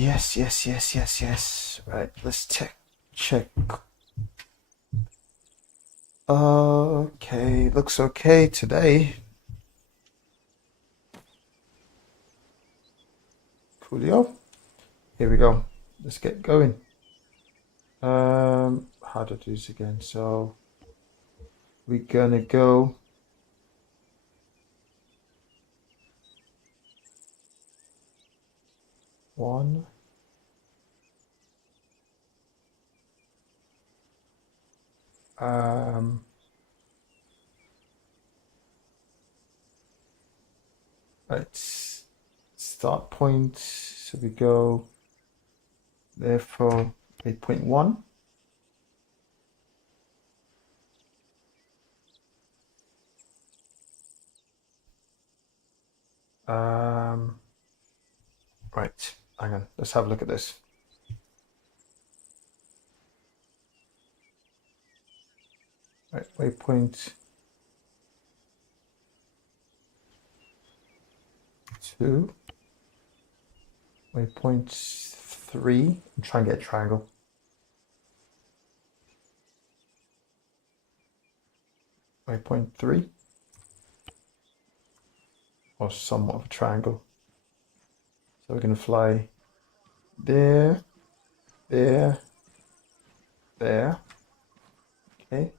Yes. Right, let's check. Okay, looks okay today. Coolio. Here we go. Let's get going. How to do this again? So we're gonna go. One. Right. Start point. So we go there for 8.1. Right. Hang on. Let's have a look at this. Right. Waypoint 2. Waypoint 3. I'm trying to get a triangle. Waypoint 3. Or somewhat of a triangle. So we're going to fly there, there, there. Okay.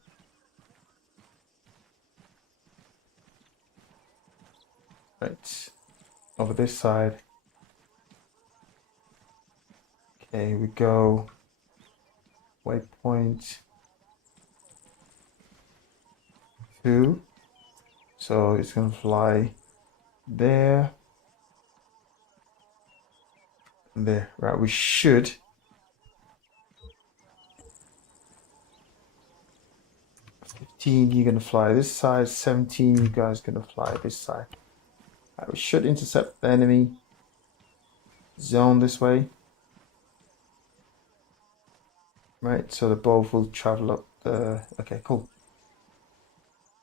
Right. Over this side. Okay, we go waypoint 2. So it's going to fly there. And there. Right, we should. You're going to fly this side. 17, you guys are going to fly this side. Right, we should intercept the enemy zone this way. Right, so the both will travel up the... Okay, cool.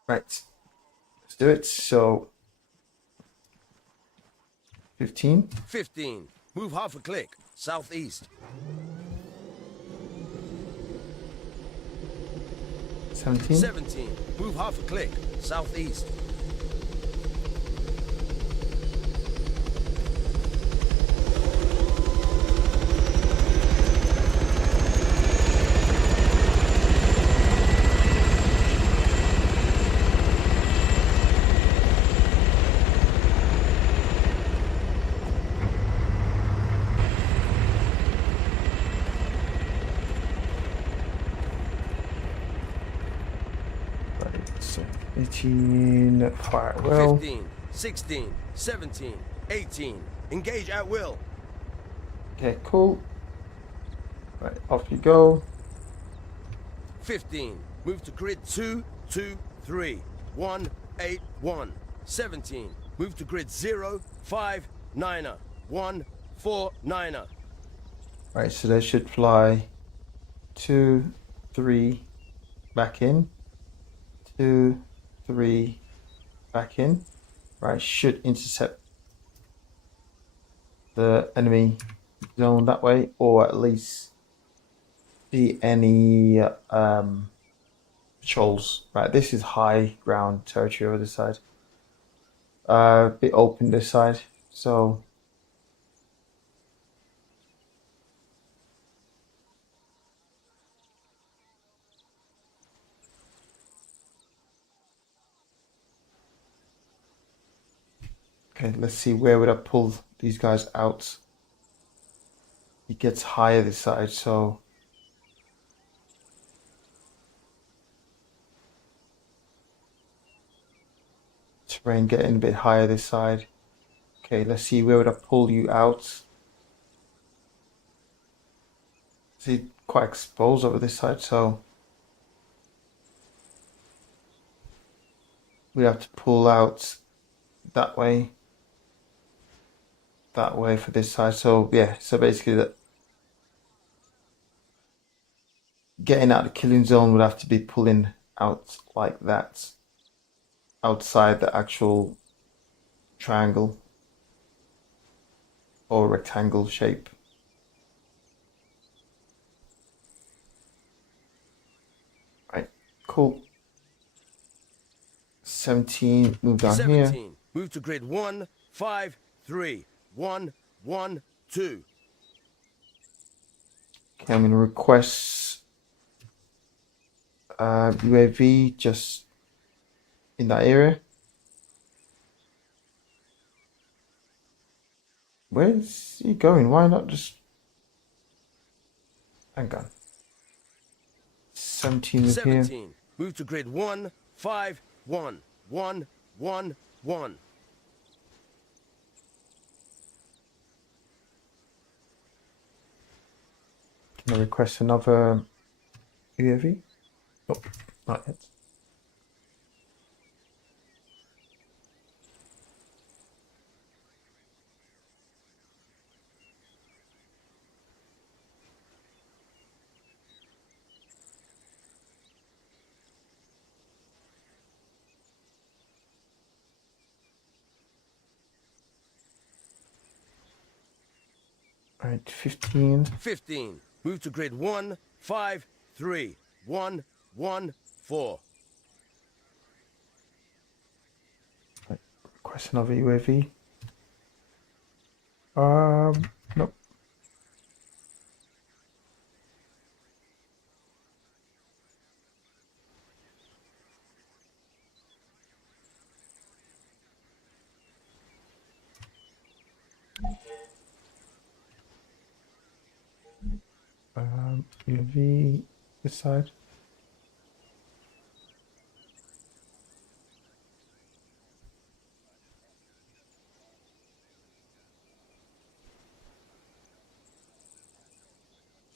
Right, let's do it. So 15. 15. Move half a click. Southeast. 17. 17. Move half a click. Southeast. 18, fire well. 15, 16, 17, 18. Engage at will. Okay, cool. Right, off you go. 15. Move to grid 2, 2, 3. 1, 8, 1. 17. Move to grid 0, 5, 9er. 1, 4, 9er. Right, so they should fly 2, 3, back in. 2, 3, back in. Right, should intercept the enemy zone that way, or at least see any patrols. Right, this is high ground territory over this side. A bit open this side, so okay, let's see, where would I pull these guys out? It gets higher this side, so terrain getting a bit higher this side. Okay, let's see, where would I pull you out? See, quite exposed over this side, so we have to pull out that way for this side. So yeah, so basically that getting out of the killing zone would have to be pulling out like that outside the actual triangle or rectangle shape. Cool. 17, move down here. 17. Move to grid 1, 5, 3, 1, 1, 2. Okay, I'm going to request UAV just in that area. Where's he going? Why not just... Hang on. 17 is here. 17. Move to grid 1, 5, 1, 1, 1, 1. Can I request another UAV? Nope, not yet. Alright, 15. 15. Move to grid 1, 5, 3, 1, 1, 4. Right, request another UAV. Nope. UAV this side.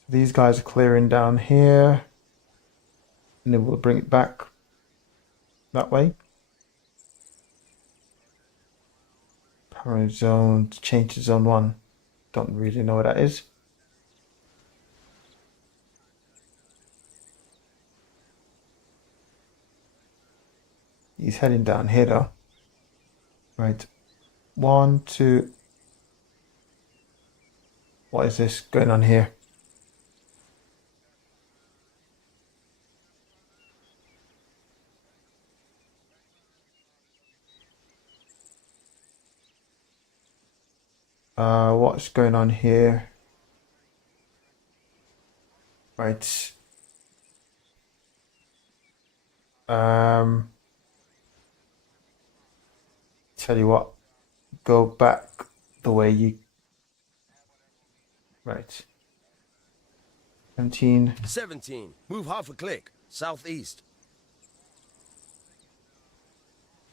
So these guys are clearing down here, and then we'll bring it back that way. Power zone to change to zone 1. Don't really know what that is. He's heading down here though. Right. 1, 2. What is this going on here? What's going on here? Right. Tell you what, go back the way you... Right. 17. 17. Move half a click, southeast.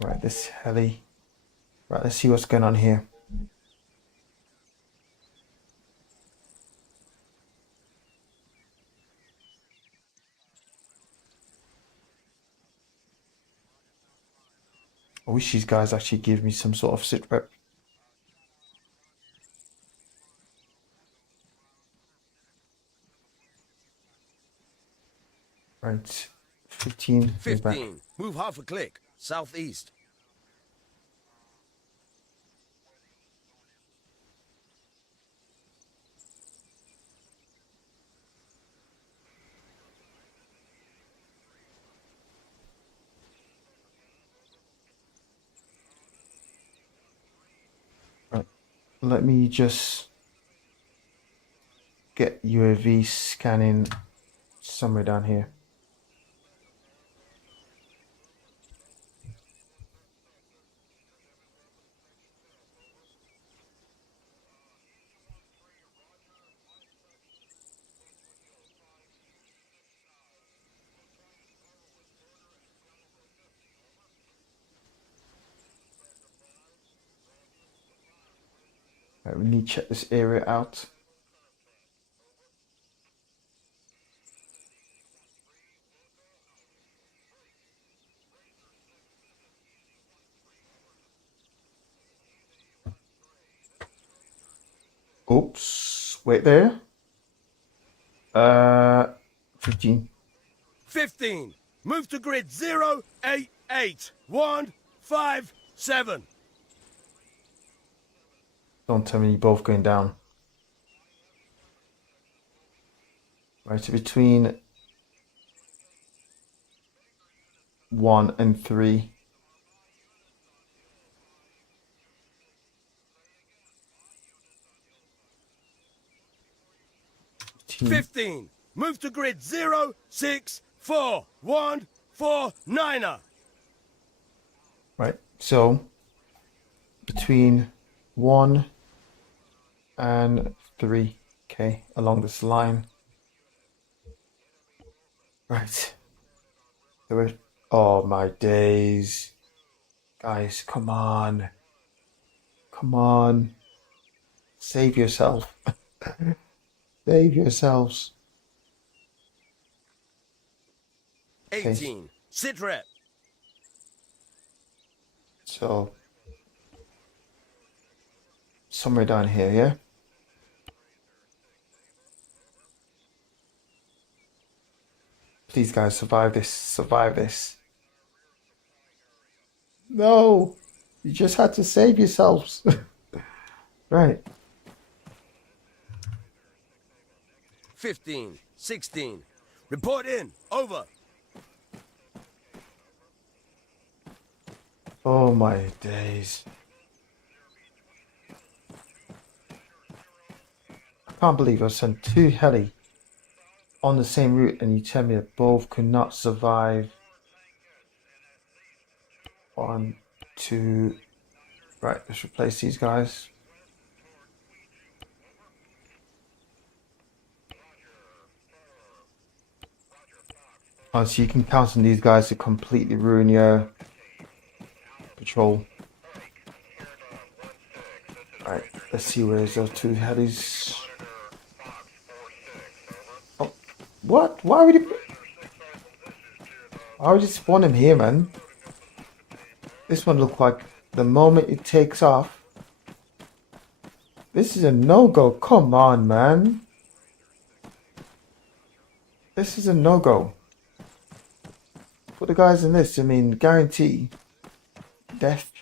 Right, this heli. Right, let's see what's going on here. I wish these guys actually give me some sort of sit rep. Right, 15. 15. Move half a click, southeast. Right, let me just get UAV scanning somewhere down here. Right, we need to check this area out. Oops, wait there. 15. 15. Move to grid 0, 8, 8, 1, 5, 7. Don't tell me you're both going down. Right, so between 1 and 3. Team. 15. Move to grid 0, 6, 4, 1, 4, 9er. Right, so between 1 and 3, okay, along this line. Right. There were, oh my days. Guys, come on. Come on. Save yourself. Save yourselves. 18. Sit rep. So, somewhere down here, yeah? Please, guys, survive this. Survive this. No! You just had to save yourselves. Right. 15. 16. Report in. Over. Oh my days. I can't believe I sent 2 heli on the same route and you tell me that both could not survive. 1, 2. Right, let's replace these guys. Oh, so you can count on these guys to completely ruin your patrol. Right, let's see where's those 2 helis. Oh, what? Why would you spawn him here, man? This one looked like the moment it takes off. This is a no-go. Come on, man. This is a no-go. Put the guys in this, I mean, guarantee death.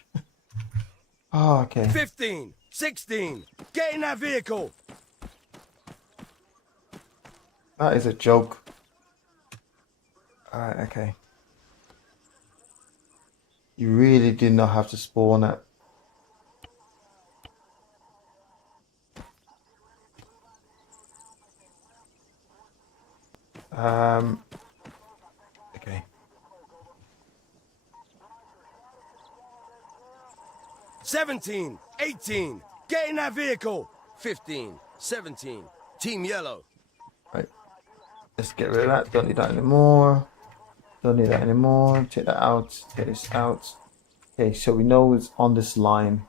Oh, okay. 15. 16. Get in that vehicle. That is a joke. Alright, okay. You really did not have to spawn it. Okay. 17. 18. Get in that vehicle. 15. 17. Team Yellow. Right. Let's get rid of that. Don't need that anymore. Don't need that anymore. Take that out. Take this out. Okay, so we know it's on this line.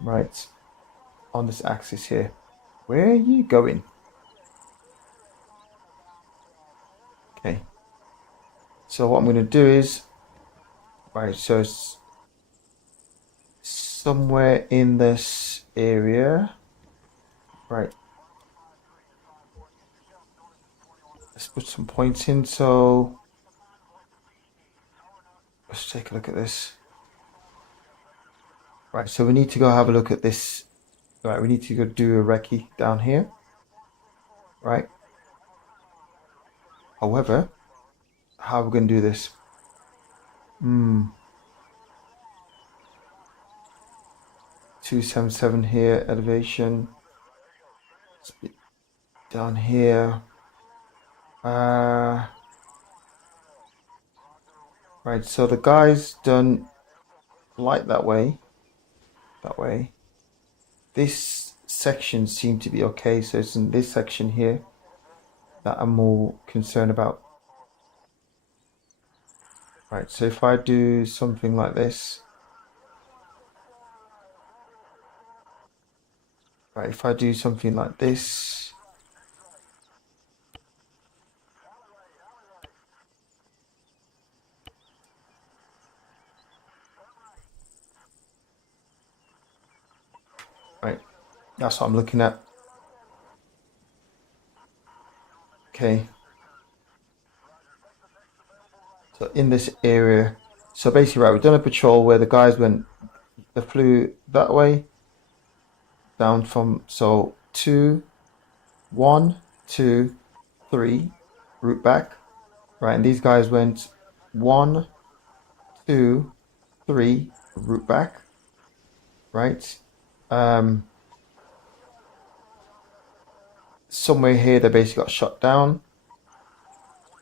Right. On this axis here. Where are you going? Okay. So what I'm going to do is... Right, so it's somewhere in this area. Right. Let's put some points in. So let's take a look at this. Right, so we need to go have a look at this. Right, we need to go do a recce down here. Right. However, how are we going to do this? 277 here, elevation. Down here. Right, so the guy's done light that way. That way. This section seemed to be okay, so it's in this section here that I'm more concerned about. Right, so if I do something like this. Right, if I do something like this. Right, that's what I'm looking at. Okay. So in this area, so basically, right, we've done a patrol where the guys they flew that way, down from, so 2, 1, 2, 3, route back, right, and these guys went 1, 2, 3, root back, right? Somewhere here they basically got shot down.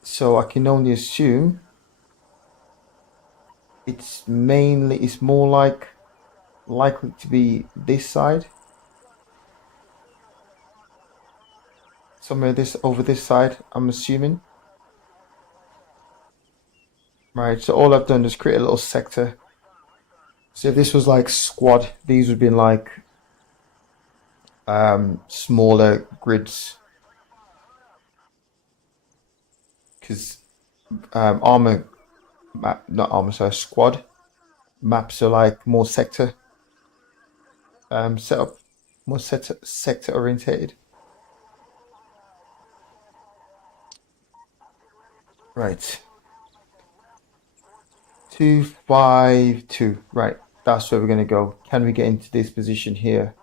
So I can only assume it's more likely to be this side. Somewhere over this side, I'm assuming. Right, so all I've done is create a little sector. So if this was like squad, these would have been like smaller grids. Because armor map, not armor, sorry, squad maps are like more sector setup, more sector orientated. Right. 252. Right. That's where we're going to go. Can we get into this position here?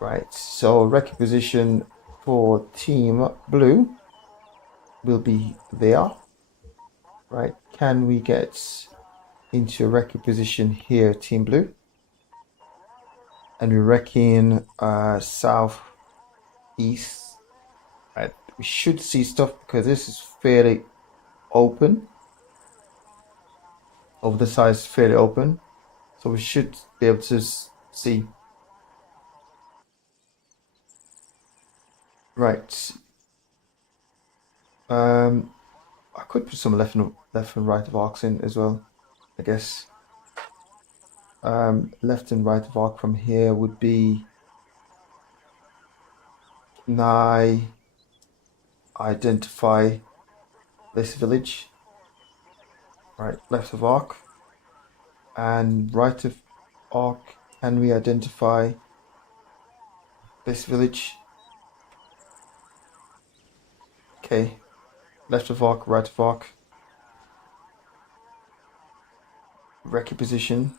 Right. So recce position for team blue will be there. Right. Can we get into a recce position here, team blue? And we reckon south east. Right. We should see stuff because this is fairly open. Over the side is fairly open. So we should be able to see. Right. I could put some left and right of arcs in as well, I guess. Left and right of arc from here would be. Can I identify this village? Right, left of arc and right of arc. Can we identify this village? Okay, left of arc, right of arc. Recce position.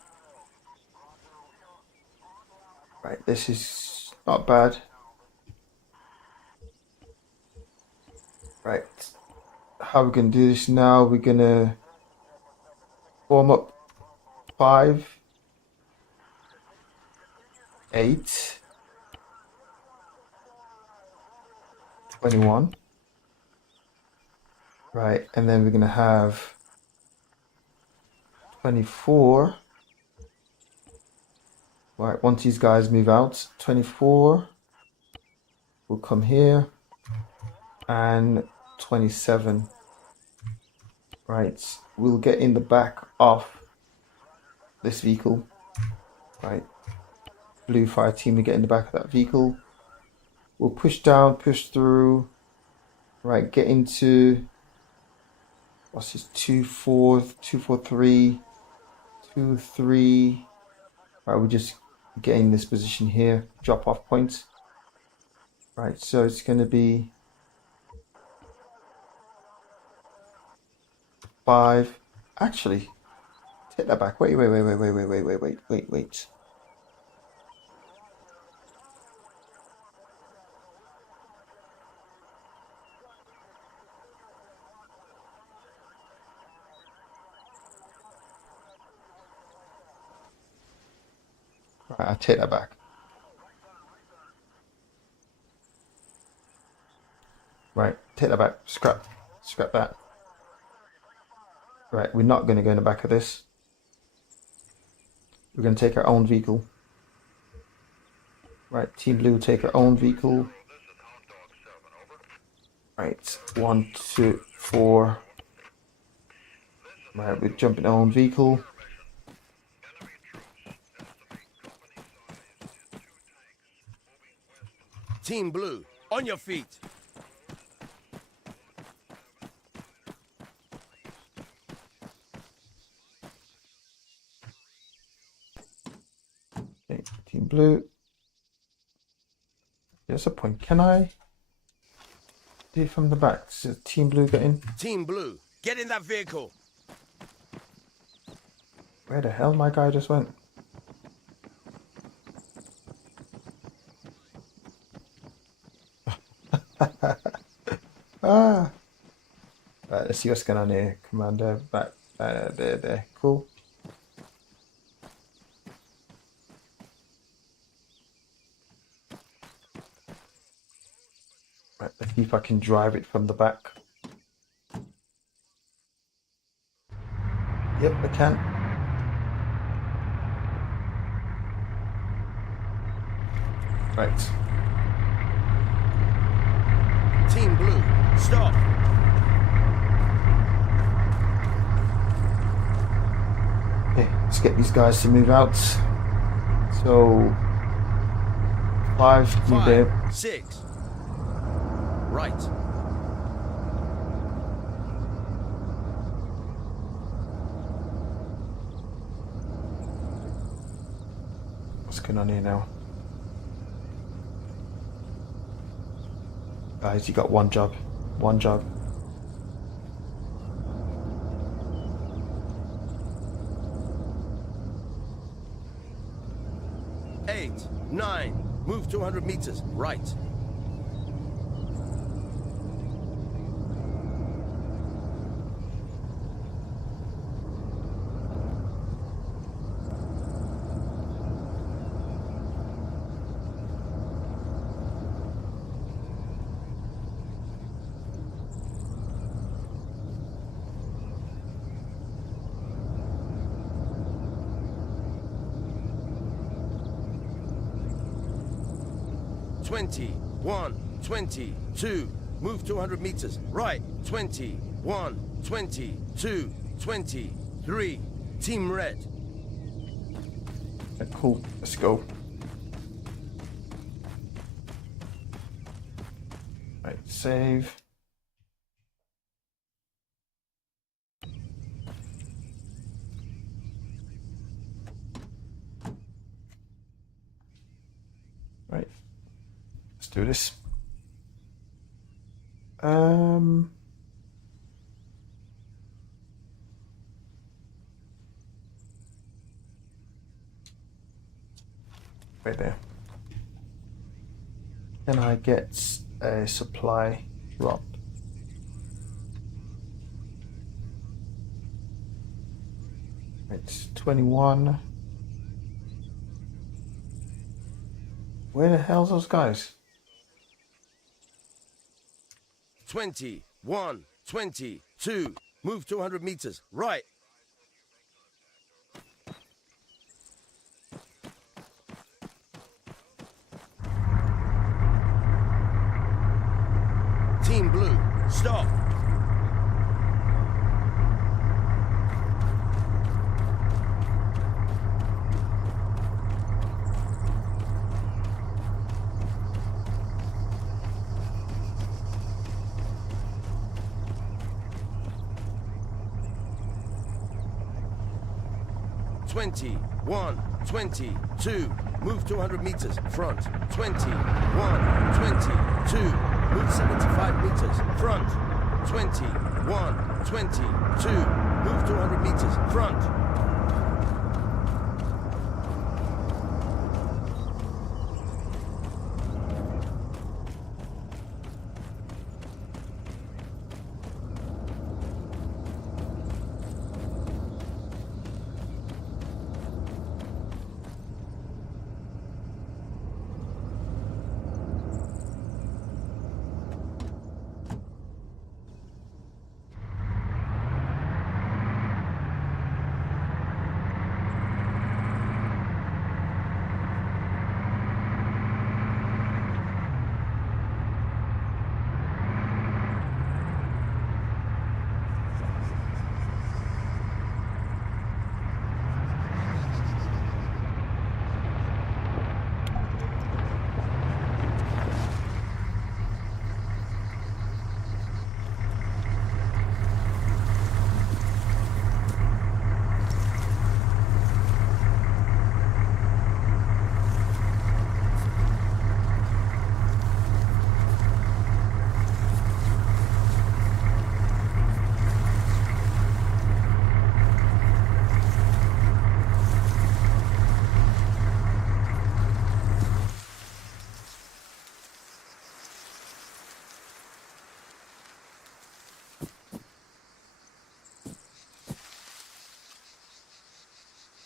Right, this is not bad. Right, how we're gonna do this now? We're gonna form up 5, 8, 21. Right, and then we're gonna have 24. Right, once these guys move out, 24 will come here, and 27. Right, we'll get in the back of this vehicle. Right, blue fire team will get in the back of that vehicle. We'll push down, push through. Right, get into what's this? 2, 4, 2, 4, 3, 2, 3. Right, we'll just get in this position here. Drop off points. Right, so it's going to be 5. Actually, take that back. Wait. Right, I'll take that back. Right, take that back. Scrap that. Right, we're not going to go in the back of this. We're going to take our own vehicle. Right, Team Blue will take our own vehicle. Right, 1, 2, 4. Right, we're jumping our own vehicle. Team Blue, on your feet. Okay, Team Blue. There's a point. Can I do it from the back? So Team Blue get in? Team Blue, get in that vehicle. Where the hell my guy just went? Right, let's see what's going on here. Commander, back, there. Cool. Right, let's see if I can drive it from the back. Yep, I can. Right. Team Blue, stop. Okay, let's get these guys to move out. So 5, you there. 5, 6. Right. What's going on here now? Guys, you got one job. One job. Eight, 9. Move 200 meters. Right. Twenty, 1, 22. Move 200 meters. Right. 21, 22, 23. Team Red. Okay, cool. Let's go. Right, save. Right. Let's do this. Right there. Can I get a supply drop? It's 21. Where the hell's those guys? 21, 22. Move 200 meters. Right. Team Blue, stop. Twenty, 1, 22. Move 200 meters. Front. 21, 22. Move 75 meters. Front. 21, 22. Move 200 meters. Front.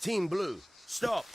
Team Blue, stop.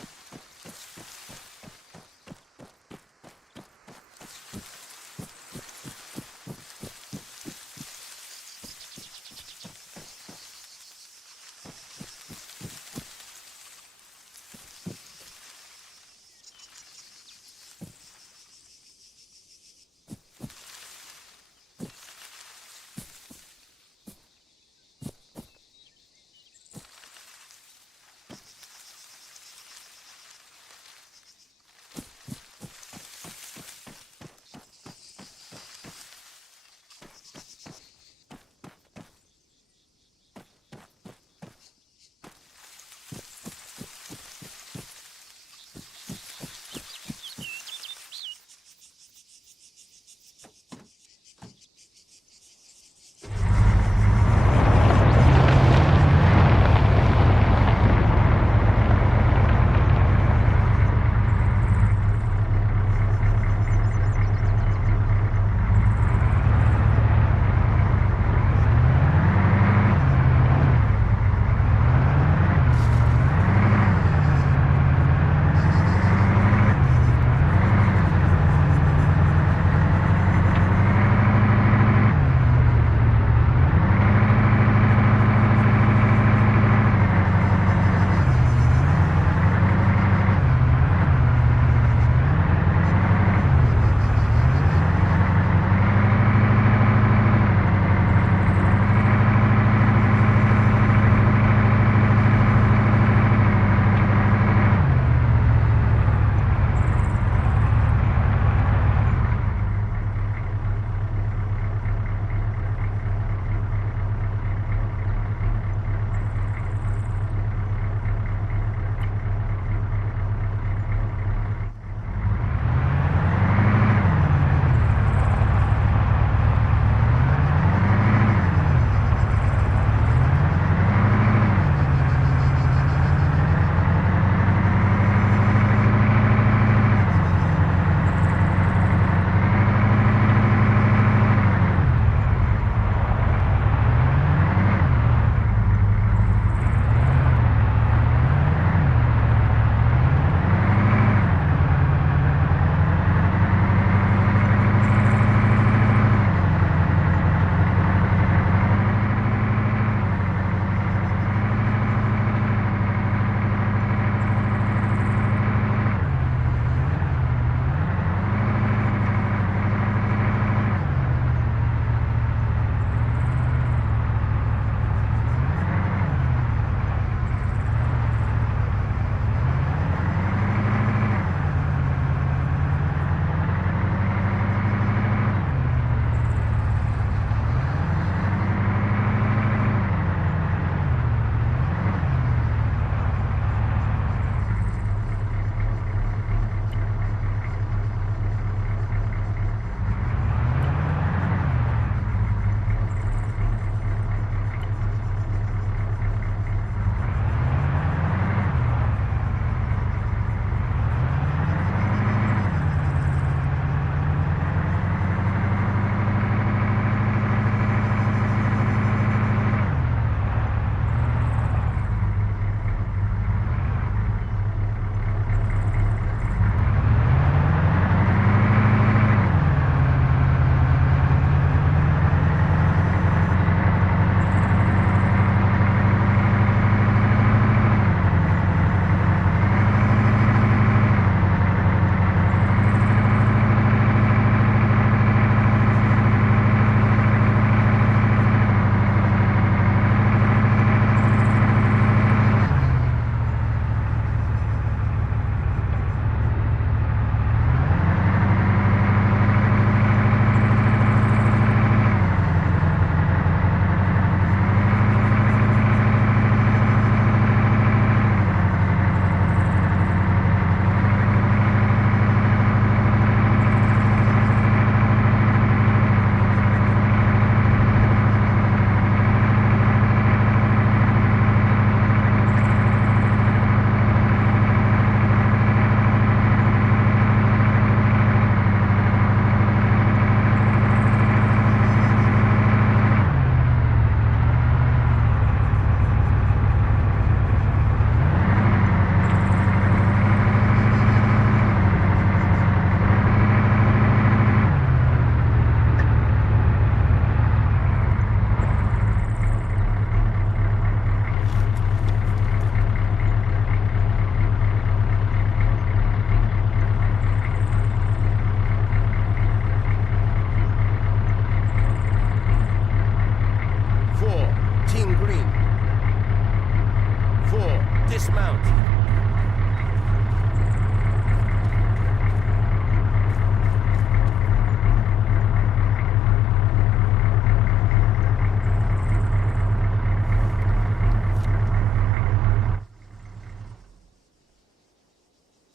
Dismount.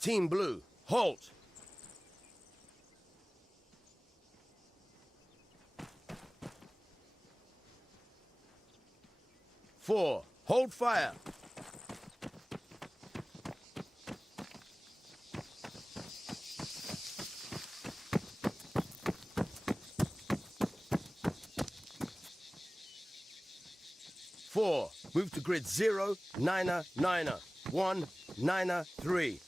Team Blue, halt. Four, hold fire. Four, move to grid 0, 9er, 9er, 1, 9er, 3.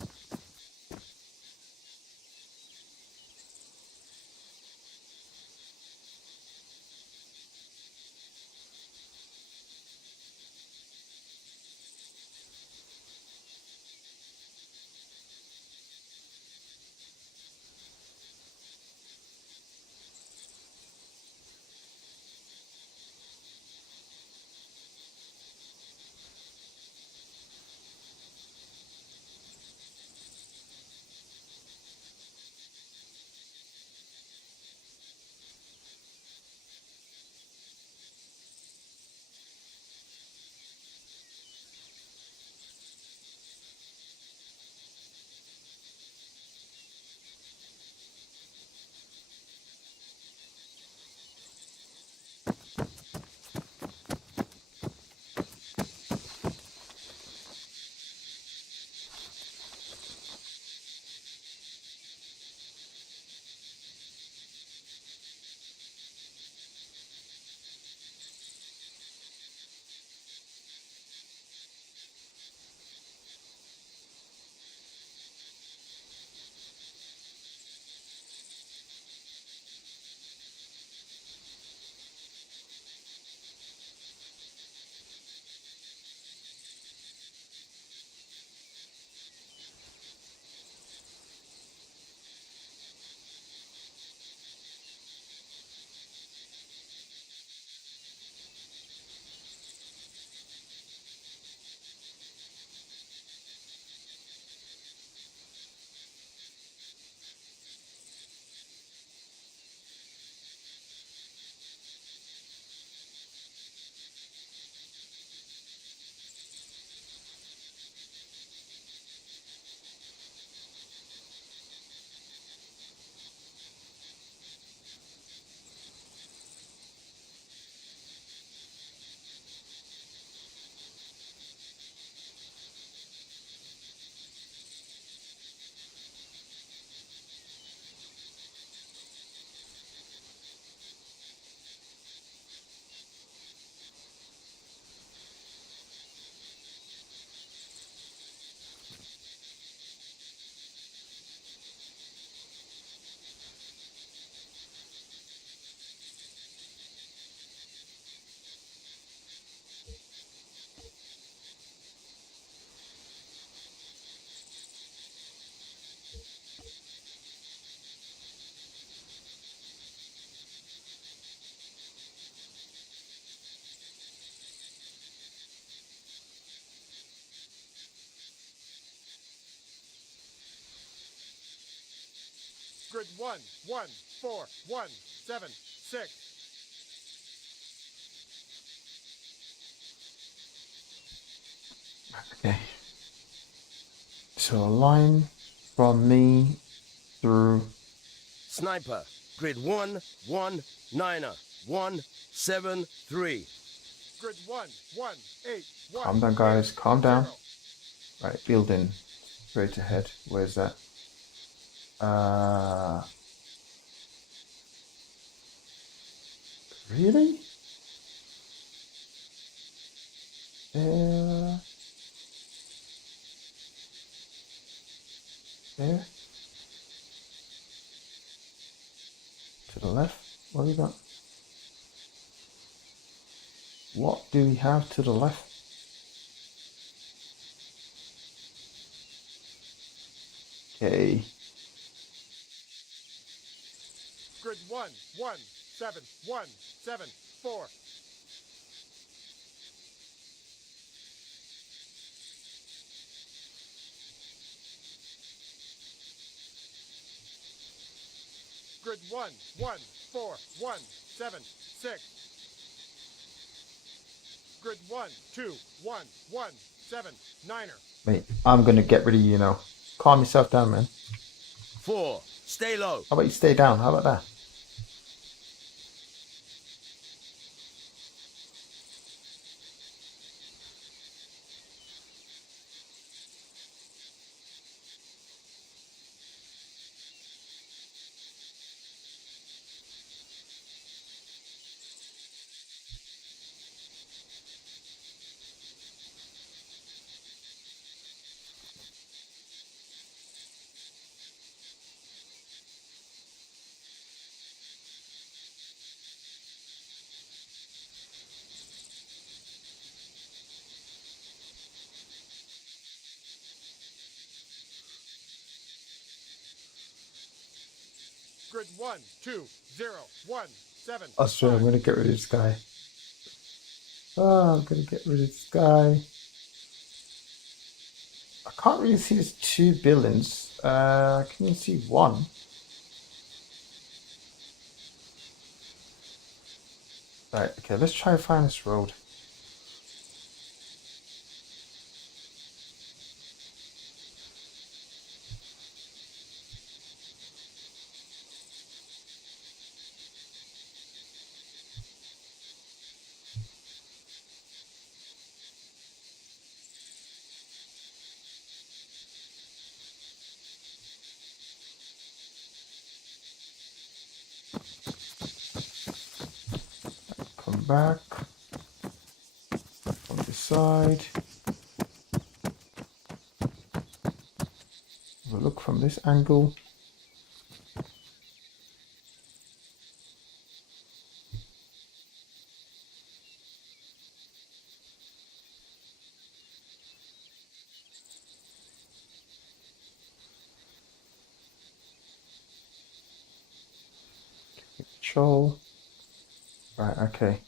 Grid 1, 1, 4, 1, 7, 6. Okay. So a line from me through. Sniper, grid 1, 1, 9er, 1, 7, 3. Grid 1, 1, 8, 1. Calm down, guys. Calm down. 0. Right, building straight ahead. Where's that? Really? There. There. To the left. What do we got? What do we have to the left? Okay. Grid 1, 1, 7, 1, 7, 4. Grid 1, 1, 4, 1, 7, 6. Grid 1, 2, 1, 1, 7, 9er. Mate, I'm gonna get rid of you, you know. Calm yourself down, man. 4. Stay low. How about you stay down? How about that? Grid 1, 2, 0, 1, 7. I swear I'm 5. gonna get rid of this guy. Oh, I'm gonna get rid of this guy. I can't really see there's 2 buildings. Can you see one? Right, okay, let's try and find this road. Come back on this side. We'll look from this angle. Control. Right, okay.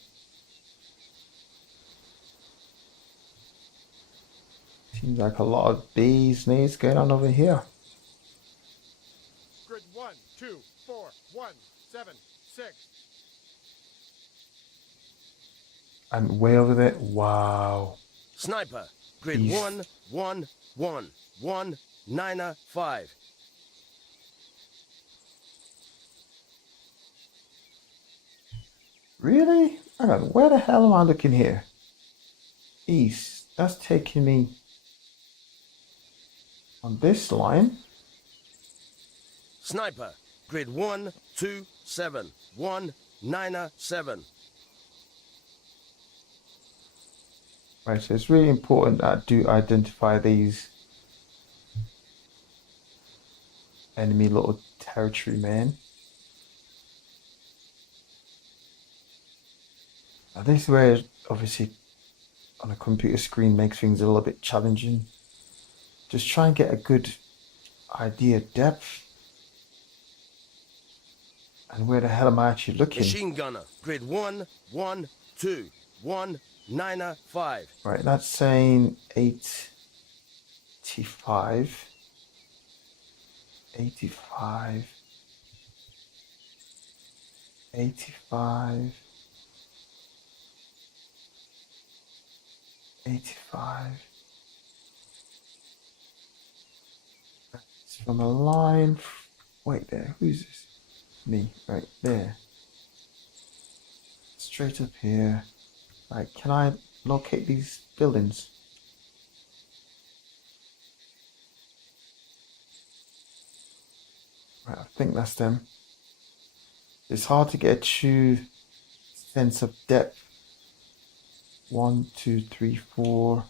Seems like a lot of bees needs going on over here. Grid 1, 2, 4, 1, 7, 6. And way over there, wow. Sniper. Grid East. 1, 1, 1, 1, 9er, 5. Really? Hang on, where the hell am I looking here? East. That's taking me on this line. Sniper. Grid 1, 2, 7, 1, 9er, 7. Right, so it's really important that I do identify these enemy little territory men. Now this is where obviously on a computer screen makes things a little bit challenging. Just try and get a good idea of depth. And where the hell am I actually looking? Machine gunner. Grid 1, 1, 2, 1, 9er, 5. Right, that's saying 85. 85. 85. 85. It's from a line. Wait there, who's this? Me, right there. Straight up here. Right, can I locate these buildings? Right, I think that's them. It's hard to get a true sense of depth. 1, 2, 3, 4.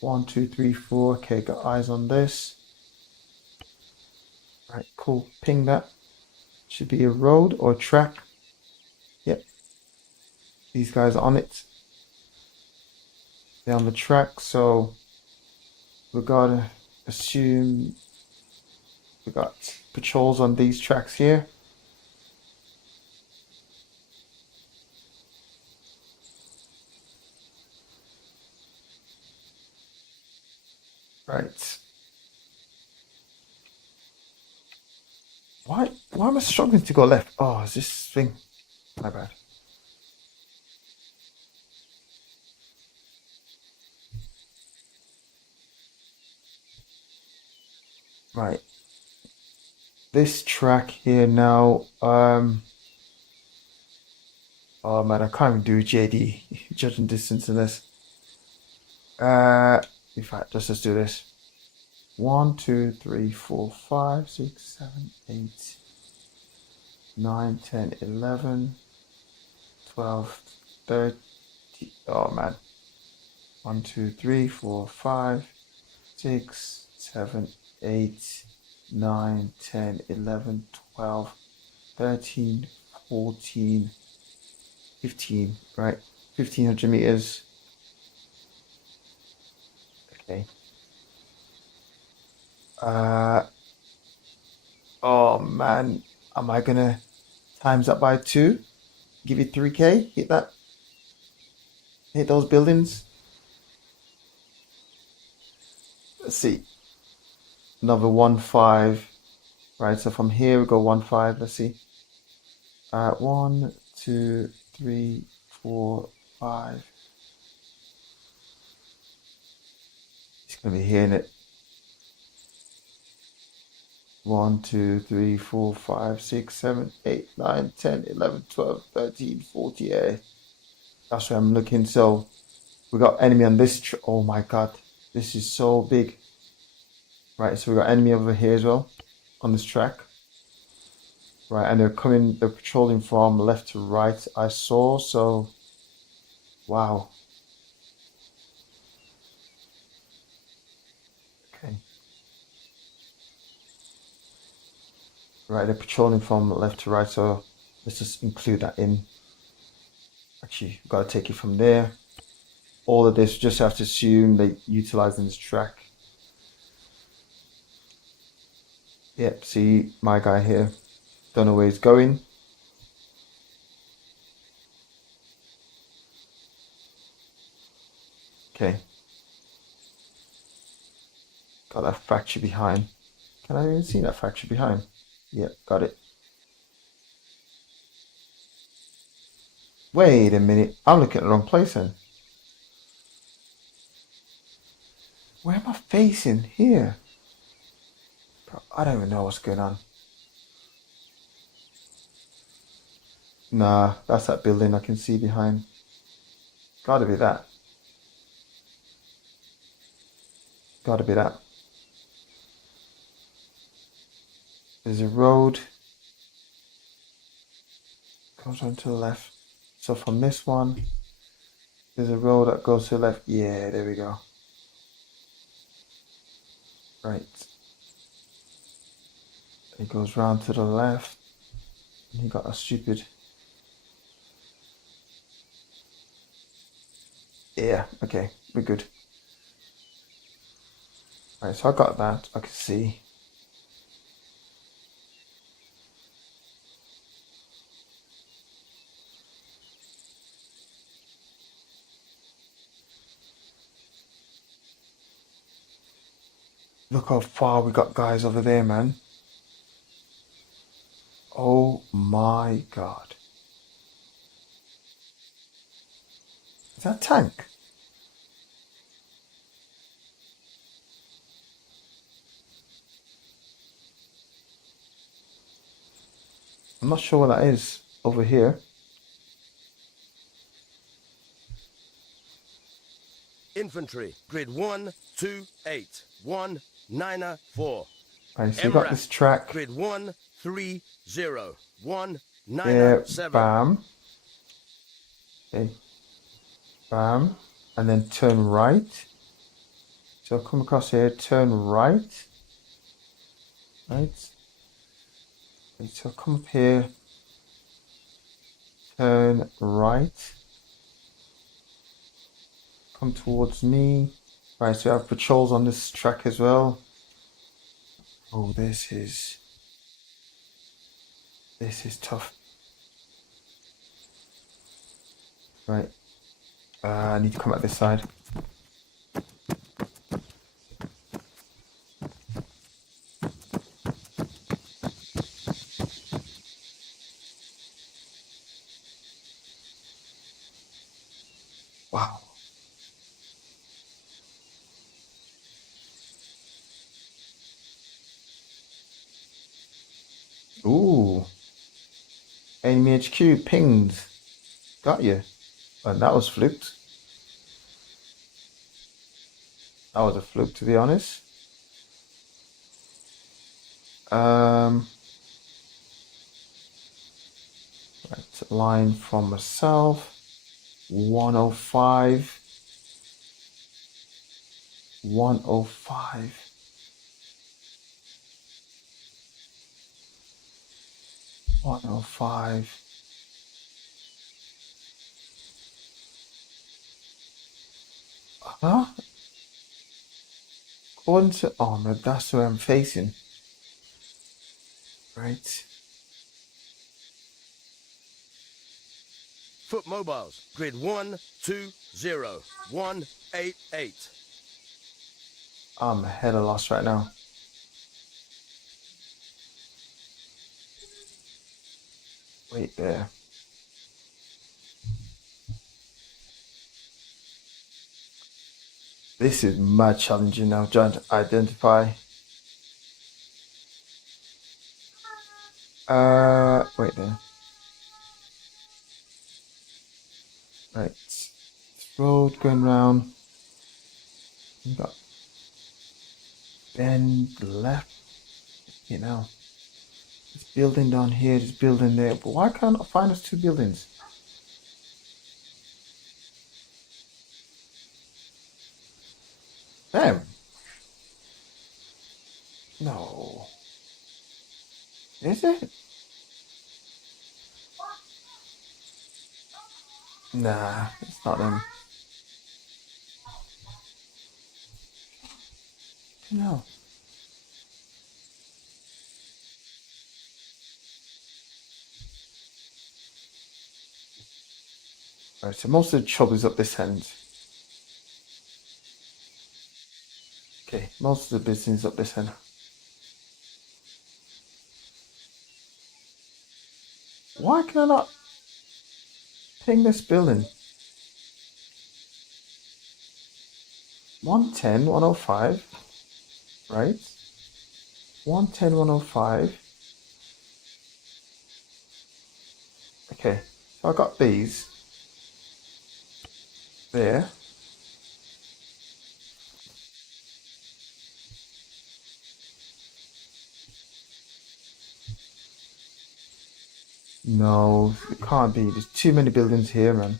1, 2, 3, 4. Okay, got eyes on this. Right, cool. Ping that. Should be a road or track. Yep. These guys are on it. They're on the track, so we gotta assume we got patrols on these tracks here. Right. Why am I struggling to go left? Oh, is this thing? My bad. Right. This track here now, oh man, I can't even do JD, judging distance in this. In fact, let's do this. 1, 2, 3, 4, 5, 6, 7, 8, 9, 10, 11, 12, 13. Oh man. 1, 2, 3, 4, 5, 6, 7, 8, 9, 10, 11, 12, 13, 14, 15, right? 1500 meters. Okay. Oh man, am I gonna times that by 2? Give it 3K? Hit that? Hit those buildings? Let's see. Another 1, 5. Right, so from here we go 1, 5. Let's see. 1, 2, 3, 4, 5. It's gonna be here in it. 1, 2, 3, 4, 5, 6, 7, 8, 9, 10, 11, 12, 13, 14. Yeah. That's where I'm looking. So we got enemy on this. Oh my god, this is so big. Right, so we got enemy over here as well on this track. Right, and they're patrolling from left to right, I saw. So wow. Okay. Right, they're patrolling from left to right, so let's just include that in. Actually, we've got to take it from there. All of this, just have to assume they're utilizing this track. Yep, see my guy here. Don't know where he's going. Okay. Got that factory behind. Can I even see that factory behind? Yep, got it. Wait a minute. I'm looking at the wrong place then. Where am I facing? Here. Bro, I don't even know what's going on. Nah, that's that building I can see behind. Gotta be that. Gotta be that. There's a road. Goes on to the left. So from this one, there's a road that goes to the left. Yeah, there we go. Right. It goes round to the left. And you got a stupid. Yeah, okay, we're good. Right, so I got that. I can see. Look how far we got guys over there, man. Oh my god. Is that a tank? I'm not sure what that is over here. Infantry, grid 1, 2, 8, 1, 9, 4. Right, so you got this track. Grid 1, 3, 0, 1, 9, There, 7. bam. Okay. Bam. And then turn right. So come across here, turn right. Right. Okay, so come up here. Turn right. Come towards me. Right, so we have patrols on this track as well. Oh, this is tough. Right. I need to come at this side. Ooh. Enemy HQ pinged. Got you. And that was flipped. That was a fluke, to be honest. Right, line from myself. 105. 105. 105. Huh? According to Arma, that's where I'm facing. Right. Foot mobiles, grid 120-188. I'm ahead of loss right now. Wait there. This is mad challenging now, trying to identify. Wait there. Right. This road going round. You got bend left. You know. This building down here, this building there. But why can't I find those two buildings? Damn. No. Is it? Nah, it's not them. No. Right, so most of the trouble is up this end. Okay, most of the business is up this end. Why can I not ping this building? 110, 105, right? 110, 105. Okay, so I got these there. No, it can't be. There's too many buildings here, man.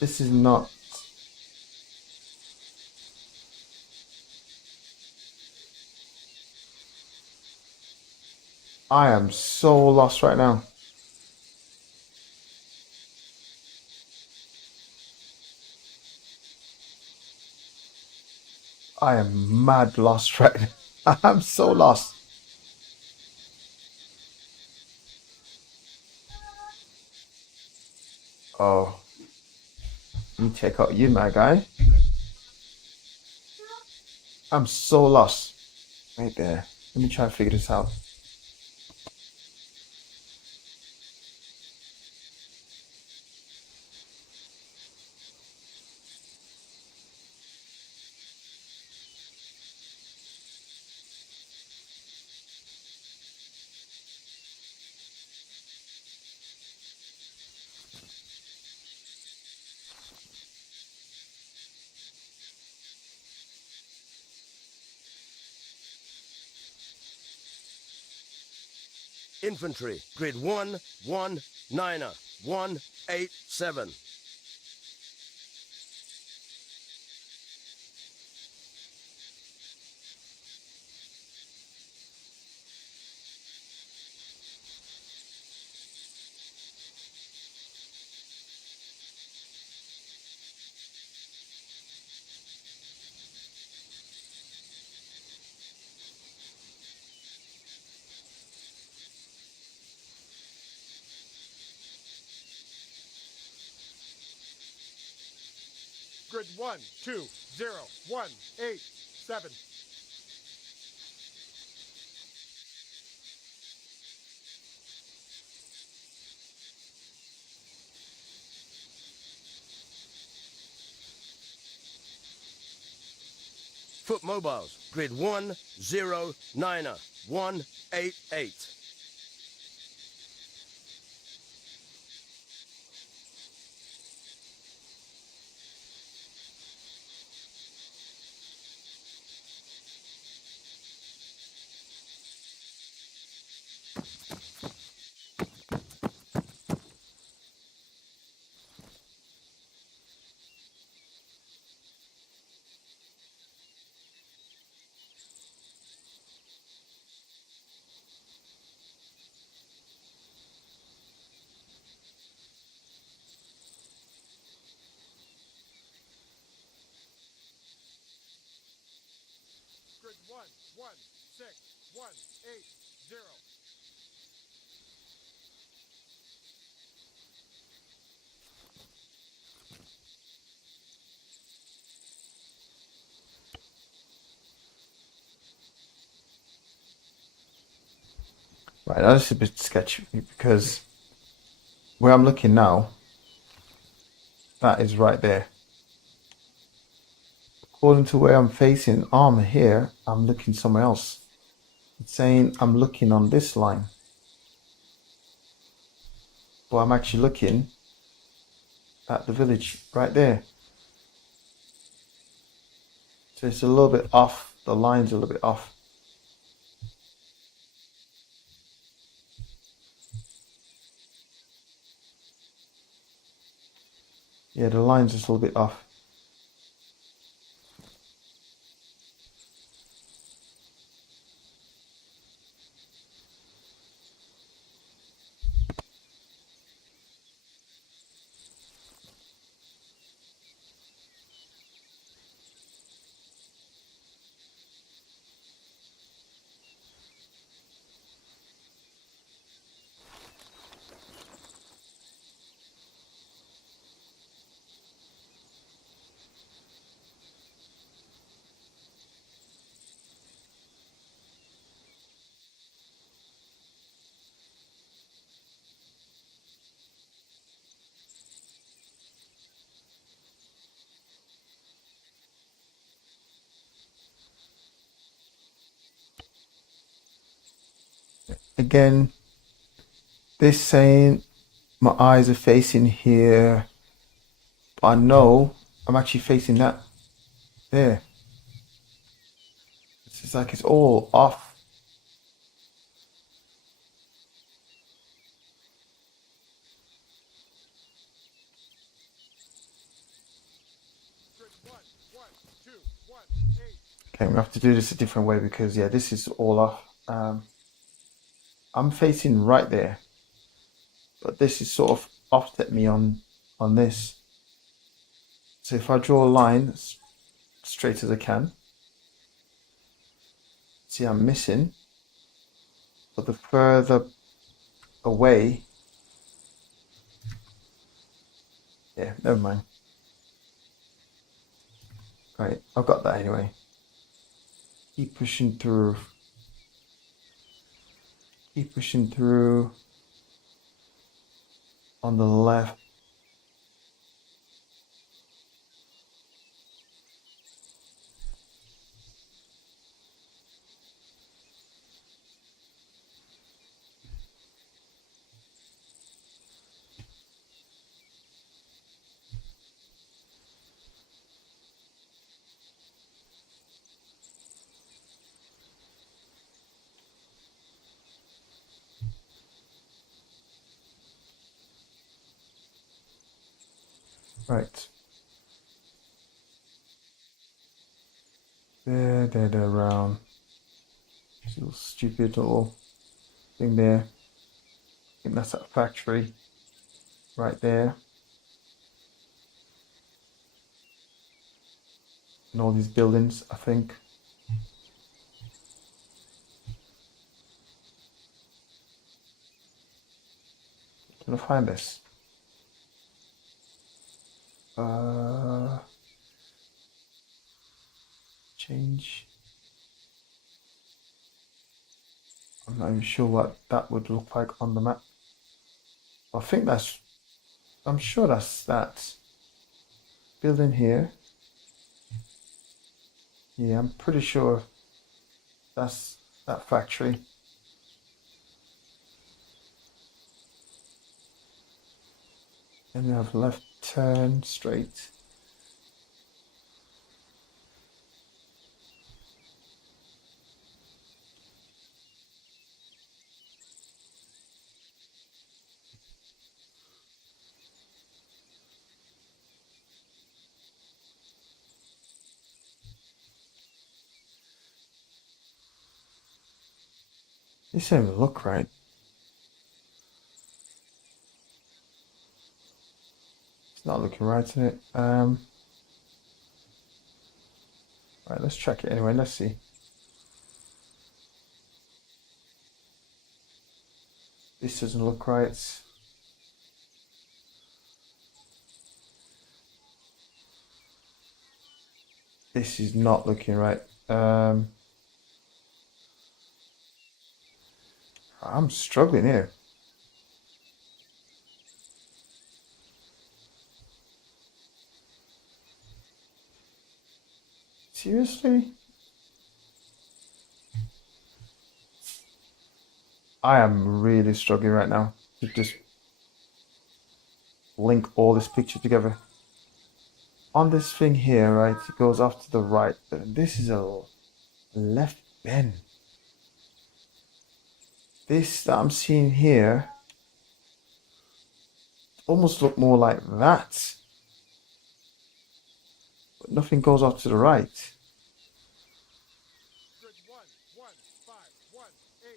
This is not. I am so lost right now. I am mad lost right now. I'm so lost. Oh, you check out you, my guy. I'm so lost. Right there. Let me try and figure this out. Infantry, grid 119-187. Grid 120-187. Foot mobiles, grid 109er, 188. Grid 116180. Right, now this is a bit sketchy because where I'm looking now, that is right there. According to where I'm facing Arma here, I'm looking somewhere else. It's saying I'm looking on this line. But I'm actually looking at the village right there. So it's a little bit off. The line's a little bit off. Yeah, the line's just a little bit off. Again, this saying my eyes are facing here. But I know I'm actually facing that there. It's just like it's all off. Grid 11218. Okay, I'm gonna have to do this a different way because yeah, this is all off. I'm facing right there, but this is sort of offset me on this. So if I draw a line as straight as I can, see I'm missing, but the further away, yeah, never mind. Right, I've got that anyway. Keep pushing through. Keep pushing through on the left. Right. There, around. This little stupid little thing there. I think that's that factory right there. And all these buildings, I think. Can I find this? Change. I'm not even sure what that would look like on the map. I think that's, I'm sure that's that building here. Yeah, I'm pretty sure that's that factory. Then we have left turn straight. This doesn't even look right. It's not looking right, is it? Right, let's check it anyway. Let's see. This doesn't look right. This is not looking right. I'm struggling here. Seriously? I am really struggling right now to just link all this picture together. On this thing here, right, it goes off to the right. This is a left bend. This that I'm seeing here almost look more like that. But nothing goes off to the right. Grid 1, 1, 5, 1, 8,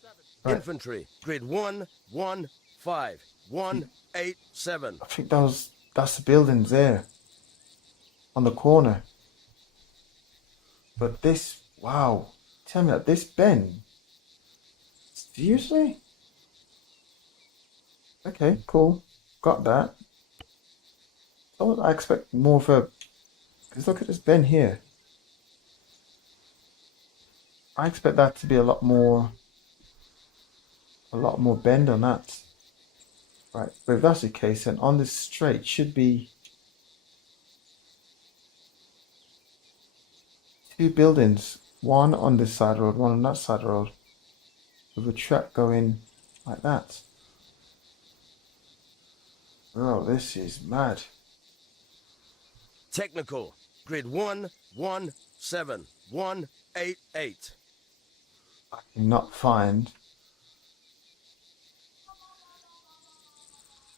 7. Right. Infantry, grid 1, 1, 5, 1, 8, 7. I think that's the buildings there on the corner. But this, wow, tell me that this bend. Seriously? Okay, cool. Got that. So I expect more of a, because look at this bend here. I expect that to be a lot more bend on that. Right, but if that's the case, then on this straight should be two buildings, one on this side road, one on that side road, with a track going like that. Bro, this is mad. Technical, grid 1, 1, 7, 1, 8, 8. I cannot find.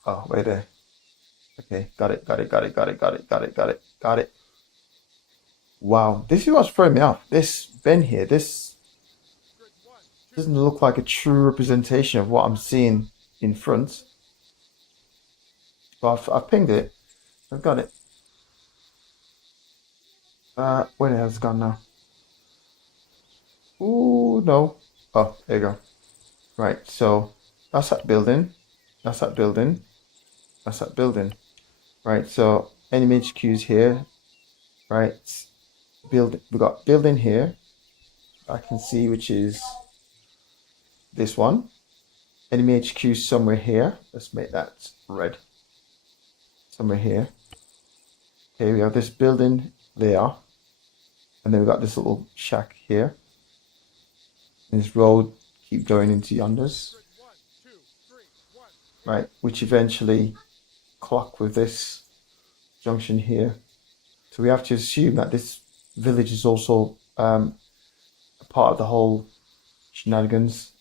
Oh, wait there. Okay, got it. Wow, this is what's throwing me off. This bend here, this doesn't look like a true representation of what I'm seeing in front. But I've pinged it. I've got it. Where the hell's it gone now? Ooh, no. Oh, there you go. Right, so that's that building. That's that building. That's that building. Right, so enemy HQ's here. Right, we got building here. I can see, which is this one. Enemy HQ somewhere here. Let's make that red. Somewhere here. Okay, we have this building there. And then we got this little shack here. And this road keep going into yonders. Right, which eventually clock with this junction here. So we have to assume that this village is also a part of the whole shenanigans,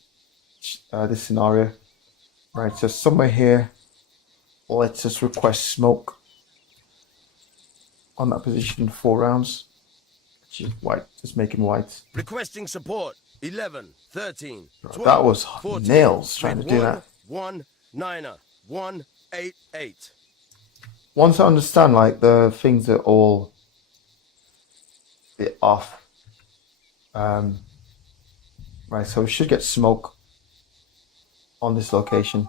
this scenario. Right, so somewhere here, let's just request smoke on that position, 4 rounds. Which is white, just make him white. Requesting support, 11, 13, 12, That was 14, nails trying to do 1, that. 1, 9er, 1, 8, 8. Once I understand, like, the things are all a bit off. Right, so we should get smoke on this location.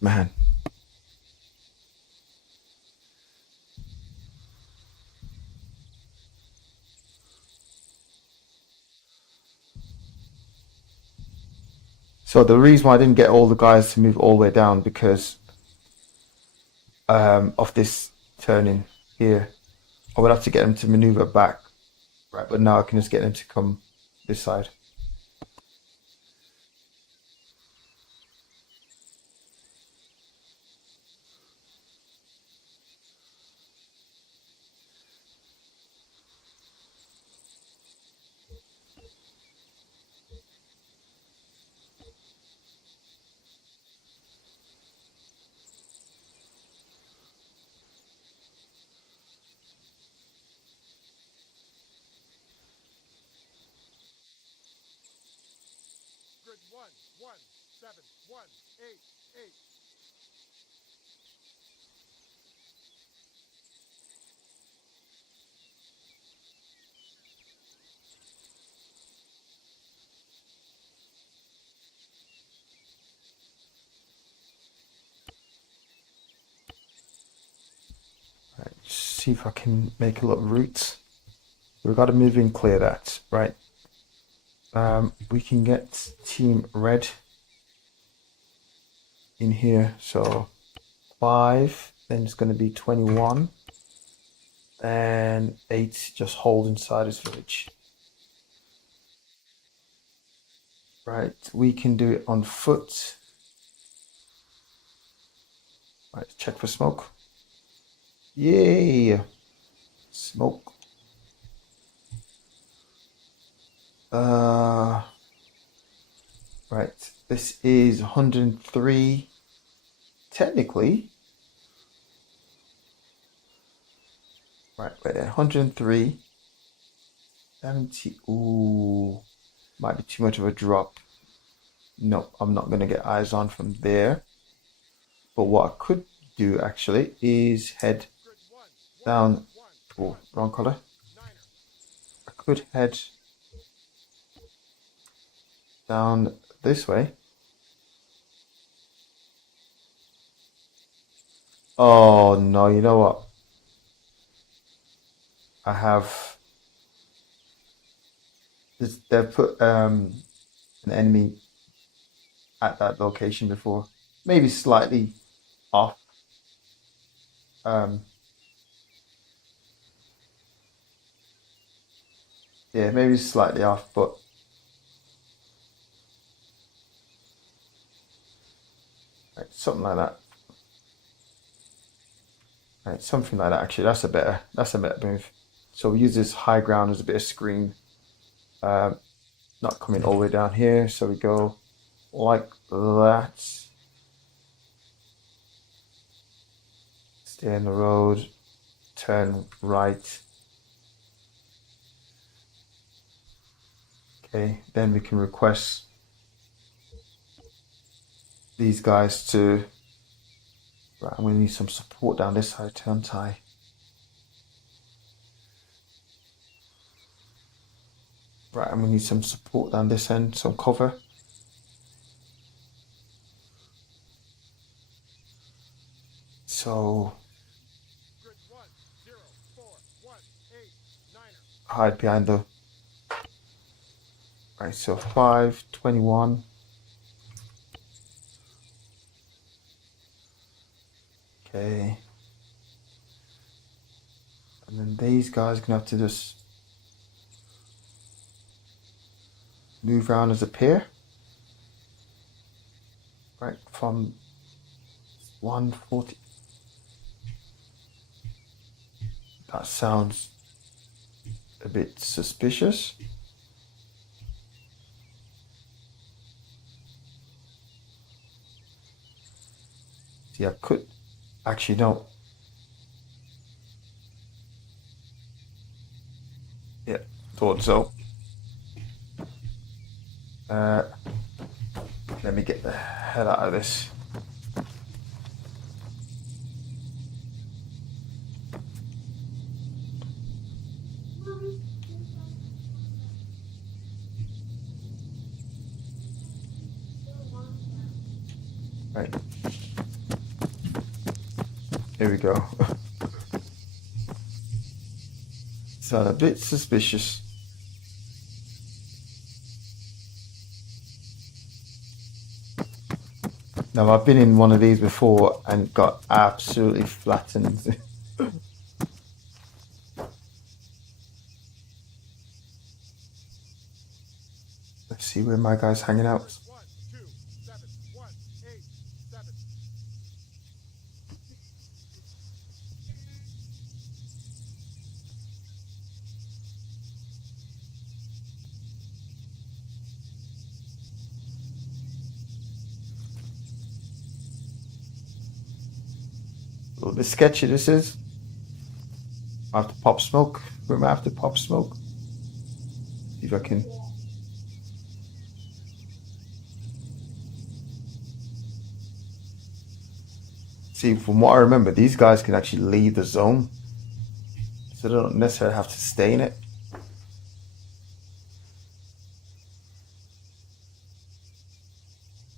Man. So the reason why I didn't get all the guys to move all the way down because of this turning here. I would have to get him to maneuver back. Right, but now I can just get him to come this side. Grid 1, 1, 7, 1, 8, 8. Right, see if I can make a little route. We've got to move in, clear that. Right. We can get team red in here. So 5, then it's going to be 21, and 8 just hold inside his village. Right, we can do it on foot. Right, check for smoke. Yay! Smoke. Right, this is 103. Technically, right there, 103. 70. Ooh, might be too much of a drop. No, I'm not gonna get eyes on from there. But what I could do actually is head down. Oh, wrong color. I could head down this way. Oh no, you know what? I have this, they've put an enemy at that location before. Maybe slightly off. Yeah, maybe slightly off, but right, something like that. Right, something like that. Actually, that's a better move. So we use this high ground as a bit of screen, not coming all the way down here. So we go like that. Stay in the road. Turn right. Okay, then we can request these guys to. Right, I'm going to need some support down this side, turn tie. Right, I'm going to need some support down this end, some cover. So, Grid 1, 0, 4, 1, 8, 9. hide behind the. Right, so 5, 21. Okay. And then these guys are going to have to just move around as a pair. Right, from 140. That sounds a bit suspicious. See, I could actually no. Yeah, thought so. Let me get the hell out of this. Right. Here we go. Sound a bit suspicious. Now I've been in one of these before and got absolutely flattened. Let's see where my guy's hanging out. 1, 2, 7, 1, 8, 7. A little bit sketchy this is. I have to pop smoke. Where am I have to pop smoke? See if I can. See, from what I remember, these guys can actually leave the zone. So they don't necessarily have to stay in it.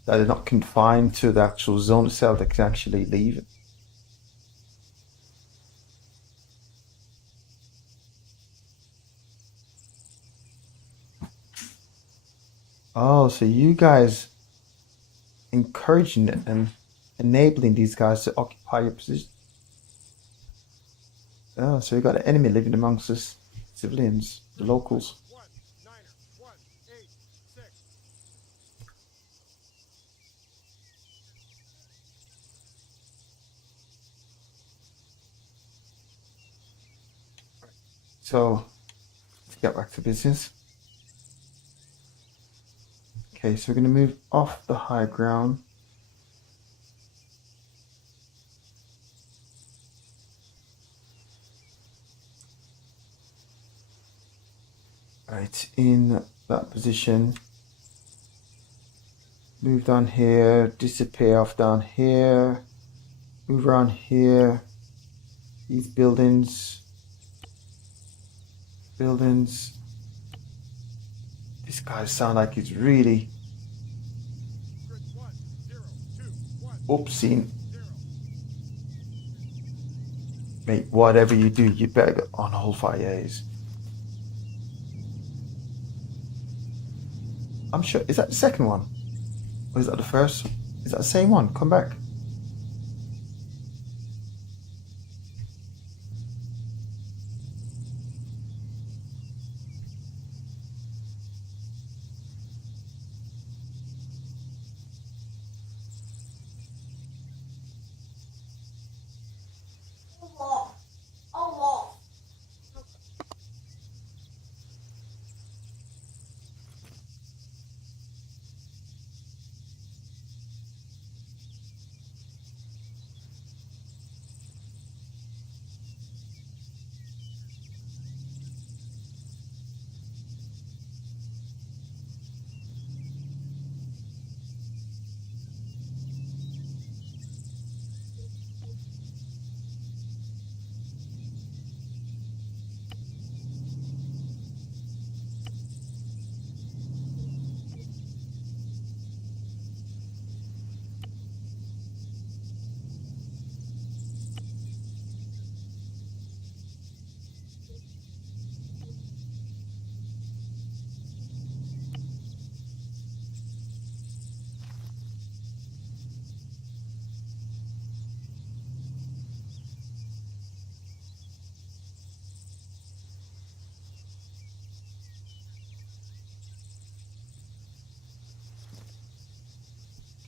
That they're not confined to the actual zone itself, they can actually leave it. Oh, so you guys encouraging it and enabling these guys to occupy your position. Oh, so you got an enemy living amongst us civilians, the locals. 1, 9er, 1, 8, 6. So let's get back to business. Okay, so we're going to move off the high ground. Right, in that position. Move down here, disappear off down here. Move around here. These buildings. Buildings. This guy sounds like he's really Grid 1, 0, 2, 1, oopsie. 0. Mate, whatever you do, you better go on hold fire. Yes. I'm sure. Is that the second one? Or is that the first? Is that the same one? Come back.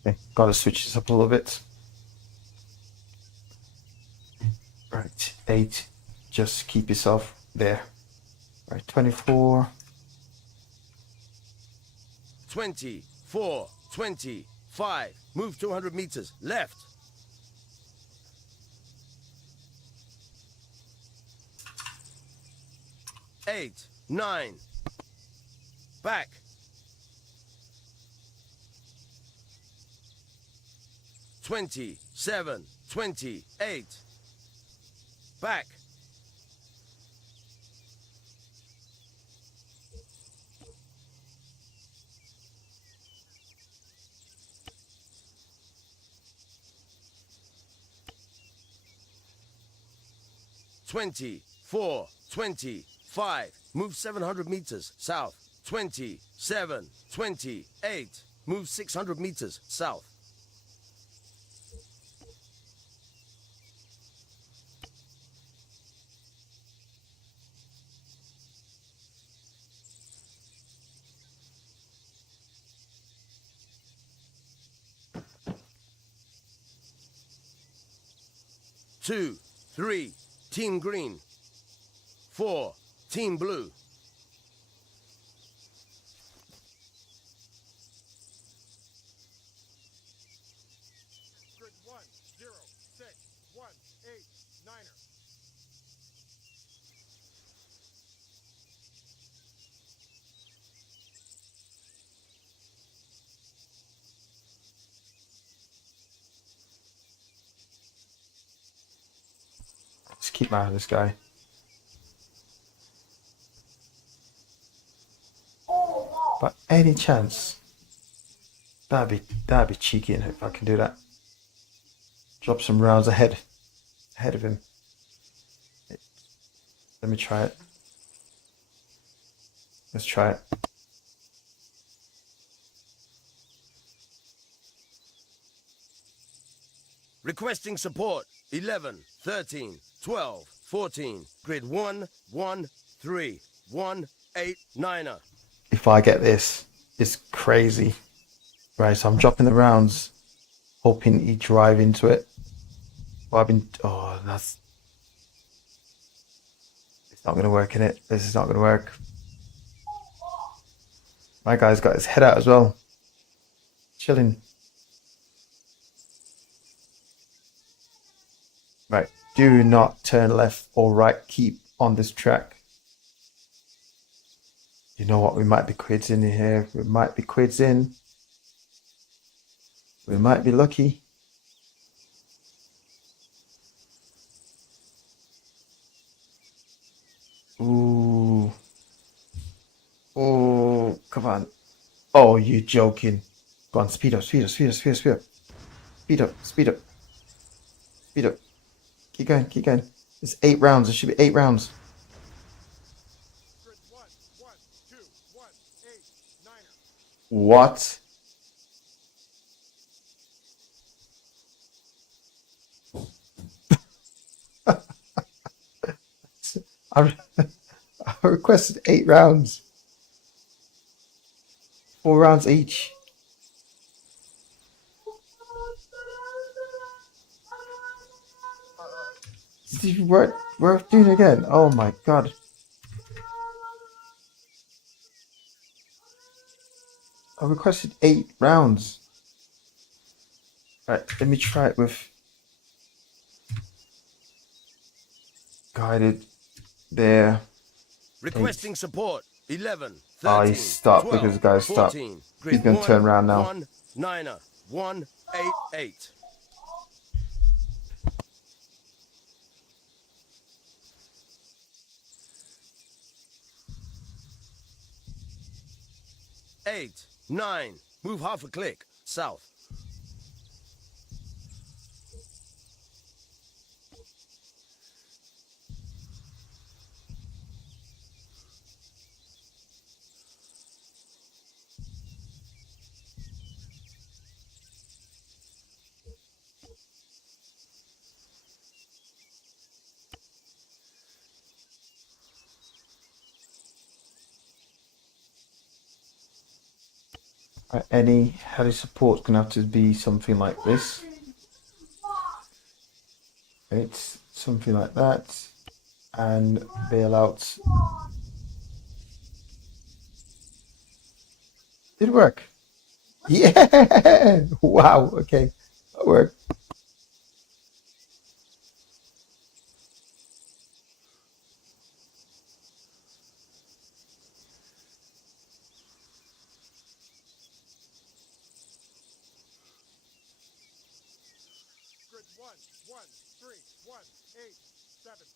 Okay, gotta switch this up a little bit. Right, 8. Just keep yourself there. Right, 24. 24, 25. Move 200 meters. Left. 8, 9. Back. 27, 28. Back. 24, 25. Move 700 meters south. 27, 28. Move 600 meters south. 2, 3, Team Green. 4, Team Blue. Grid 1, 0, 6, 1, 8, 9er. Just keep my eye on this guy. By any chance, that'd be cheeky if I can do that. Drop some rounds ahead of him. Let me try it. Let's try it. Requesting support. 11, 13, 12, 14. Grid 1, 1, 3, 1, 8, 9er. If I get this, it's crazy. Right, so I'm dropping the rounds, hoping he drive into it. But it's not gonna work, innit? This is not gonna work. My guy's got his head out as well. Chilling. Right, do not turn left or right. Keep on this track. You know what? We might be quids in here. We might be quids in. We might be lucky. Ooh. Oh, come on. Oh, you joking. Go on, speed up, speed up, speed up, speed up, speed up. Speed up, speed up. Speed up. Keep going, keep going. It's 8 rounds. It should be 8 rounds. Grid 1, 1, 2, 1, 8, 9er. What? I requested 8 rounds. 4 rounds each. We're doing it again. Oh my god. I requested 8 rounds. Right, let me try it with guided there. Requesting support. 11, 13, Oh, he stopped 12, because the guy stopped. 14. He's going to turn around now. 1, 9er. 1, 8, 8. Eight, 9. Move half a click. South. Any heli support gonna have to be something like this. It's something like that, and bailouts. Did it work? Yeah! Wow. Okay, that worked. Grid 1, 1, 3, 1, 8, 7.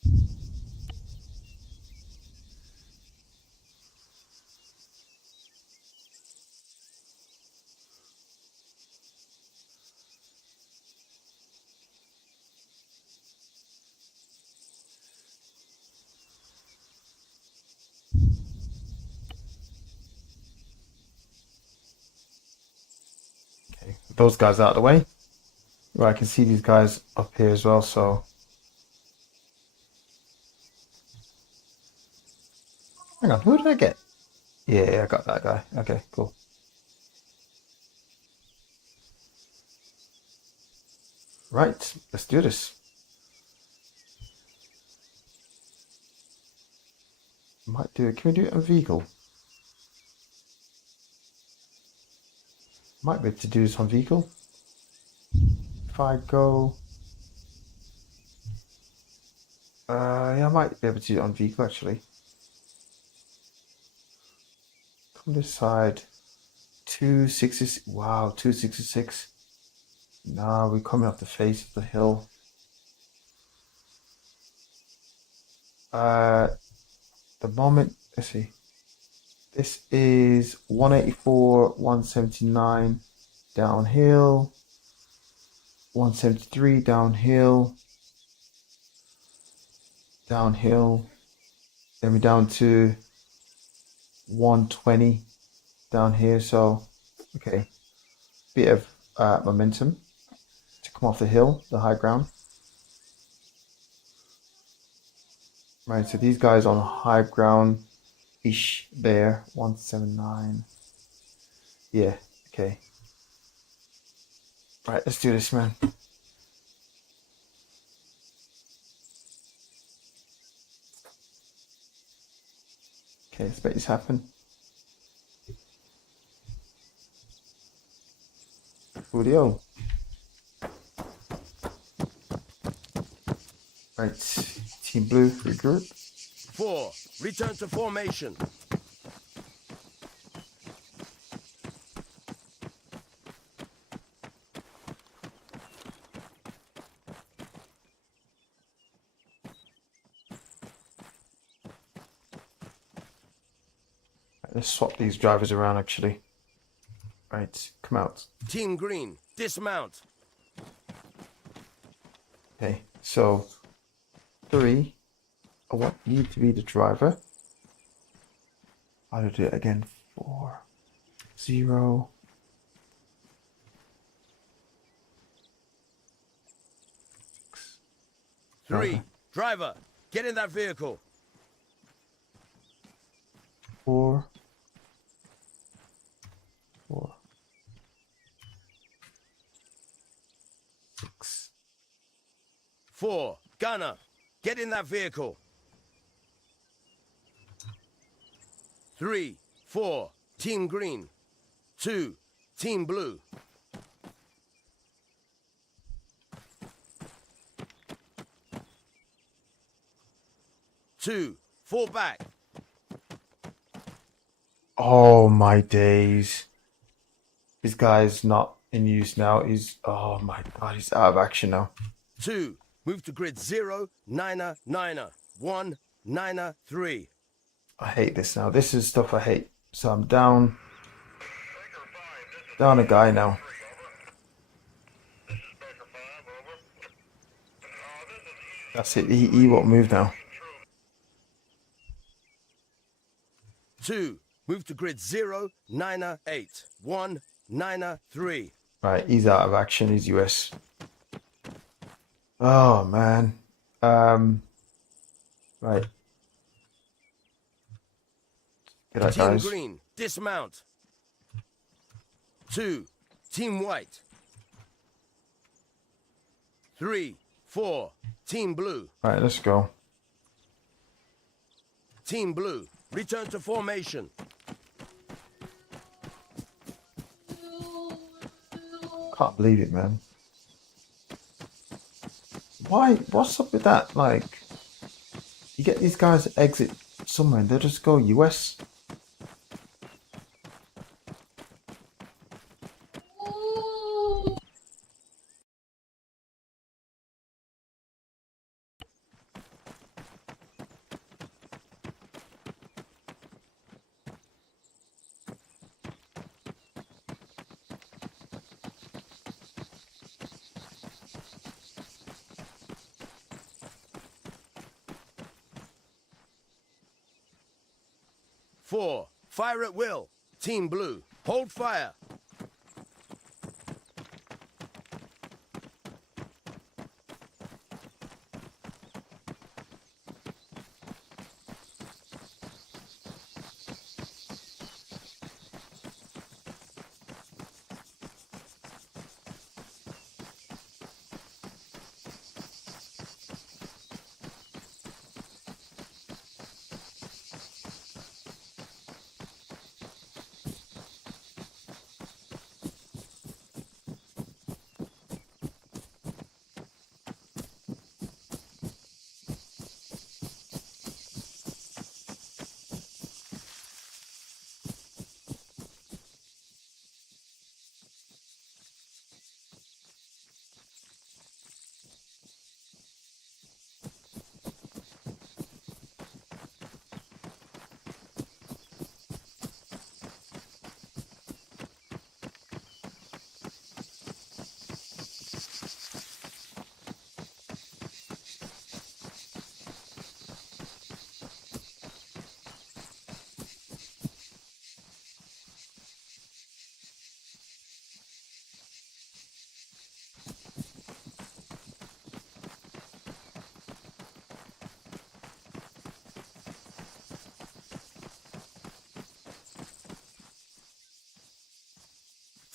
Okay, those guys out of the way. Right, I can see these guys up here as well, so hang on, who did I get? Yeah, I got that guy. Okay, cool. Right, let's do this. Might do it. Can we do it on vehicle? Might be able to do this on vehicle. If I go, yeah, I might be able to do it on vehicle actually. Come this side. 266. Wow, 266. Nah, we're coming up the face of the hill. The moment, let's see. This is 184, 179 downhill, 173 downhill, downhill. Then we're down to 120 down here. So, okay, bit of momentum to come off the hill, the high ground. Right, so these guys on high ground ish there, 179. Yeah, okay. Right, let's do this, man. Okay, let's make this happen. Audio. Right, Team Blue, regroup. 4. Return to formation. Let's swap these drivers around actually. Right, come out. Team Green, dismount. Okay, so 3. I want you to be the driver. I'll do it again. 4, 0. 3. Driver, get in that vehicle. 4, 4, 6. 4. Gunner, get in that vehicle. 3, 4. Team Green. 2. Team Blue. 2. Fall back. Oh my days. This guy's not in use now. He's, oh my god, he's out of action now. 2. Move to grid 0, 9er, 9er. 1, 9er, 3. I hate this now. This is stuff I hate. So I'm down a guy now. That's it. He won't move now. 2. Move to grid 0, 9er, 8. 1, 9er, 3. Right, he's out of action. He's US. Oh man. Right. Get that, Team guys. Green, dismount. 2. Team White. 3, 4. Team Blue. Right, let's go. Team Blue, return to formation. Can't believe it, man. Why? What's up with that? Like, you get these guys to exit somewhere and they'll just go US. Four, fire at will. Team Blue, hold fire.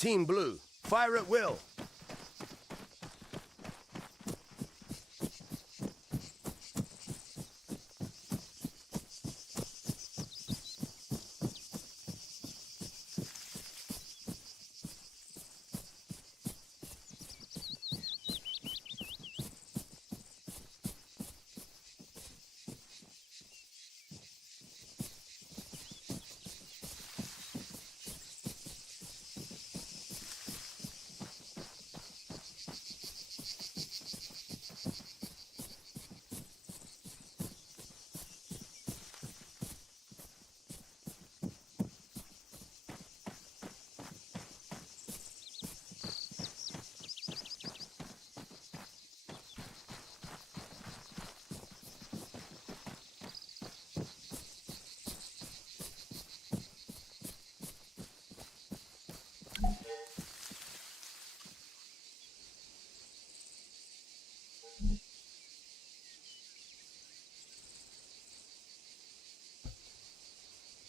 Team Blue, fire at will.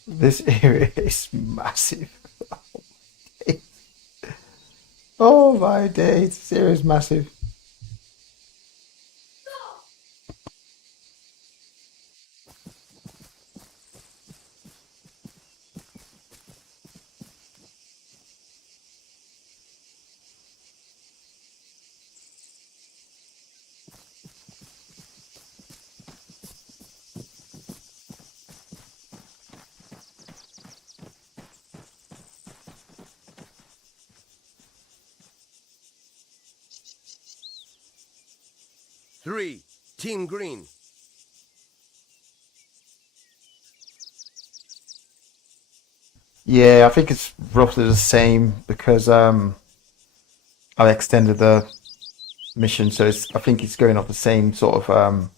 This area is massive. Oh my days, this area is massive. Three, Team Green. Yeah, I think it's roughly the same because I extended the mission, so I think it's going off the same sort of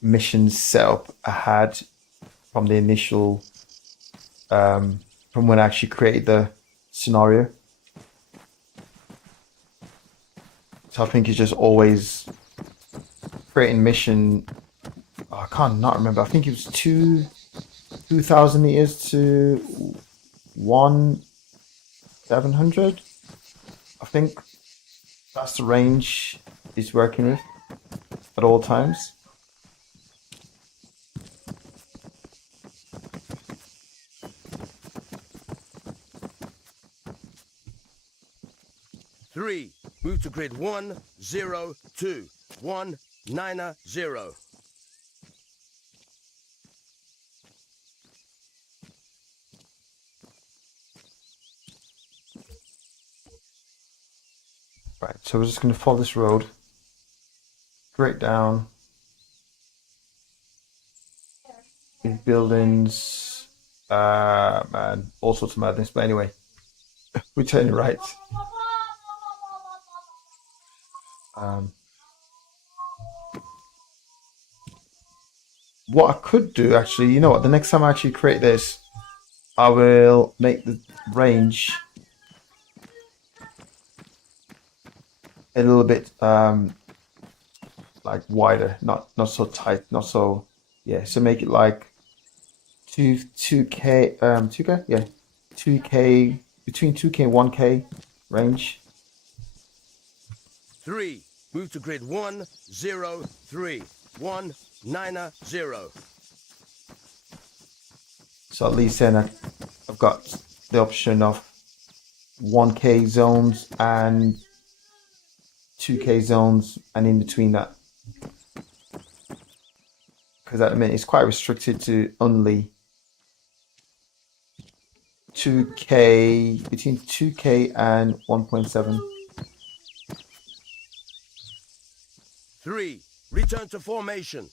mission setup I had from the initial from when I actually created the scenario. So I think it's just always creating mission. Oh, I can't not remember. I think it was 2,000 meters to 1,700. I think that's the range he's working with at all times. Three, move to grid 102, 190. Right, so we're just going to follow this road straight down. These buildings, man, all sorts of madness. But anyway, we're turning right. What I could do, actually, you know what? The next time I actually create this, I will make the range a little bit like wider, not so tight, not so, yeah. So make it like 2K, 2K, yeah, 2K, between 2K and 1K range. Three, move to grid 103, 190. So at least then I've got the option of 1K zones and 2K zones, and in between that, because at the minute it's quite restricted to only 2K, between 2K and 1.7. Three, return to formation.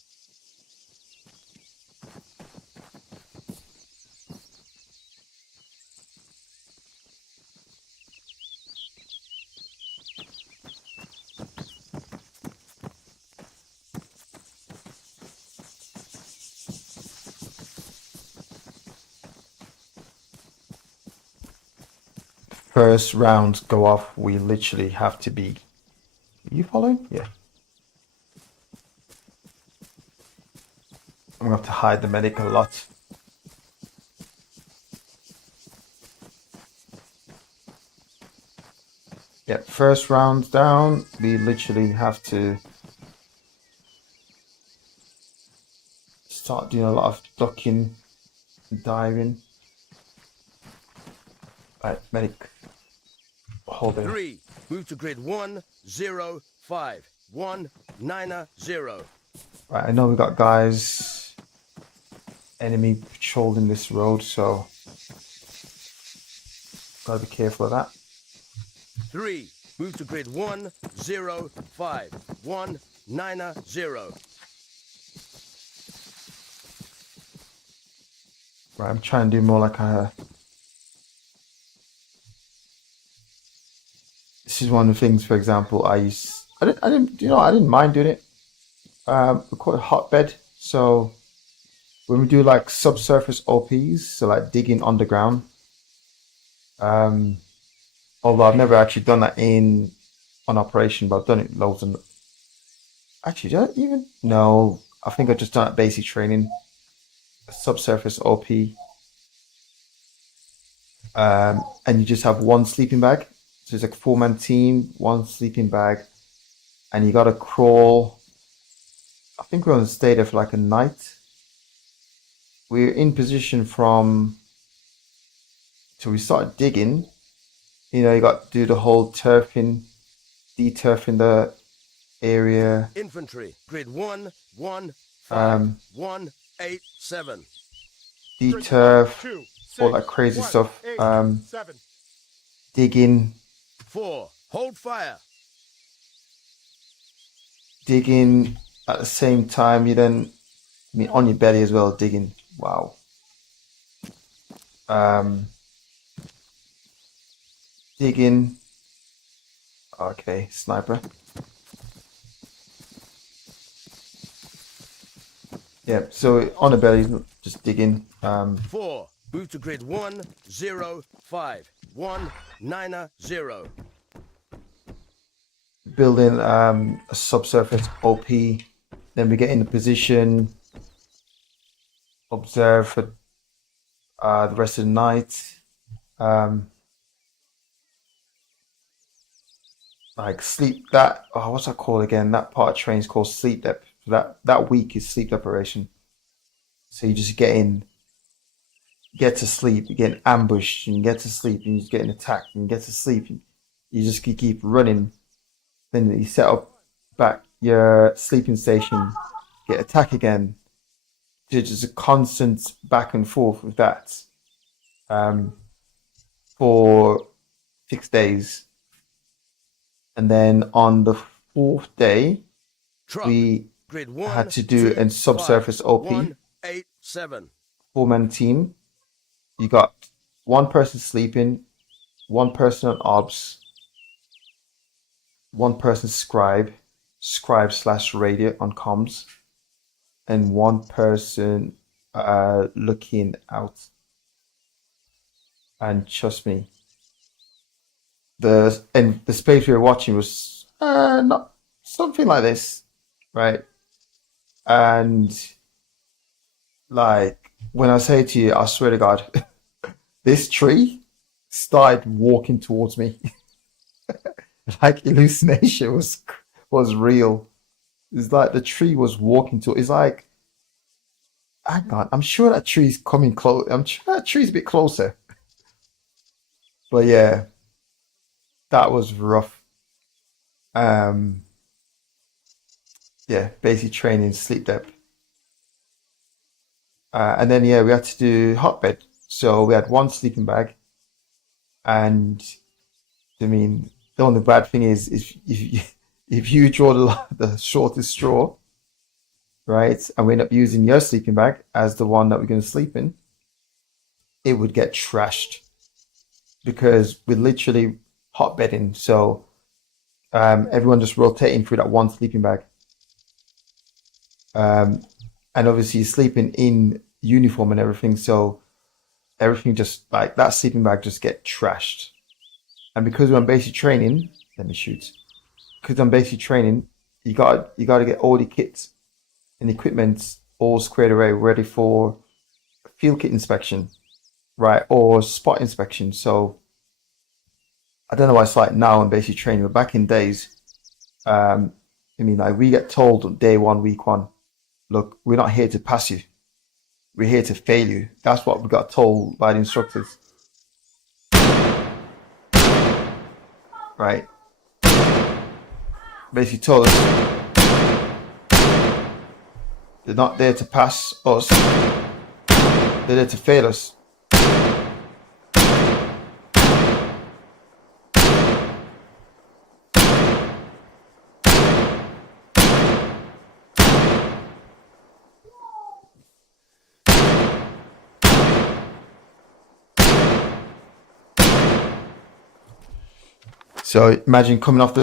First round go off, we literally have to be. Are you following? Yeah. I'm gonna have to hide the medic a lot. Yeah, first round down, we literally have to start doing a lot of ducking and diving. Right, medic. Hold it. 3. Move to grid 105. 190. Right, I know we got guys, enemy patrolling this road, so gotta be careful of that. 3. Move to grid 105. 190. Right, I'm trying to do more like a. This is one of the things, for example, I didn't, you know, I didn't mind doing it. We call it hotbed. So when we do like subsurface OPs, so like digging underground, although I've never actually done that on operation, but I've done it loads. And actually, did I even? No, I think I've just done it basic training, subsurface OP, and you just have one sleeping bag. So it's like a 4-man team, one sleeping bag, and you gotta crawl. I think we're gonna stay there for like a night. We're in position till we start digging. You know, you got to do the whole turfing, deturfing the area. Infantry, grid 115. Um, 187. deturf, 2, all 6, that crazy 1, stuff. 8, 7. Digging, 4. Hold fire. digging at the same time. You then, I mean, on your belly as well, digging. Wow. Digging. Okay, sniper. Yeah, so on the belly, just digging. 4. Move to grid 105. 190. Building a subsurface OP. Then we get into position, observe for the rest of the night. Like sleep that. Oh, what's that called again? That part of training is called sleep dep. That week is sleep deprivation. So you just get to sleep, you get ambushed, and you get to sleep, and you just getting attacked, and you get to sleep, and you just keep running. Then you set up back your sleeping station, get attack again. Just a constant back and forth with that for 6 days. And then on the 4th day, Truck, we grid had to do a subsurface OP. 187. 4-man team. You got one person sleeping, one person on obs, one person scribe/radio on comms, and one person looking out. And trust me, the space we were watching was not something like this, right? And like when I say to you, I swear to God, this tree started walking towards me. Like hallucination was real. It's like the tree was walking to. It's like, hang on, I'm sure that tree's coming close. I'm sure that tree's a bit closer. But yeah, that was rough. Yeah, basic training, sleep depth. And then yeah, we had to do hotbed. So we had one sleeping bag, and I mean, the only bad thing is if you draw the shortest straw, right, and we end up using your sleeping bag as the one that we're going to sleep in, it would get trashed because we're literally hotbedding. So everyone just rotating through that one sleeping bag. And obviously sleeping in uniform and everything, so everything just like that sleeping bag just get trashed. And because we're on basic training, let me shoot. Because on basic training, you got to get all the kits and equipment all squared away, ready for field kit inspection, right, or spot inspection. So I don't know what it's like now in basic training, but back in days, I mean, like we get told on day one, week one, look, we're not here to pass you. We're here to fail you. That's what we got told by the instructors. Right? Basically told us they're not there to pass us. They're there to fail us. So imagine coming off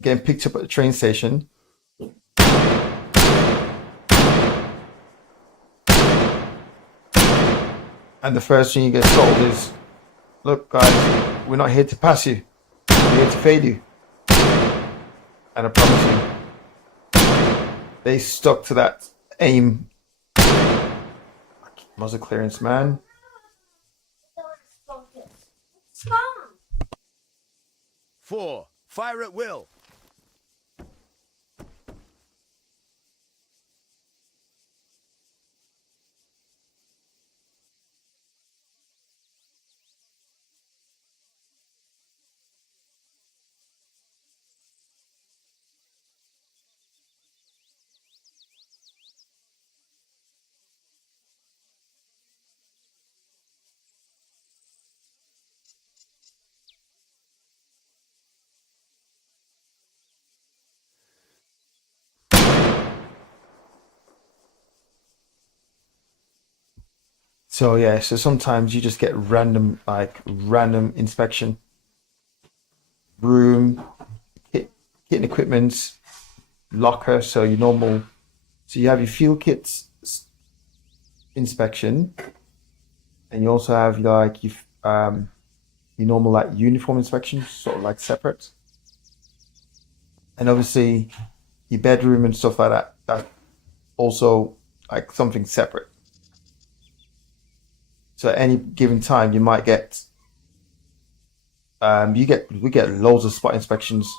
getting picked up at the train station. And the first thing you get told is, look guys, we're not here to pass you. We're here to fail you. And I promise you, they stuck to that aim. Muzzle clearance, man. 4. Fire at will. So yeah, so sometimes you just get random inspection. Room, kit and equipment, locker, so your normal, so you have your field kits inspection, and you also have like your normal like uniform inspection, sort of like separate. And obviously your bedroom and stuff like that, that also like something separate. So at any given time, you might get, we get loads of spot inspections.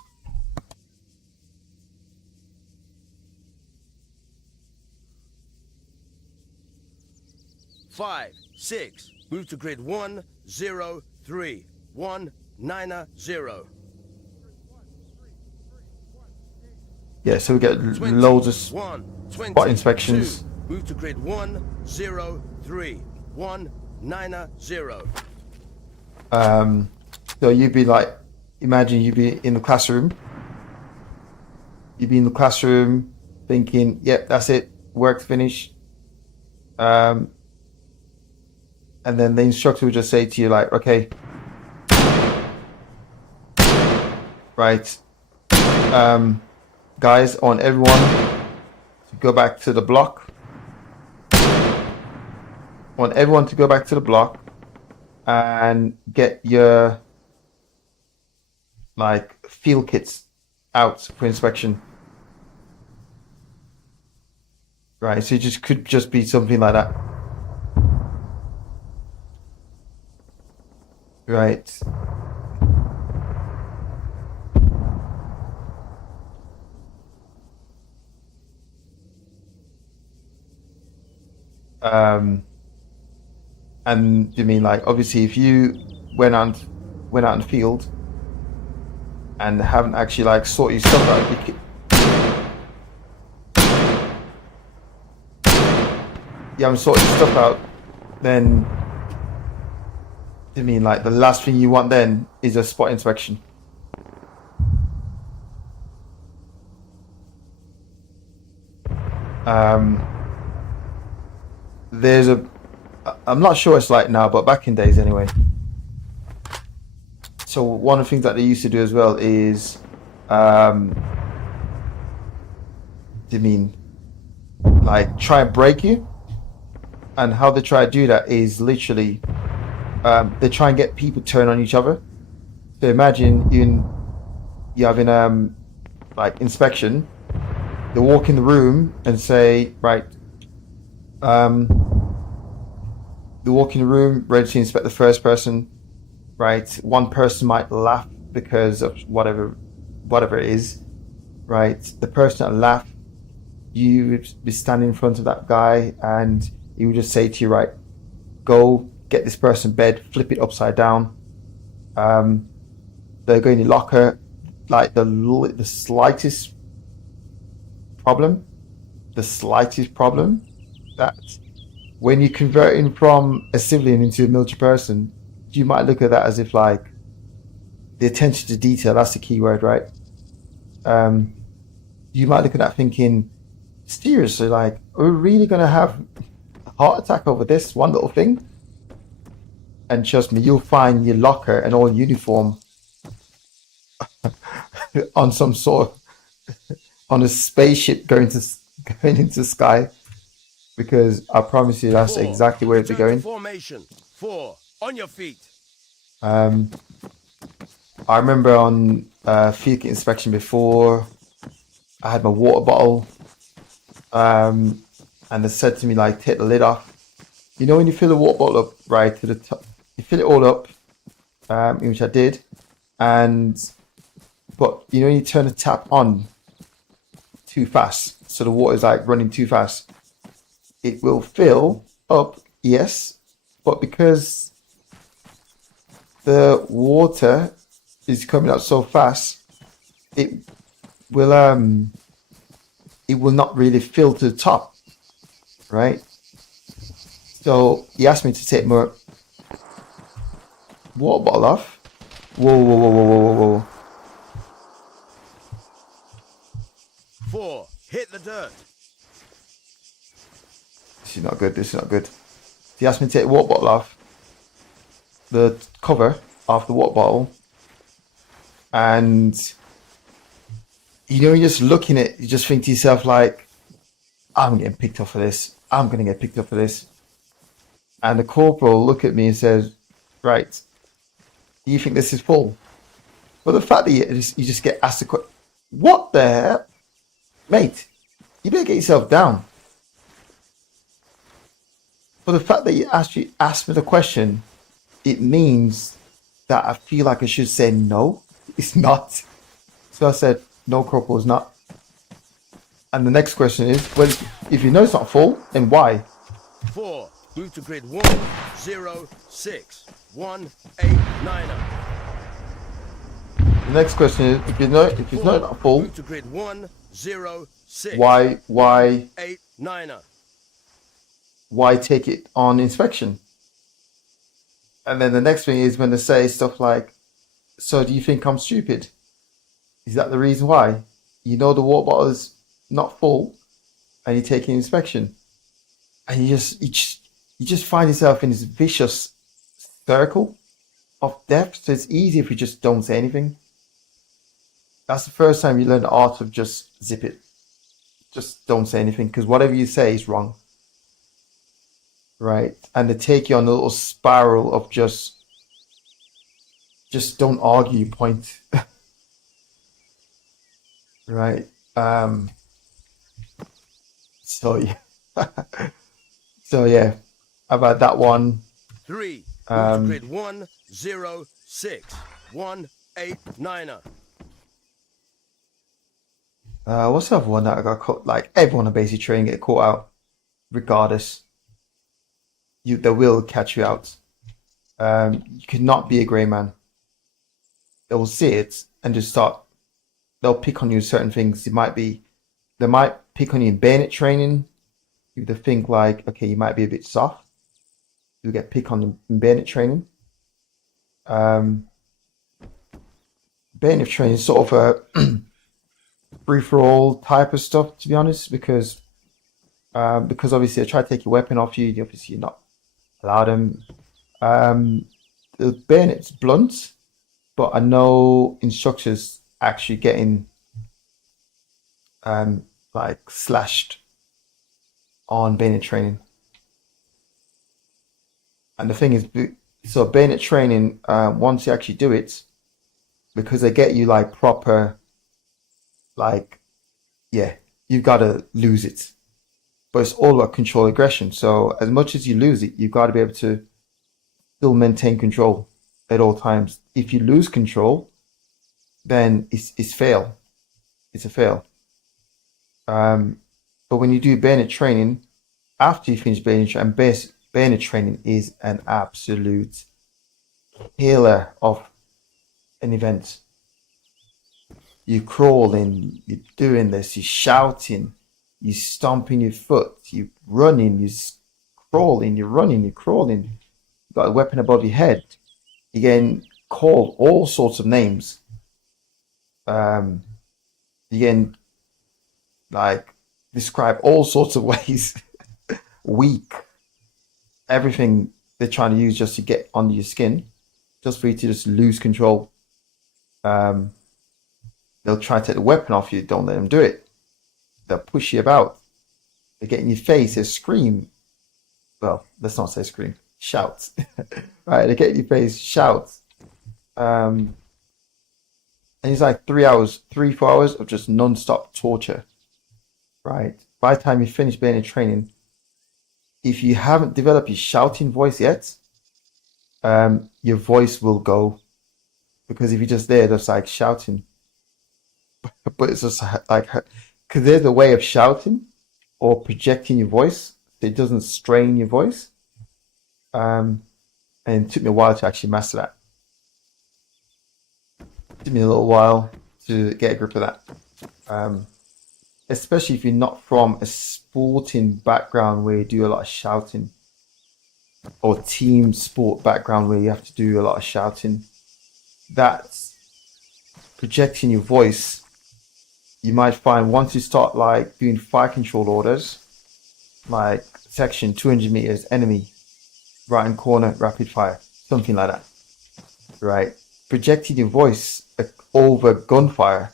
Five, 6. Move to grid 103. 190. Yeah, so we get 20, loads of 20, spot inspections. 2. Move to grid 103. 190. So you'd be like, imagine you'd be in the classroom. You'd be in the classroom thinking, yep, that's it, work's finished. And then the instructor would just say to you like, okay, right, guys, I want everyone to go back to the block. I want everyone to go back to the block and get your like field kits out for inspection. Right, so it just could just be something like that. Right. And you mean like obviously if you went out in the field and haven't actually like sorted your stuff out, you haven't sorted your stuff out, then you mean like the last thing you want then is a spot inspection. There's a, I'm not sure it's like now, but back in days anyway. So one of the things that they used to do as well is, you mean like try and break you, and how they try to do that is literally, they try and get people to turn on each other. So imagine you having like inspection. They walk in the room and say, right, they walk in the room ready to inspect the first person, right? One person might laugh because of whatever it is, right? The person that laughed, you would be standing in front of that guy and he would just say to you, right, go get this person bed, flip it upside down. They're going to locker, like the slightest problem, that when you're converting from a civilian into a military person, you might look at that as if like the attention to detail, that's the key word, right? You might look at that thinking, seriously, like, are we really going to have a heart attack over this one little thing? And trust me, you'll find your locker and all uniform on some sort of, on a spaceship going into the sky, because I promise you that's exactly where it's going. Formation. 4. On your feet. I remember on field inspection before, I had my water bottle, and they said to me, like, take the lid off. You know when you fill the water bottle up right to the top, you fill it all up, which I did, but you know when you turn the tap on too fast, so the water is like running too fast, it will fill up, yes, but because the water is coming out so fast, it will not really fill to the top, right? So he asked me to take my water bottle off. Whoa. 4. Hit the dirt. This is not good. He asked me to take the water bottle off, the cover off the water bottle, and you know, you're just looking at it, you just think to yourself like, I'm getting picked up for this. I'm going to get picked up for this. And the corporal looked at me and says, right, do you think this is full? But the fact that you just get asked the question, what the hell? Mate, you better get yourself down. But the fact that you actually asked me the question, it means that I feel like I should say no, it's not. So I said, no, corporal, it's not. And the next question is, well, if you know it's not full, then why? 4. Move to grid 106 189. The next question is, if you know it's not full, move to grid 106 why 89. Why take it on inspection? And then the next thing is when they say stuff like, so do you think I'm stupid? Is that the reason why? You know the water bottle is not full and you take an inspection, and you just find yourself in this vicious circle of death. So it's easy if you just don't say anything. That's the first time you learn the art of just zip it. Just don't say anything, because whatever you say is wrong. Right? And they take you on a little spiral of just don't argue your point. Right? So yeah. So yeah, I've had that one. 3. Grid 106 189. What's the other one that I got caught? Like everyone on basic training get caught out, regardless. They will catch you out. You cannot be a grey man. They will see it and just start. They'll pick on you certain things. They might pick on you in bayonet training. You would think like, okay, you might be a bit soft. You get picked on in bayonet training. Bayonet training is sort of a free-for-all type of stuff, to be honest, because obviously they try to take your weapon off you. Obviously, you're not allowed them. The bayonet's blunt, but I know instructors actually getting like slashed on bayonet training. And the thing is, so bayonet training, once you actually do it, because they get you like proper, like, yeah, you've got to lose it. But it's all about control aggression. So as much as you lose it, you've got to be able to still maintain control at all times. If you lose control, then it's fail. It's a fail. But when you do bayonet training, after you finish bayonet training is an absolute killer of an event. You're crawling, you're doing this, you're shouting, you're stomping your foot, you're running, you're crawling, you're running, you're crawling. You've got a weapon above your head. You're getting called all sorts of names. You're getting like described all sorts of ways. Weak. Everything they're trying to use just to get under your skin, just for you to just lose control. They'll try to take the weapon off you. Don't let them do it. They'll push you about. They get in your face. They scream. Well, let's not say scream. Shout. Right? They get in your face. Shout. And it's like 4 hours of just non-stop torture. Right? By the time you finish bayonet training, if you haven't developed your shouting voice yet, your voice will go. Because if you're just there, just like shouting. But it's just like, because there's a way of shouting or projecting your voice so it doesn't strain your voice. And it took me a while to actually master that. It took me a little while to get a grip of that. Especially if you're not from a sporting background where you do a lot of shouting, or team sport background where you have to do a lot of shouting. That's projecting your voice. You might find once you start like doing fire control orders, like section 200 meters, enemy, right hand corner, rapid fire, something like that, right? Projecting your voice over gunfire.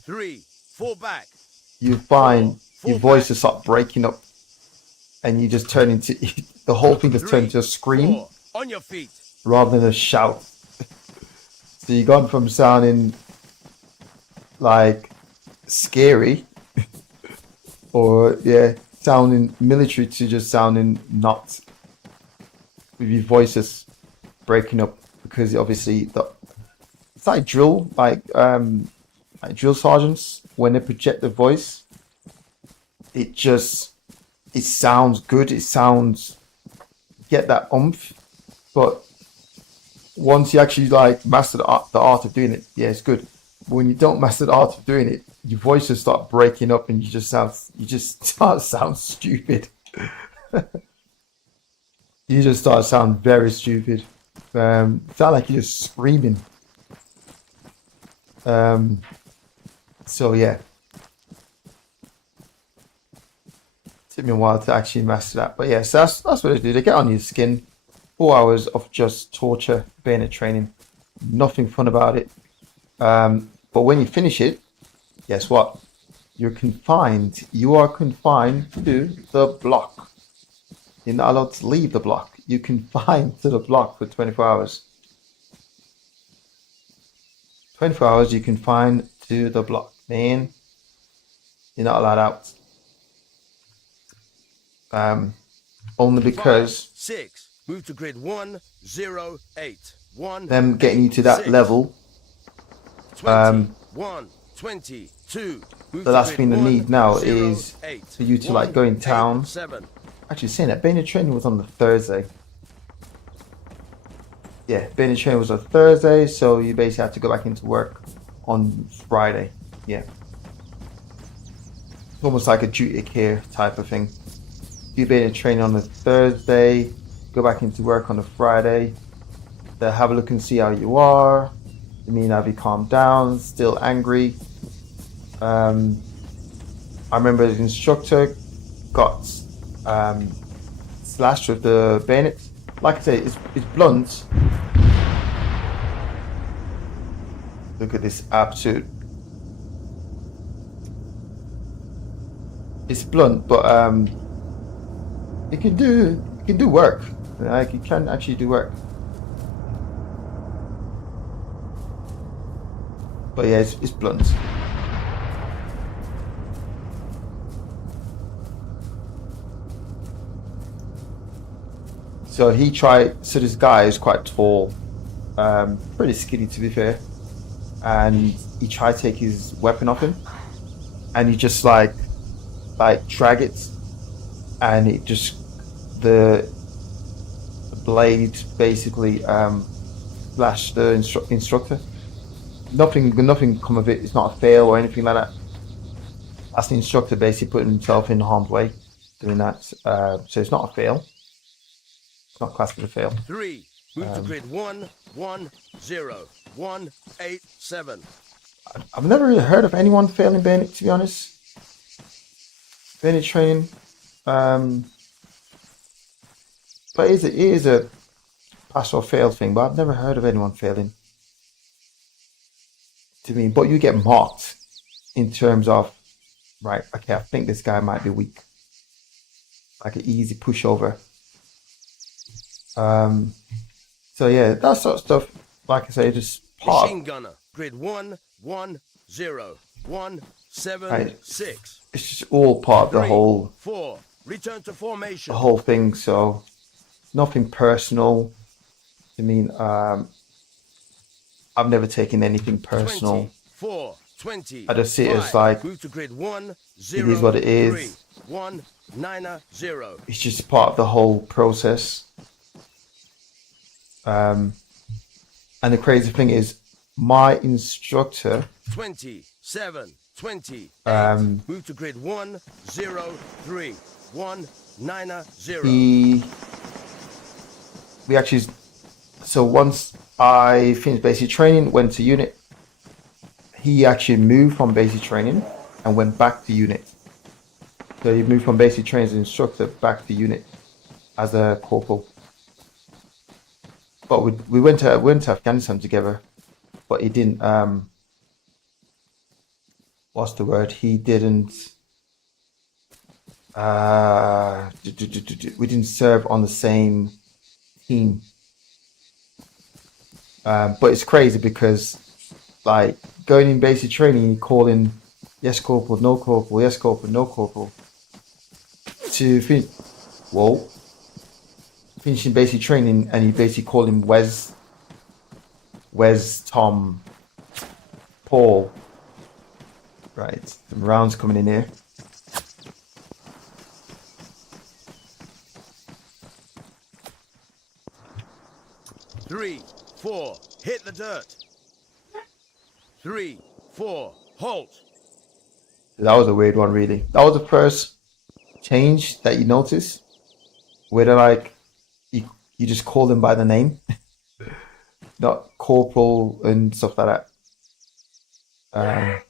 3, 4 back. You find your voice just start breaking up, and you just turn into the whole thing just turns into a scream. 4, on your feet. Rather than a shout. So you've gone from sounding like scary or sounding military to just sounding not, with your voices breaking up, because obviously it's like drill, like drill sergeants, when they project the voice, it sounds good, get that oomph, but once you actually like master the art of doing it, it's good. But when you don't master the art of doing it, your voice just start breaking up, and you just start to sound stupid. You just start to sound very stupid. Sound like you're just screaming. So yeah, took me a while to actually master that, but yeah, so that's what they do. They get on your skin. 4 hours of just torture, bayonet training, nothing fun about it. But when you finish it, guess what? You're confined. You are confined to the block. You're not allowed to leave the block. You're confined to the block for 24 hours. 24 hours you're confined to the block, man. You're not allowed out. Only because 5, 6. Move to grid 108. Them getting you to that 6, level. 21, 22. The last thing they need now is for you to like go in town. Actually, saying that bayonet training was on the Thursday. Yeah, bayonet training was on Thursday, so you basically have to go back into work on Friday. Yeah, it's almost like a duty care type of thing. Do bayonet training on the Thursday, go back into work on the Friday. They'll have a look and see how you are. They mean have you calmed down, still angry. I remember the instructor got slashed with the bayonet. Like I say, it's blunt. Look at this absolute. It's blunt, but it can do work. Like it can actually do work. But yeah, it's blunt. So he tried. So this guy is quite tall. pretty skinny to be fair, and he tried to take his weapon off him, and he just like drag it, and it just the blade basically flashed the instructor. Nothing come of it. It's not a fail or anything like that. That's the instructor basically putting himself in harm's way doing that. So it's not a fail. It's not classed as a fail. 3. Move to grid 1, 1, 0, 1, 8, 7. I've never really heard of anyone failing bayonet, to be honest. Bayonet training. But it is a pass or fail thing, but I've never heard of anyone failing. To me, but you get marked in terms of, right, okay, I think this guy might be weak. Like an easy pushover. So yeah, that sort of stuff, like I say, just part. Machine gunner, grid 1, 1, 0, 1, 7, Right. 6. It's just all part of the 3, whole 4. Return to formation. thing. So nothing personal. I mean, I've never taken anything personal. 24, 20. I just see it as like, move to grid 1, 0, it is what it is. 3, 1, 9, 0. It's just part of the whole process. And the crazy thing is, my instructor, 27, 20. Move to grid 1, 0, 3, 1, 9, 0. we actually, so once I finished basic training, went to unit, he actually moved from basic training and went back to unit. So he moved from basic training as an instructor back to unit as a corporal. But we went to Afghanistan together, but he didn't. What's the word? He didn't. We didn't serve on the same team. But it's crazy because, like, going in basic training, you call in yes corporal, no corporal, yes corporal, no corporal. To finish, finishing basic training, and you basically call him Wes, Tom, Paul. Right, some rounds coming in here. Three, 4, hit the dirt. 3, 4, halt. That was a weird one, really. That was the first change that you noticed, where they're like, you just call them by the name, not corporal and stuff like that.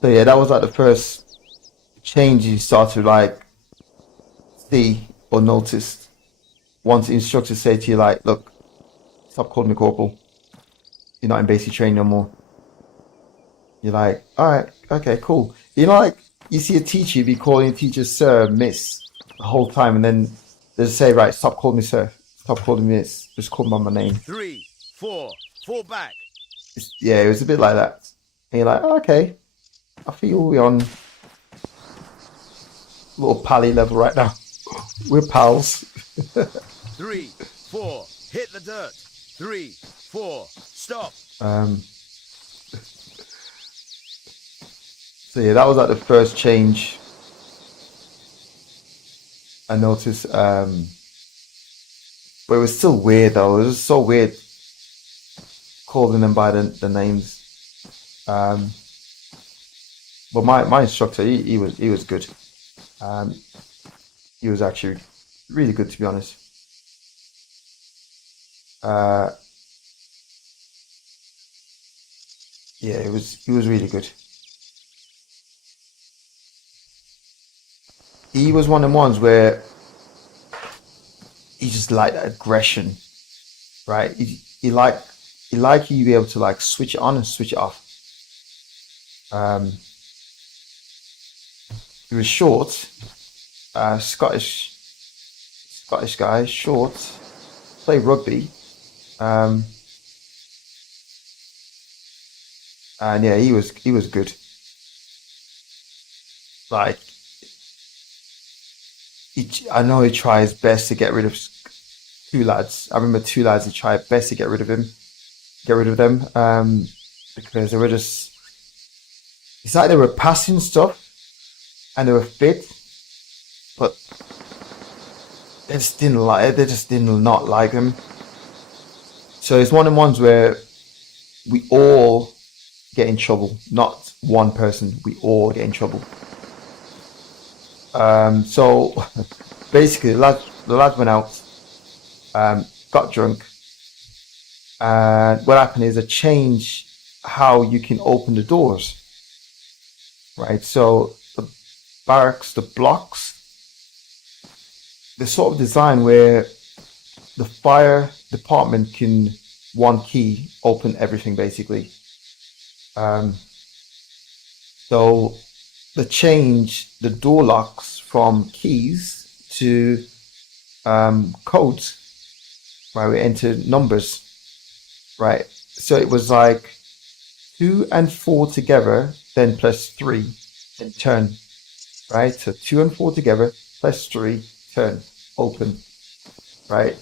So yeah, that was like the first change you start to like see or notice once the instructors say to you like, look, stop calling me corporal. You're not in basic training no more. You're like, all right, okay, cool. You know, like you see a teacher be calling a teacher sir, miss the whole time, and then they say, right, stop calling me sir, stop calling me miss, just call me by my name. 3, 4, fall back. Yeah, it was a bit like that. And you're like, oh, okay, I feel we're on little pally level right now. We're pals. 3, 4, hit the dirt. 3, 4, stop. So yeah, that was like the first change I noticed. But it was still weird though. It was so weird calling them by the names. But my instructor, he was good. He was actually really good, to be honest. Yeah, he was really good. He was one of the ones where he just liked that aggression, right? He liked you to be able to like switch it on and switch it off. He was short, Scottish guy, short, played rugby, and yeah, he was good. Like, I know he tries best to get rid of two lads. I remember two lads. He tried best to get rid of them, because they were just. It's like they were passing stuff, and they were fit, but they just didn't like it. They just did not like him. So it's one of the ones where we all get in trouble, not one person. We all get in trouble. So basically, the lad went out, got drunk, and what happened is they changed how you can open the doors. Right, so the barracks, the blocks, the sort of design where the fire department can one key open everything basically. So they changed the door locks from keys to codes, right? We entered numbers, right? So it was like 2 and 4 together, then plus 3, then turn, right? So 2 and 4 together, plus 3, turn, open, right?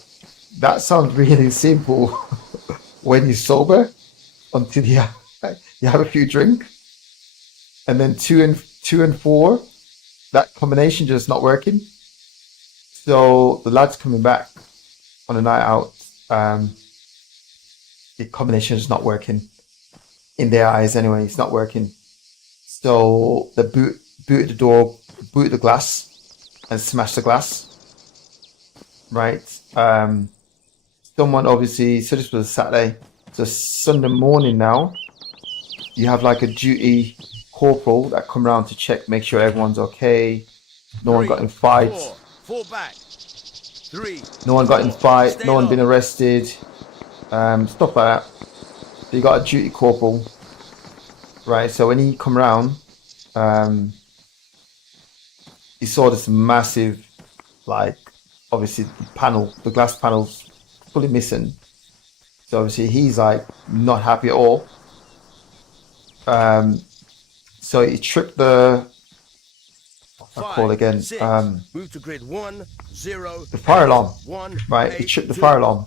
That sounds really simple when you're sober, until you have a few drinks, and then 2 and 4, that combination just not working. So the lads coming back on a night out, the combination is not working. In their eyes anyway, it's not working. So they booted the door, booted the glass, and smashed the glass. Right. Someone obviously, so this was a Saturday, so Sunday morning now, you have like a duty corporal that come around to check, make sure everyone's okay. No one got in fights. Fall back. 3. No one got in fight. No one been arrested. Stuff like that. So you got a duty corporal, right? So when he come around, he saw this massive, like, obviously the glass panel's fully missing. So obviously he's like not happy at all. So he tripped the, I call again, move to grid 1, 0, the fire alarm, 1, right? He tripped the fire alarm.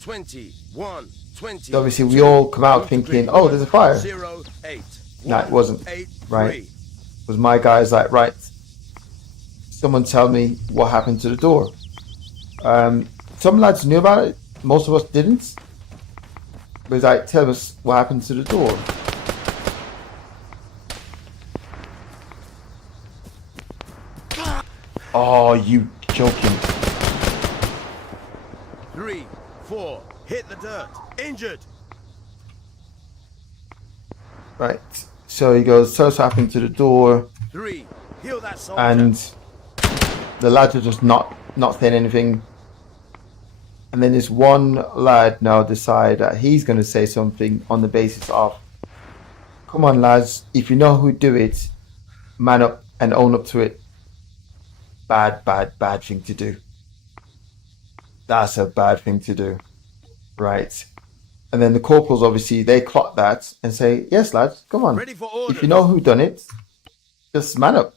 21, 20. So obviously we all come out thinking, oh, there's a fire. 0, 8. No, it wasn't, 8, right? It was my guys like, right, someone tell me what happened to the door. Some lads knew about it, most of us didn't. But it's like, tell us what happened to the door. Oh, you joking. 3, 4, hit the dirt, injured. Right, so he goes, tell us what happened to the door. 3, heal that soldier. And the lads are just not saying anything. And then this one lad now decide that he's going to say something on the basis of, come on lads, if you know who do it, man up and own up to it. Bad thing to do. That's a bad thing to do. Right. And then the corporals, obviously, they clock that and say, yes, lads, come on. Ready for orders. If you know who done it, just man up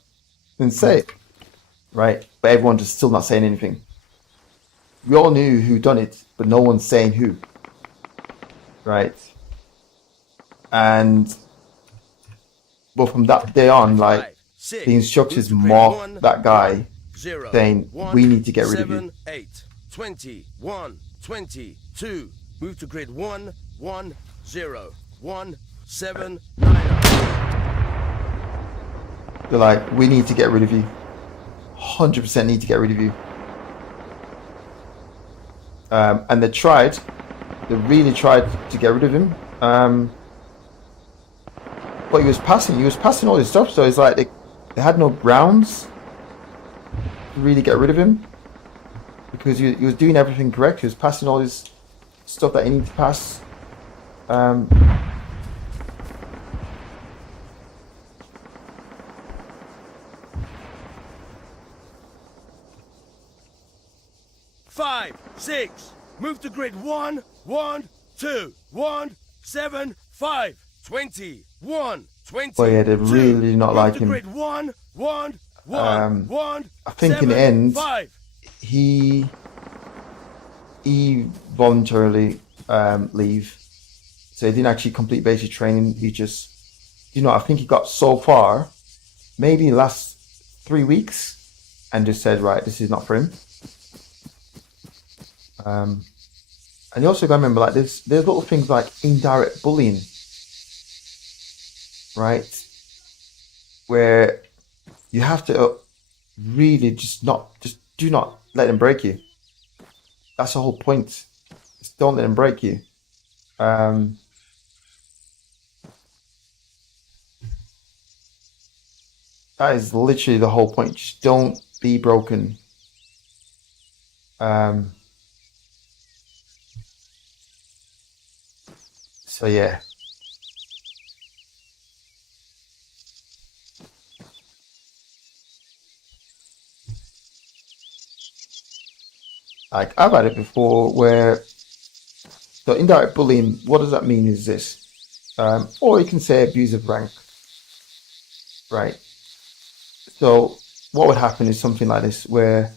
and say it. Right. But everyone just still not saying anything. We all knew who done it, but no one's saying who. Right. And but from that day on, like, 5, 6, the instructors move to grid mocked 1, that guy, 0, saying, 1, we need to get rid of 7, you. 8, 20, 1, 20, 2, move to grid 1, 1, 0, 1, 7, 9. They're like, we need to get rid of you. 100% need to get rid of you. And they really tried to get rid of him. But he was passing all his stuff, so it's like they had no grounds to really get rid of him, because he was doing everything correct. He was passing all his stuff that he needed to pass. 5, 6. Move to grid 1, 1, 2, 1, 7, 5. 20, 1, 20. But yeah, they really do not like him. Grid 1, 1, 1, 1. I think 7, in the end, 5. he voluntarily leave. So he didn't actually complete basic training. He just, you know, I think he got so far, maybe last 3 weeks, and just said, right, this is not for him. And you also got to remember, like, there's little things like indirect bullying, right? Where you have to really just do not let them break you. That's the whole point. Just don't let them break you. That is literally the whole point. Just don't be broken. So yeah. Like, I've had it before where, so indirect bullying, what does that mean is this? Or you can say abuse of rank, right? So what would happen is something like this, where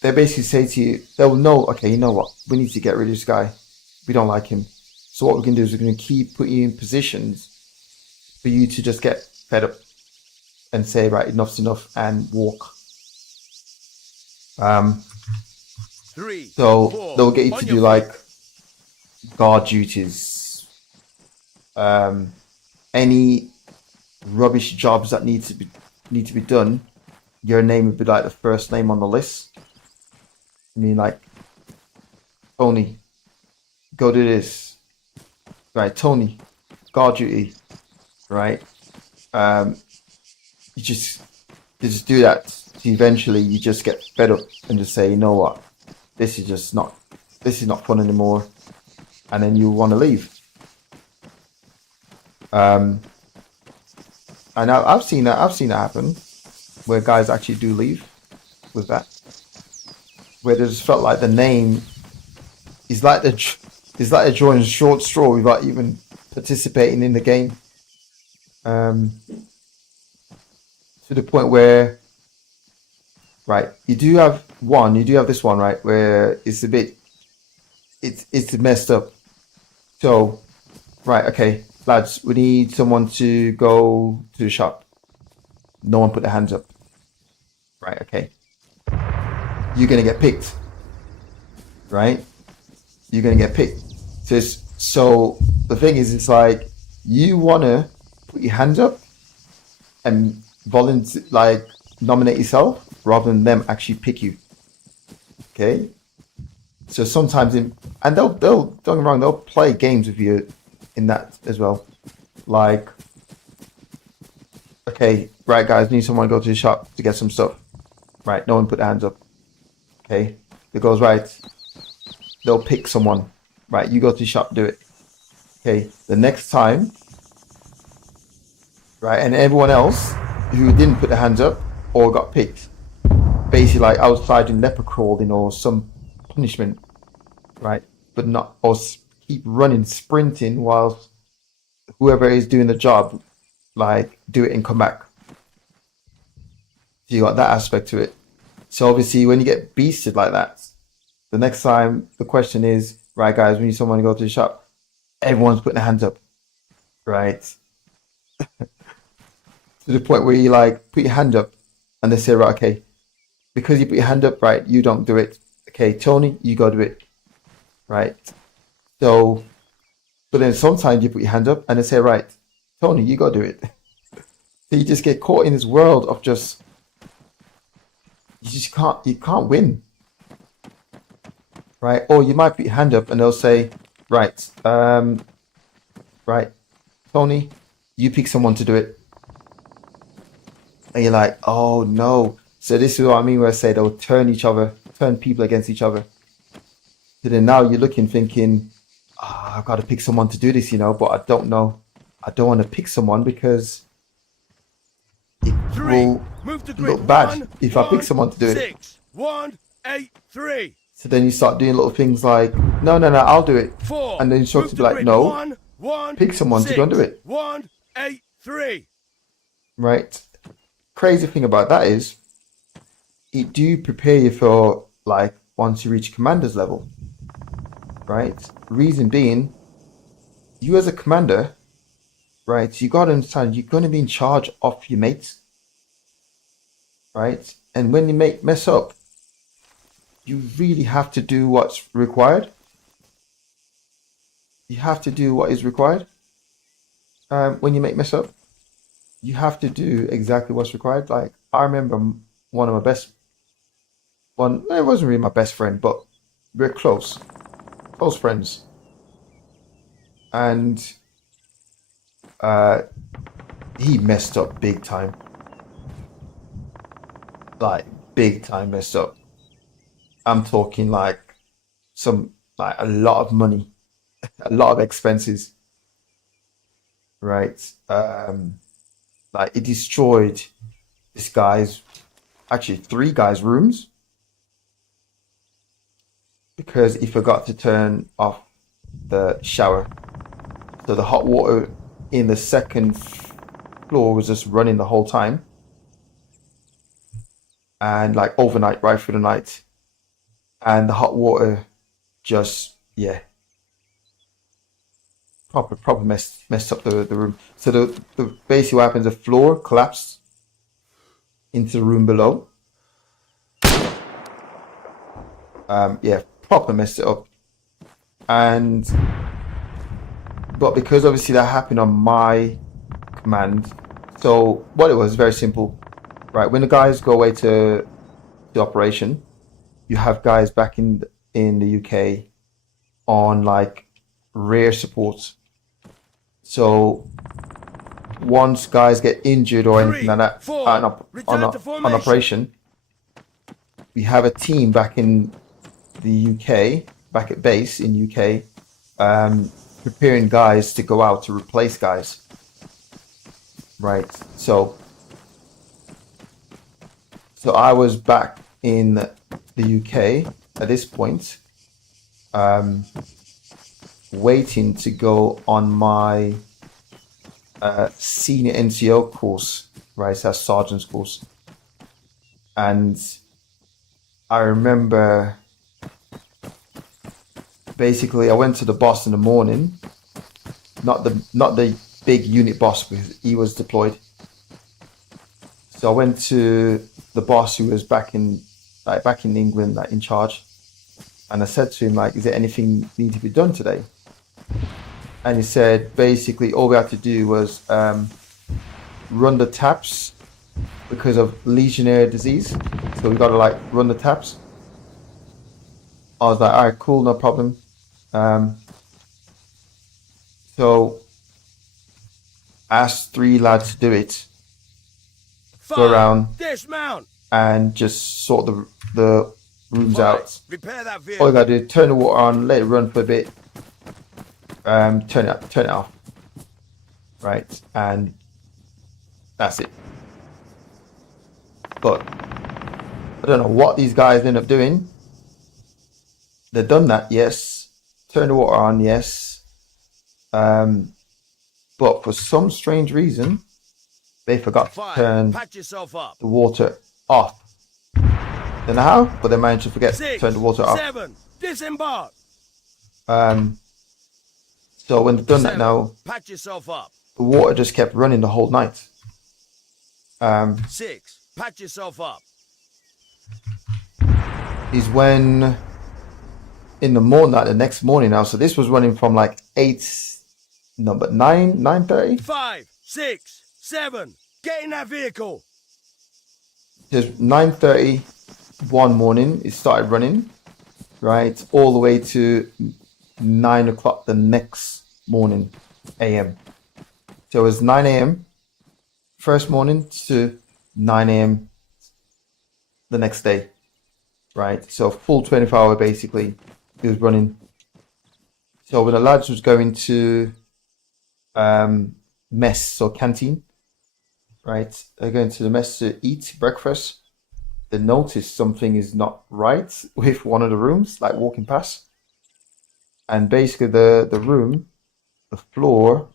they basically say to you, they'll know, okay, you know what, we need to get rid of this guy. We don't like him. So what we can do is we're going to keep putting you in positions for you to just get fed up and say, right, enough's enough, and walk. 3, So 4, they'll get you to do like guard duties, any rubbish jobs that need to be done. Your name would be like the first name on the list. I mean, like, Tony, go do this. Right, Tony, guard duty. Right, you just do that. So eventually, you just get fed up and just say, you know what, this is not fun anymore, and then you want to leave. And I've seen that happen, where guys actually do leave with that, where they just felt like the name is like they're drawing a short straw without even participating in the game. To the point where, right, you do have this one, right, where it's it's messed up. So, right, okay, lads, we need someone to go to the shop. No one put their hands up. Right, okay. You're gonna get picked. Right? You're gonna get picked. So the thing is, it's like, you wanna put your hands up and volunteer, like, nominate yourself, rather than them actually pick you. Okay? So sometimes and they'll don't get me wrong, they'll play games with you in that as well. Like, okay, right guys, need someone to go to the shop to get some stuff. Right, no one put their hands up. Okay, it goes, right, they'll pick someone. Right, you go to the shop, do it. Okay, the next time, right, and everyone else who didn't put their hands up or got picked, basically like outside in leper crawling or some punishment, right, but not, or keep running, sprinting, whilst whoever is doing the job, like, do it and come back. So you got that aspect to it. So obviously when you get beasted like that, the next time the question is, right guys, we need someone to go to the shop. Everyone's putting their hands up, right? To the point where you like put your hand up and they say, right, okay, because you put your hand up, right, you don't do it. Okay, Tony, you go do it. Right? So, but then sometimes you put your hand up and they say, right, Tony, you go do it. So you just get caught in this world of just, you can't win. Right? Or you might put your hand up and they'll say, right, right, Tony, you pick someone to do it. And you're like, oh no. So this is what I mean, where I say they'll turn people against each other. So then now you're looking, thinking, oh, I've got to pick someone to do this, but I don't know. I don't want to pick someone because it will look bad if I pick someone to do it. 1, 8, 3. So then you start doing little things like, no, I'll do it. 4. And the instructor will be like, no, pick someone to go and do it. 1, 8, 3. Right. Crazy thing about that is, it do prepare you for like once you reach commander's level. Right. Reason being, you as a commander, right, you got to understand you're going to be in charge of your mates. Right. And when you mess up, you really have to do what's required. You have to do what is required. When you mess up, you have to do exactly what's required. Like, I remember one of my best, it wasn't really my best friend, but we're close friends. And he messed up big time. Like, big time messed up. I'm talking like a lot of money, a lot of expenses, right? Like, it destroyed actually 3 guys' rooms because he forgot to turn off the shower. So the hot water in the second floor was just running the whole time. And like overnight, right through the night. And the hot water just, yeah, proper messed up the room. So the basically what happens, the floor collapsed into the room below. Yeah, proper messed it up. But because obviously that happened on my command, so what it was very simple, right? When the guys go away to the operation, you have guys back in the UK on like rare support. So once guys get injured or anything like that on operation, we have a team back in the UK, back at base in UK, preparing guys to go out to replace guys. Right. So I was back in the UK at this point, waiting to go on my senior NCO course, right? So that's sergeant's course. And I remember basically I went to the boss in the morning, not the big unit boss because he was deployed. So I went to the boss who was back in England, like in charge, and I said to him, like, is there anything need to be done today? And he said basically all we had to do was run the taps because of Legionnaire disease. So we got to like run the taps. I was like, all right, cool, no problem. So I asked 3 lads to do it. Go around, dismount, and just sort the rooms out. Repair that All vehicle. you gotta do is turn the water on, let it run for a bit, turn it off. Right, and that's it. But I don't know what these guys end up doing. They've done that, yes. Turn the water on, yes. But for some strange reason, they forgot to turn the water off. Don't know how, but they managed to forget to turn the water off. 7, disembark. So when they've done that now, Patch yourself up. the water just kept running the whole night. 6, patch yourself up. Is when in the morning, the next morning now, so this was running from like 9:30. 5, 6, 7, get in that vehicle. Just 9:30 one morning, it started running, right, all the way to 9 o'clock the next morning, AM. So it was 9 AM first morning to 9 AM the next day, right? So full 24-hour basically, it was running. So when the lads was going to mess, so canteen, right? They're going to the mess to eat breakfast. they notice something is not right with one of the rooms, like walking past. And basically the floor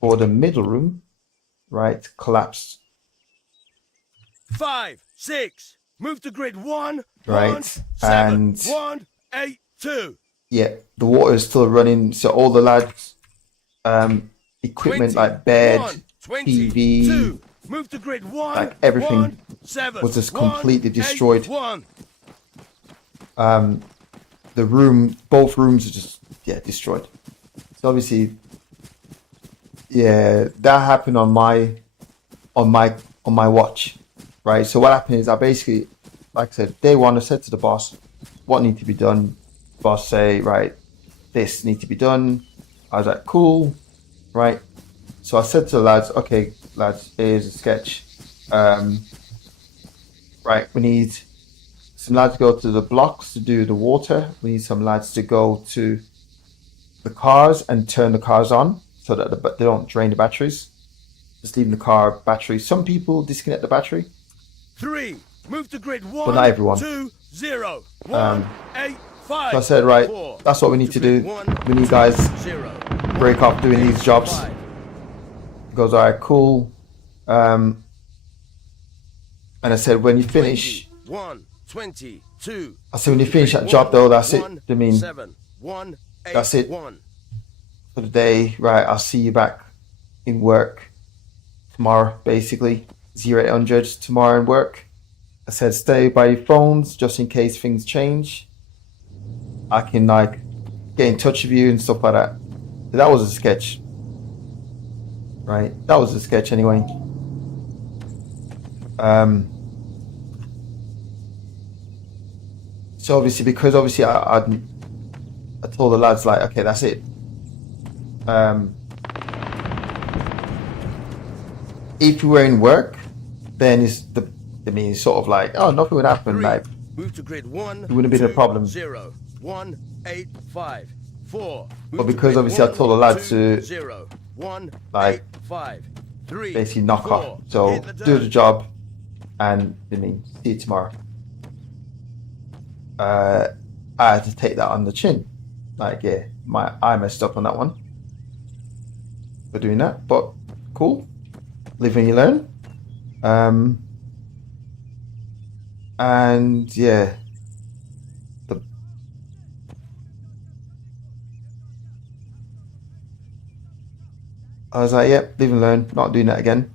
for the middle room, right, collapsed. 5, 6. Move to grid 1, Right, 1, 7, and 1, 8, 2. yeah, the water is still running. So all the lads, equipment 20, like bed, 1, 20, TV, 2. Move to grid 1, like everything 1, 7, was just 1, completely 8, destroyed. 1. The room, both rooms are just destroyed. So obviously, yeah, that happened on my watch, right? So what happened is I basically, like I said, day one, I said to the boss, what needs to be done? Boss say, right, this needs to be done. I was like, cool, right? So I said to the lads, okay, lads, here's a sketch. Right, we need some lads to go to the blocks to do the water. We need some lads to go to the cars and turn the cars on so that they don't drain the batteries. Just leaving the car battery. Some people disconnect the battery. 3. Move to grid 1, But not everyone. 2, 0, 1, 8, 5. So I said, right, 4. that's what we need to do. Grid 1, We need guys 0, break off doing these jobs. 5. He goes, all right, cool. And I said, when you finish, 1, 20, 2. I said, when you finish that job though, that's it. I mean, 7, 1, 8, that's it 1. for the day. Right, I'll see you back in work tomorrow, basically. 0800 tomorrow in work. I said, stay by your phones just in case things change. I can like get in touch with you and stuff like that. That was a sketch. Right, that was a sketch anyway. So obviously, because obviously I told the lads like, okay, that's it. If you were in work, then it's sort of like, oh, nothing would happen. 3. Like, Move to grid 1, it wouldn't have been a problem. 0, 1, 8, 5, 4. But because obviously I told the lads to 0, 1, like 8, 5, 3, basically knock 4. off. So Hit the do the dirt. job, and see you tomorrow. I had to take that on the chin. Like, yeah, I messed up on that one for doing that, but cool. Live and you learn. And yeah, I was like, yep, live and learn. Not doing that again.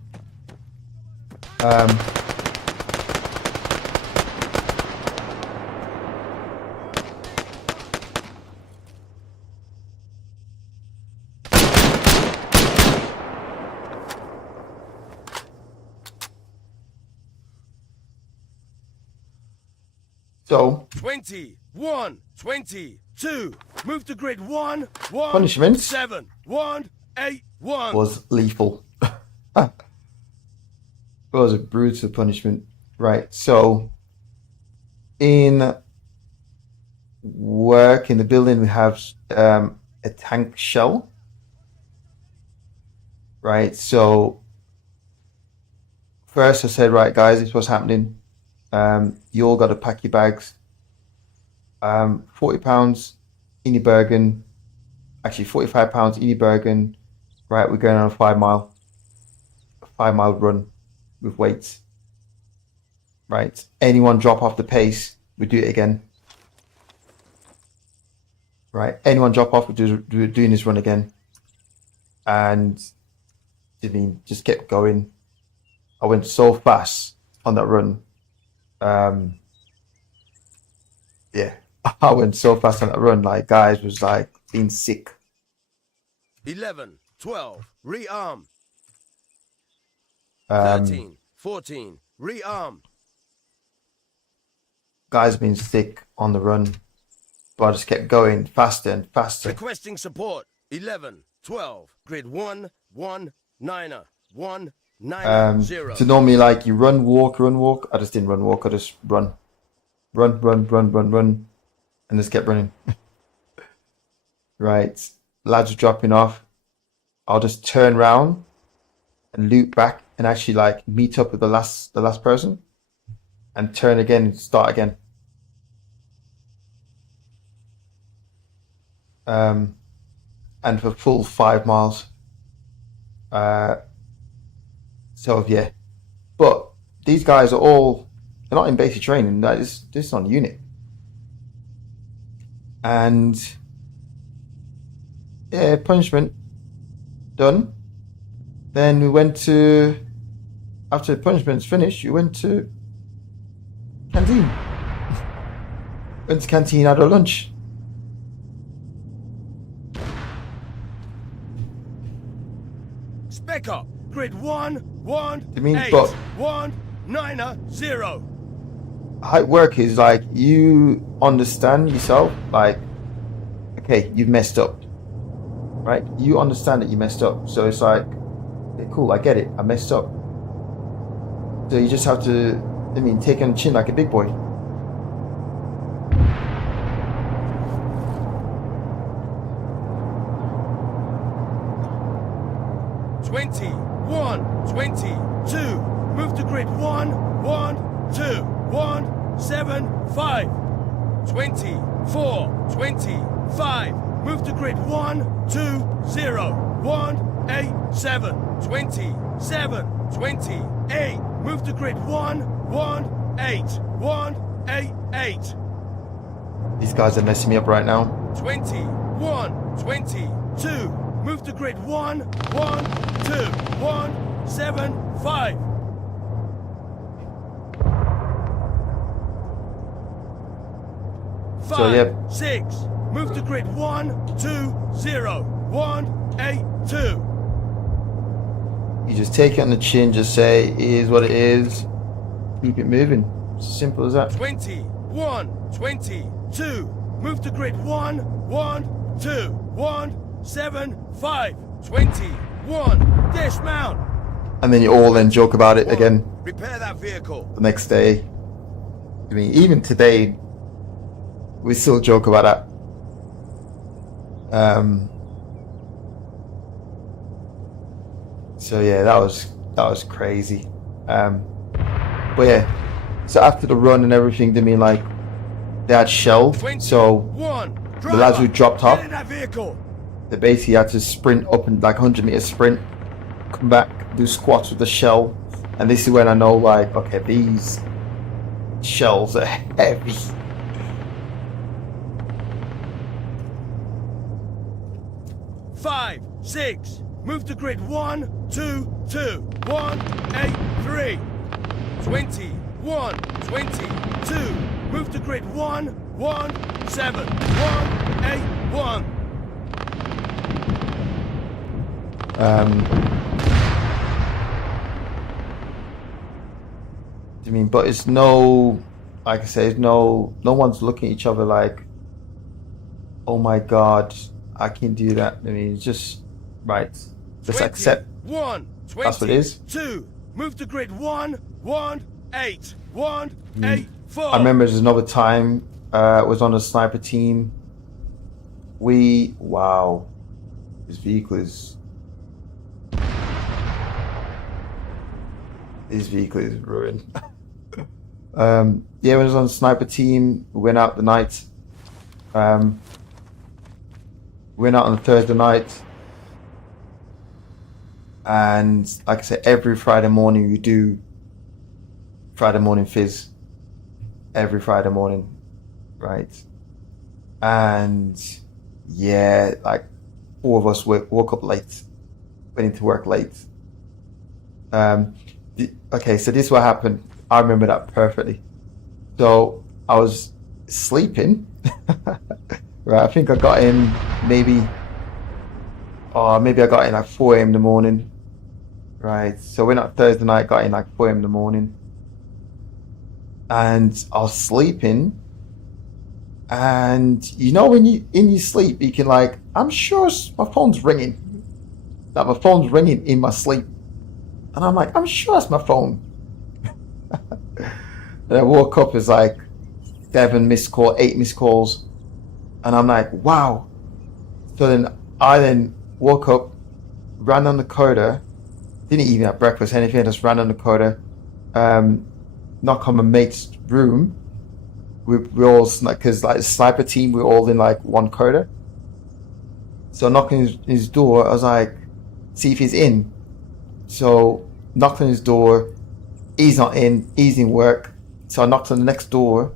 So 21, 22. Move to grid 1, 1, Punishment. 7, 1, 8, 1. was lethal. It was a brutal punishment. Right, so in work in the building we have a tank shell. Right, so first I said, right guys, this was happening. You all got to pack your bags. 40 pounds in your Bergen, actually 45 pounds in your Bergen. Right, we're going on a 5 mile run with weights. Right, anyone drop off the pace, we do it again. Right, anyone drop off, we're doing this run again. And I mean, just kept going. I went so fast on that run. Yeah, I went so fast on that run. Like, guys was like being sick. 11, 12, rearm. Um, 13, 14, rearm. Guys been sick on the run, but I just kept going faster and faster. Requesting support. 11, 12, grid 1, 1, 9er, 1, 9, 0. So normally, like, you run, walk. I just didn't run, walk. I just run, and just kept running. Right, lads were dropping off. I'll just turn around and loop back and actually like meet up with the last person, and turn again and start again. And for full 5 miles. So yeah, but these guys are they're not in basic training. This is on unit. And yeah, punishment done. Then we went to, after the punishment's finished, you went to canteen. Went to canteen, had our lunch. Spec up. Grid 118 I mean, but 190. how it works is like you understand yourself, like, okay, you've messed up, right? You understand that you messed up, so it's like, okay, cool, I get it, I messed up. So you just have to, I mean, take on the chin like a big boy. One, 22. Move to grid 112 175. 24, 25. Move to grid 120 187. 27, 28. Move to grid 118 188. These guys are messing me up right now. 21, 22. Move to grid 112 175. 5, So, yeah. 6. Move to grid 120 182. You just take it on the chin, just say, it is what it is, keep it moving. It's as simple as that. 21, 22. Move to grid 112 175. 21. Dismount. And then you all then joke about it again Repair that vehicle. the next day. I mean, even today, we still joke about that. So yeah, that was crazy. But yeah, so after the run and everything, they mean like they had shell. So the lads who dropped off, they basically had to sprint up and like 100-meter sprint, come back, do squats with the shell, and this is when I know like, okay, these shells are heavy. Five, 6. Move to grid 122 183. 21, 22. Move to grid 117 181. I mean, but it's no, like I say, it's no one's looking at each other like, oh my God, I can do that. I mean, it's just, right, just accept. That's what it is. 2. Move to grid 118 184. I remember there's another time, was on a sniper team. Wow, this vehicle is ruined. Yeah, when I was on a sniper team, we went out the night. Went out on a Thursday night, and like I said, every Friday morning we do Friday morning fizz. Every Friday morning, right? And yeah, like 4 of us woke up late, went into work late. Okay, so this is what happened. I remember that perfectly. So I was sleeping. Right, I think I got in maybe I got in like 4 a.m. in the morning. Right, so went out Thursday night, got in like 4 a.m. in the morning. And I was sleeping. And you know when you in your sleep, you can like, I'm sure my phone's ringing. Like my phone's ringing in my sleep. And I'm like, I'm sure that's my phone. And I woke up, it's like 8 missed calls. And I'm like, wow. So then I woke up, ran on the corridor, didn't even have breakfast, anything, just ran on the corridor, knock on my mate's room. We're all because like the sniper team, we're all in like one corridor. So I knocked on his door. I was like, see if he's in. So knocked on his door. He's not in. He's in work. So I knocked on the next door.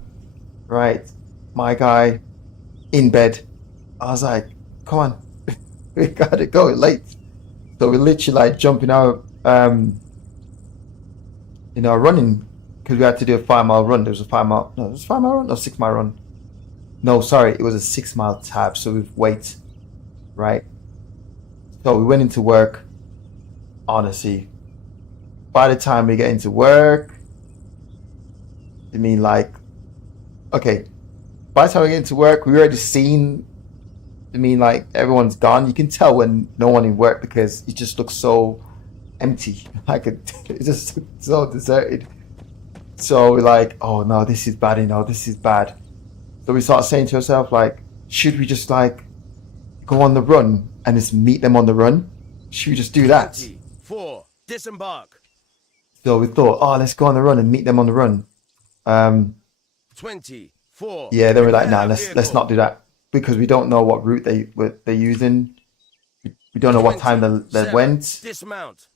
Right, my guy in bed. I was like, come on, we gotta go. It's late. So we're literally like jumping out, running because we had to do a 5 mile run. There was a 5 mile. No, it was a 5 mile run. No, 6 mile run. No, sorry, it was a 6 mile tab. So we've wait, right? So we went into work. Honestly, by the time we get into work, I mean, like, okay, by the time we get into work, we already seen. I mean, like, everyone's gone. You can tell when no one in work because it just looks so empty. Like, it just looks so deserted. So we're like, oh no, this is bad. This is bad. So we start saying to ourselves, like, should we just like go on the run and just meet them on the run? Should we just do that? 4, disembark. So we thought, oh, let's go on the run and meet them on the run. 24. Yeah, then we're like, nah, let's not do that because we don't know what route they're using. We don't know what time they went. Dismount.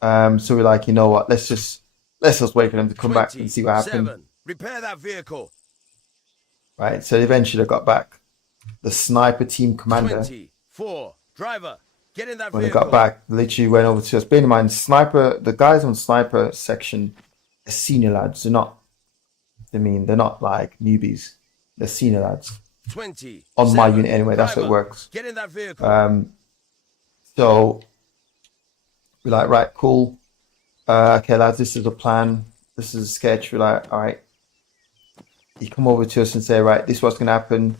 So we're like, you know what? Let's just wait for them to come back and see what happens. Repair that vehicle. Right. So eventually they got back. The sniper team commander. 24. Driver, get in that when vehicle. they got back, literally went over to us. Bear in mind, the guys on sniper section are senior lads. They're not like newbies. They're senior lads. 20. On my unit anyway, that's how it works. Get in that vehicle. So we're like, right, cool. Okay, lads, this is the plan. This is a sketch. We're like, all right. You come over to us and say, right, this is what's gonna happen.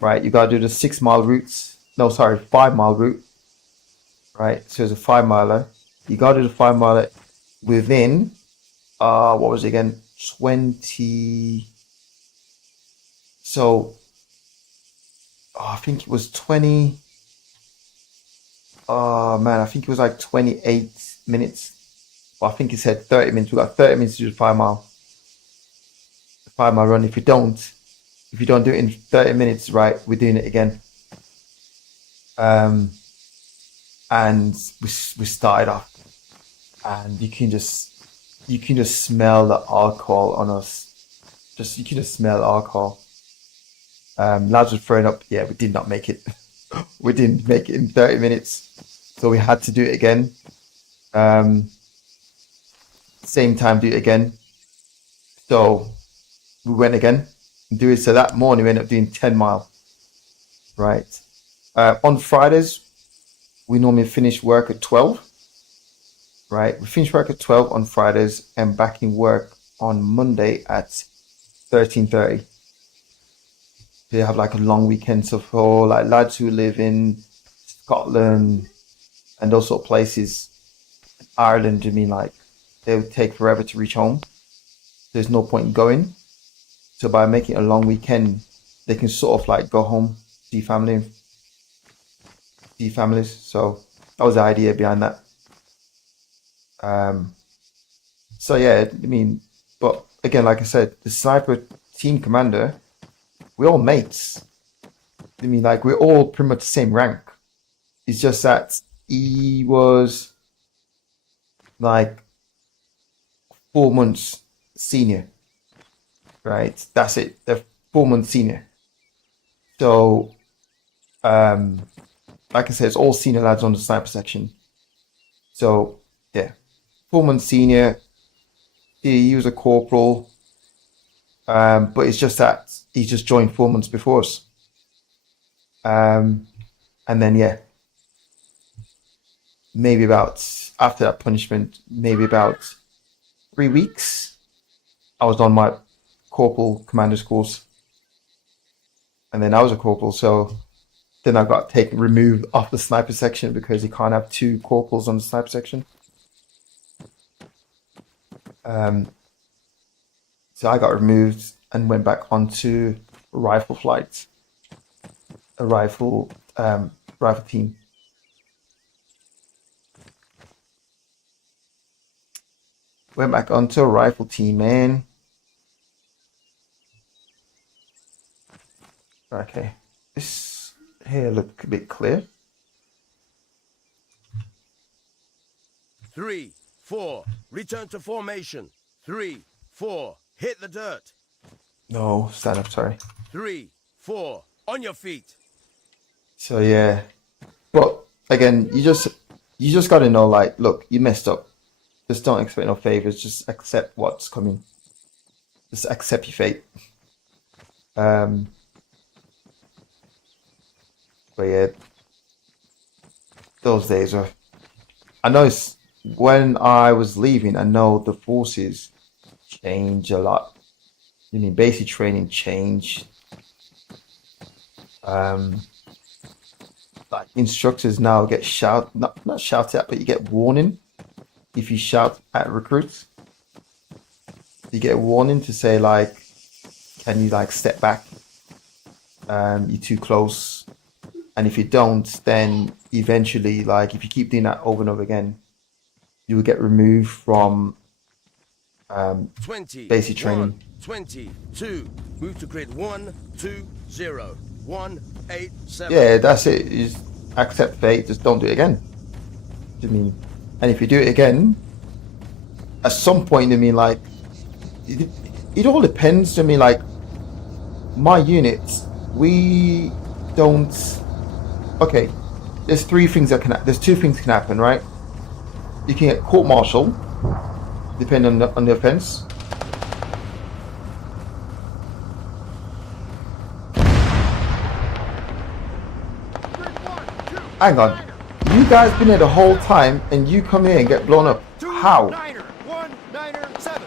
Right, you gotta do the 6 mile routes. No, sorry, 5 mile route. Right, so it's a 5 miler. You gotta do the 5 miler within what was it again? 20. So I think it was 20. Oh man, I think it was like 28 minutes. Well, I think it said 30 minutes. We got 30 minutes to do the 5 mile. The 5 mile run. If you don't do it in 30 minutes, right, we're doing it again. And we started off, and you can just smell the alcohol on us. You can just smell alcohol. Lads were throwing up. Yeah, we did not make it. We didn't make it in 30 minutes, so we had to do it again. Same time, do it again. So we went again and do it. So that morning we ended up doing 10 mile. Right. On Fridays, we normally finish work at 12. Right. We finish work at 12 on Fridays and back in work on Monday at 13:30. They have like a long weekend. So for like lads who live in Scotland and those sort of places, Ireland, I mean, like, they would take forever to reach home. There's no point in going. So by making a long weekend, they can sort of like go home, see families. So that was the idea behind that. So yeah, I mean, but again, like I said, the sniper team commander, we're all mates. I mean, like, we're all pretty much the same rank. It's just that he was like 4 months senior, right? That's it. They're 4 months senior. So, like I said, it's all senior lads on the sniper section. So, yeah, 4 months senior. He was a corporal, but it's just that he just joined 4 months before us. And then, yeah, maybe about after that punishment, maybe about 3 weeks, I was on my corporal commander's course. And then I was a corporal, so then I got removed off the sniper section because you can't have 2 corporals on the sniper section. So I got removed and went back onto rifle flight, a rifle team. Went back onto a rifle team, man. Okay, this here look a bit clear. 3, 4. Return to formation. 3, 4. Hit the dirt. No, stand up, sorry. 3, 4. On your feet. So yeah, but again, you just got to know, like, look, you messed up. Just don't expect no favors. Just accept what's coming. Just accept your fate. But yeah, those days are. I know it's, when I was leaving, I know the forces change a lot. I mean, basic training changed. Like instructors now get not shouted at, but you get warning if you shout at recruits. You get a warning to say, like, can you like step back? You're too close. And if you don't, then eventually, like, if you keep doing that over and over again, you will get removed from 20, basic training. 22. Move to grid 1, 2, 0. 1, 8, 7. Yeah, that's it. You just accept fate. Just don't do it again. I mean, and if you do it again, at some point, I mean, like, it all depends. I mean, like, my units, we don't. Okay, there's three things that can. There's two things that can happen, right? You can get court-martial, depending on the offense. Hang on, you guys been here the whole time, and you come here and get blown up. How? 9er, 1, 9er, 7.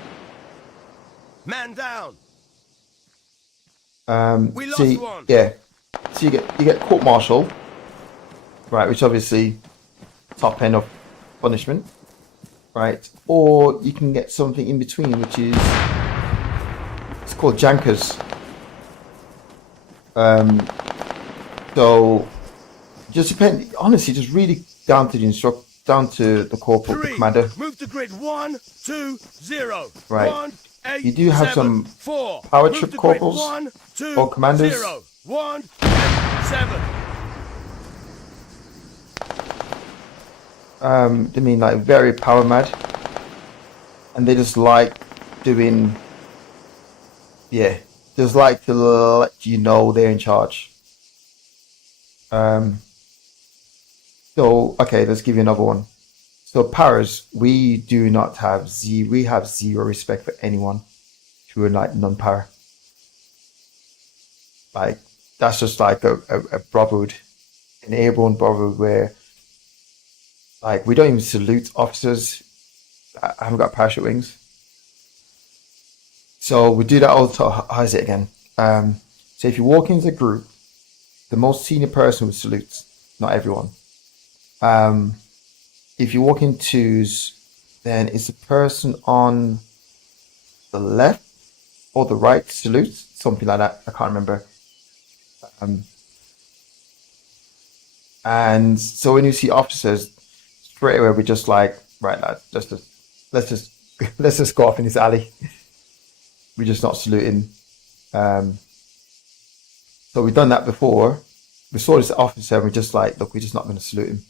Man down. We lost See, one. yeah. So you get court-martial, right? Which obviously top end of punishment, right? Or you can get something in between, which is it's called jankers. So just depend. Honestly, just really down to the corporal, the 3. commander. Move to grid 1, 2, 0. Right. 1, 8, You do have 7, some 4. power Move trip to grid corporals 1, 2, or commanders. 0. 1, 8, 7. I mean, like, very power mad, and they just like doing, yeah, just like to let you know they're in charge. So okay, let's give you another one. So paras, we do not have we have zero respect for anyone who are like non-para. Like, that's just like a brotherhood, an airborne brotherhood where, like, we don't even salute officers. I haven't got parachute wings. So we do that all the time. How is it again? So if you walk into a group, the most senior person would salute, not everyone. If you walk in twos, then it's the person on the left or the right salute, something like that. I can't remember. And so when you see officers, straight away we're just like, right, lad, let's just go off in this alley. We're just not saluting. So we've done that before. We saw this officer and we're just like, look, we're just not going to salute him.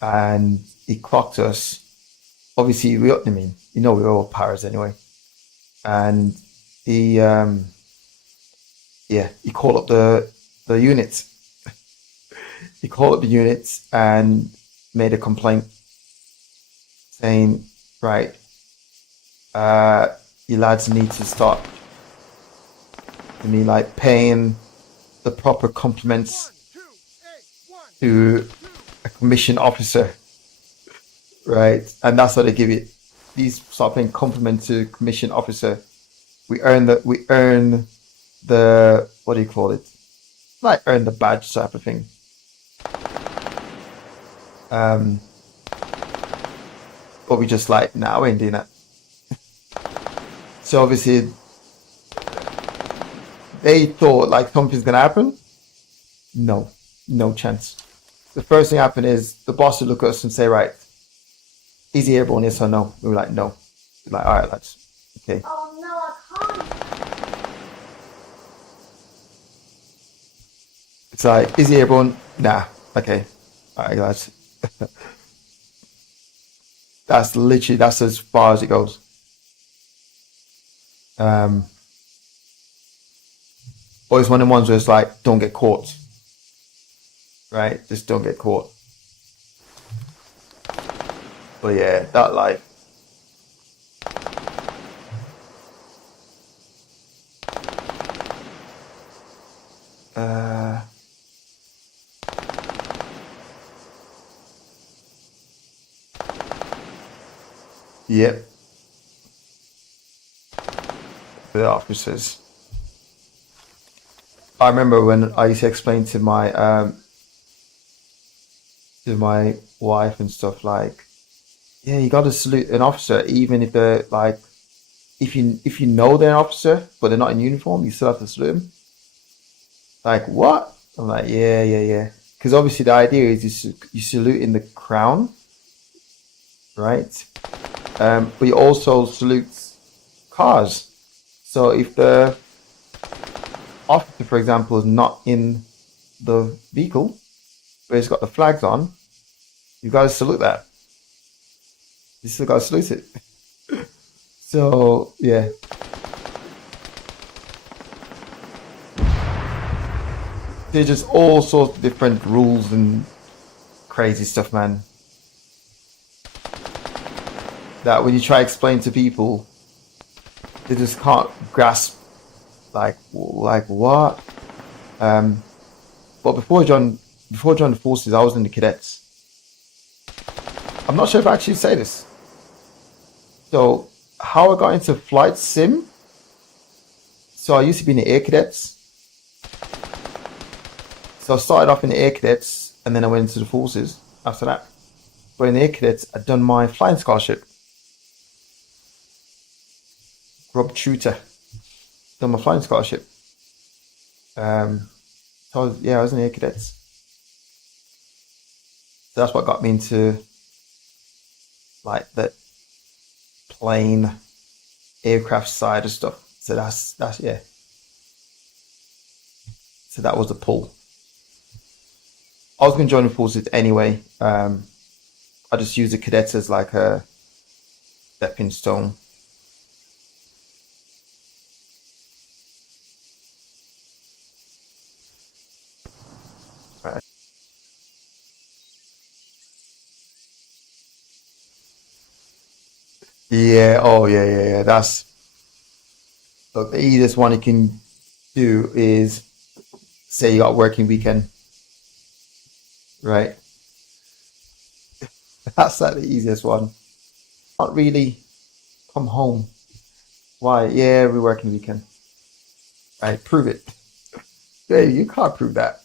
And he clocked us. Obviously, we're all paras anyway. And he called up the units. He called up the units and made a complaint saying, right, you lads need to start, like, paying the proper compliments to a commissioned officer, right? And that's what they give it. These start paying compliments to commissioned officer. We earn the what do you call it? Like, earn the badge type of thing. But we just like, nah, we ain't doing that. So obviously they thought like something's gonna happen. No chance. The first thing happened is the boss would look at us and say, right, is he airborne, yes or no? We were like, no. Like, all right, lads. Okay. Oh no, I can't. It's like, is he airborne? Nah. Okay. All right, lads. That's literally, that's as far as it goes. Or it's one of the ones where it's like, don't get caught. Right? Just don't get caught. But yeah, that like, yep. The officers. I remember when I used to explain to my wife and stuff, like, yeah, you got to salute an officer even if they're like, if you know they're an officer but they're not in uniform, you still have to salute them. Like, what? I'm like, yeah. Because obviously the idea is you salute in the crown, right? But you also salute cars. So if the officer, for example, is not in the vehicle, but it's got the flags on, you got to salute that. You still got to salute it. So, yeah. There's just all sorts of different rules and crazy stuff, man. That when you try to explain to people, they just can't grasp, like what? But before I joined the forces, I was in the cadets. I'm not sure if I actually say this. So how I got into flight sim? So I used to be in the air cadets. So I started off in the air cadets, and then I went into the forces after that. But in the air cadets, I'd done my flying scholarship. Rob Tutor. Done my flying scholarship. So I was in the air cadets. So that's what got me into like the plane aircraft side of stuff. So that's yeah. So that was the pull. I was going to join the forces anyway. I just used the cadets as like a stepping stone. Right. Yeah. Oh, yeah. That's, look, the easiest one you can do is say you got a working weekend. Right. That's like the easiest one. Not really come home. Why? Yeah, we're working weekend. Right, prove it. Yeah, you can't prove that.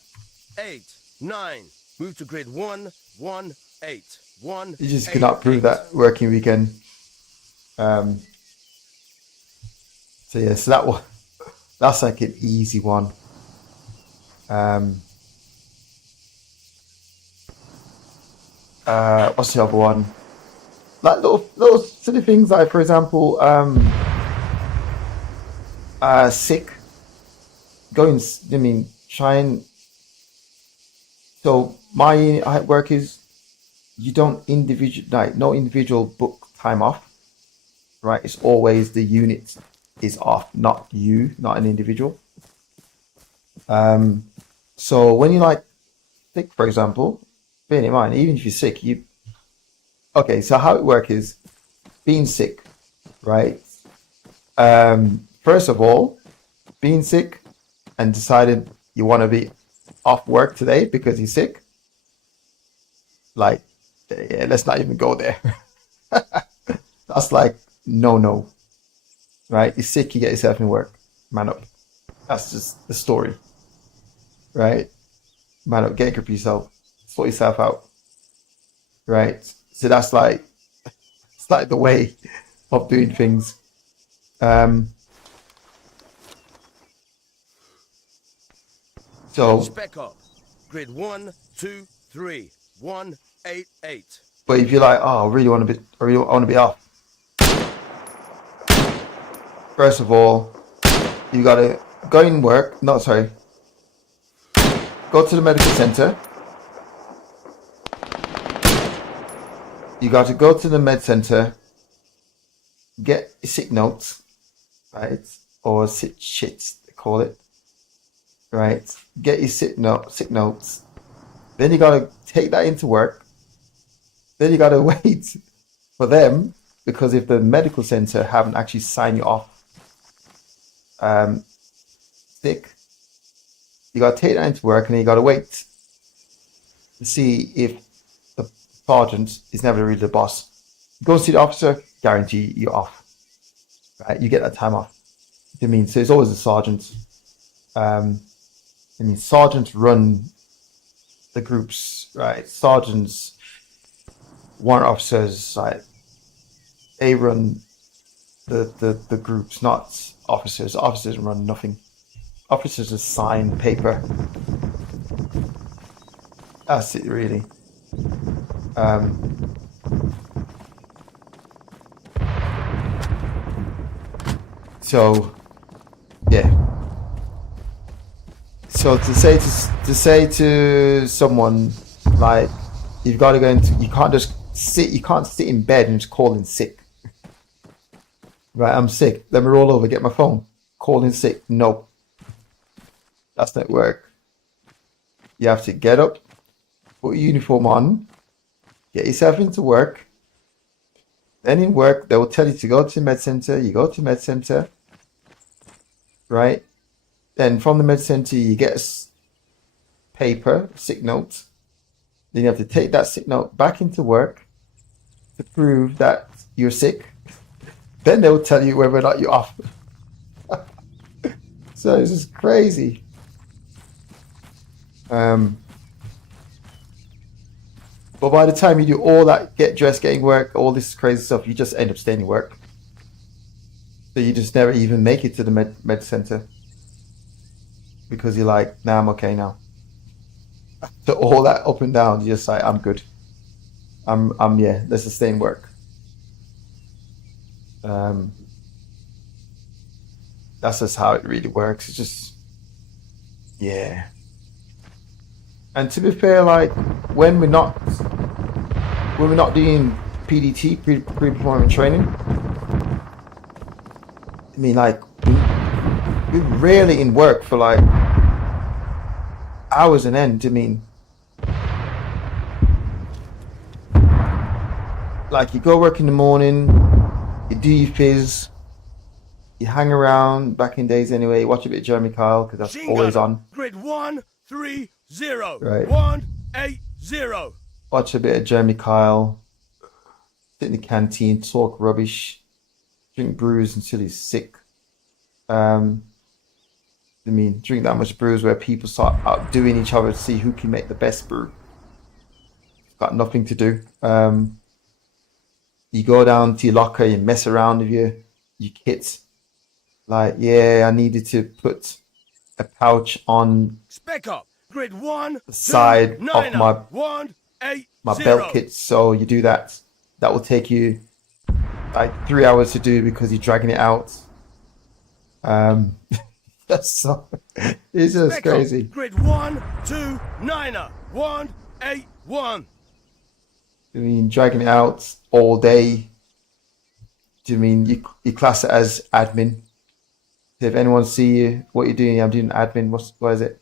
8, 9. Move to grid 1, 1, 8. 1. You just 8, cannot prove 8. that working weekend. So yeah, so that's like an easy one. What's the other one? Like little silly things, like for example, sick. Try and. So my unit at work is you don't no individual book time off. Right, it's always the unit is off, not you, not an individual. So when you're like sick, for example, bear in mind, even if you're sick, okay, so how it works is being sick, right? First of all, being sick and decided you want to be off work today because you're sick, like, yeah, let's not even go there. That's like no, right? You're sick, you get yourself in work, man up. That's just the story, right? Man up, get a grip of yourself, sort yourself out, right? So that's like, it's like the way of doing things. So Spec up. Grid 1, 2, 3. 1, 8, 8. but if you're like, oh, I want to be off, first of all, you gotta go in work. No, sorry. Go to the medical center. You got to go to the med center, get sick notes, right? Or sick shits, they call it, right? Get your sick notes. Then you got to take that into work. Then you got to wait for them, because if the medical center haven't actually signed you off sick, you got to take that into work, and then you got to wait to see if the sergeant is never really the boss. You go see the officer, guarantee you're off. Right? You get that time off. I mean, so it's always a sergeant. Sergeants run the groups, right? Sergeants, warrant officers, right? They run the groups, not officers. Officers run nothing. Officers just sign paper. That's it, really. So, yeah. So to say to someone, like, you've got to go into, you can't sit in bed and just call in sick. Right, I'm sick. Let me roll over, get my phone. Call in sick. No. That's not work. You have to get up, put your uniform on, get yourself into work. Then in work, they will tell you to go to the med center. You go to med center, right? Then from the med center, you get a paper, sick note. Then you have to take that sick note back into work to prove that you're sick. Then they will tell you whether or not you're off. So it's just crazy. But by the time you do all that, get dressed, getting work, all this crazy stuff, you just end up staying in work. So you just never even make it to the med center. Because you're like, nah, I'm okay now. So all that up and down, you're just like, I'm good. Yeah, let's just stay in work. That's just how it really works. It's just, yeah. And to be fair, like, when we're not doing PDT, pre-deployment training, I mean, like, we're rarely in work for like hours on end. I mean, like, you go work in the morning, you do your fizz, you hang around, back in days anyway, watch a bit of Jeremy Kyle, because that's always on. Grid 130, right. 180. Watch a bit of Jeremy Kyle, sit in the canteen, talk rubbish, drink brews until he's sick. I mean, drink that much brews where people start outdoing each other to see who can make the best brew. Got nothing to do. You go down to your locker, you mess around with your kit. Like, yeah, I needed to put a pouch on Spec up. Grid 1, the side of my 180. belt kit, so you do that. That will take you like 3 hours to do because you're dragging it out. So it's just Spec crazy. up. Grid 129, 181. I mean, dragging it out all day. Do you mean you class it as admin? If anyone see you, what you're doing, I'm doing admin. What is it?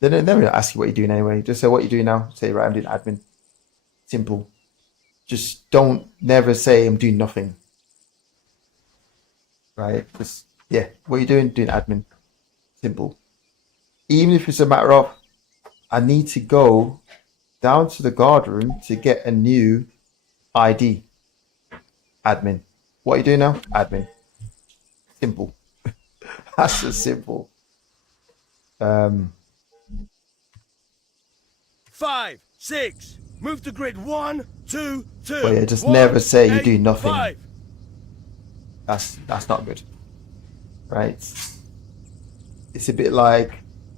They never ask you what you're doing anyway. Just say what you're doing now. Say, right, I'm doing admin. Simple. Just don't never say I'm doing nothing. Right? Just, yeah, what you're doing admin. Simple. Even if it's a matter of, I need to go down to the guard room to get a new ID. Admin. What are you doing now? Admin. Simple. That's just simple. 5, 6. Move to grid 1, 2, 2. But yeah, just 1, never say you 8, do nothing. 5. That's not good. Right? It's a bit like,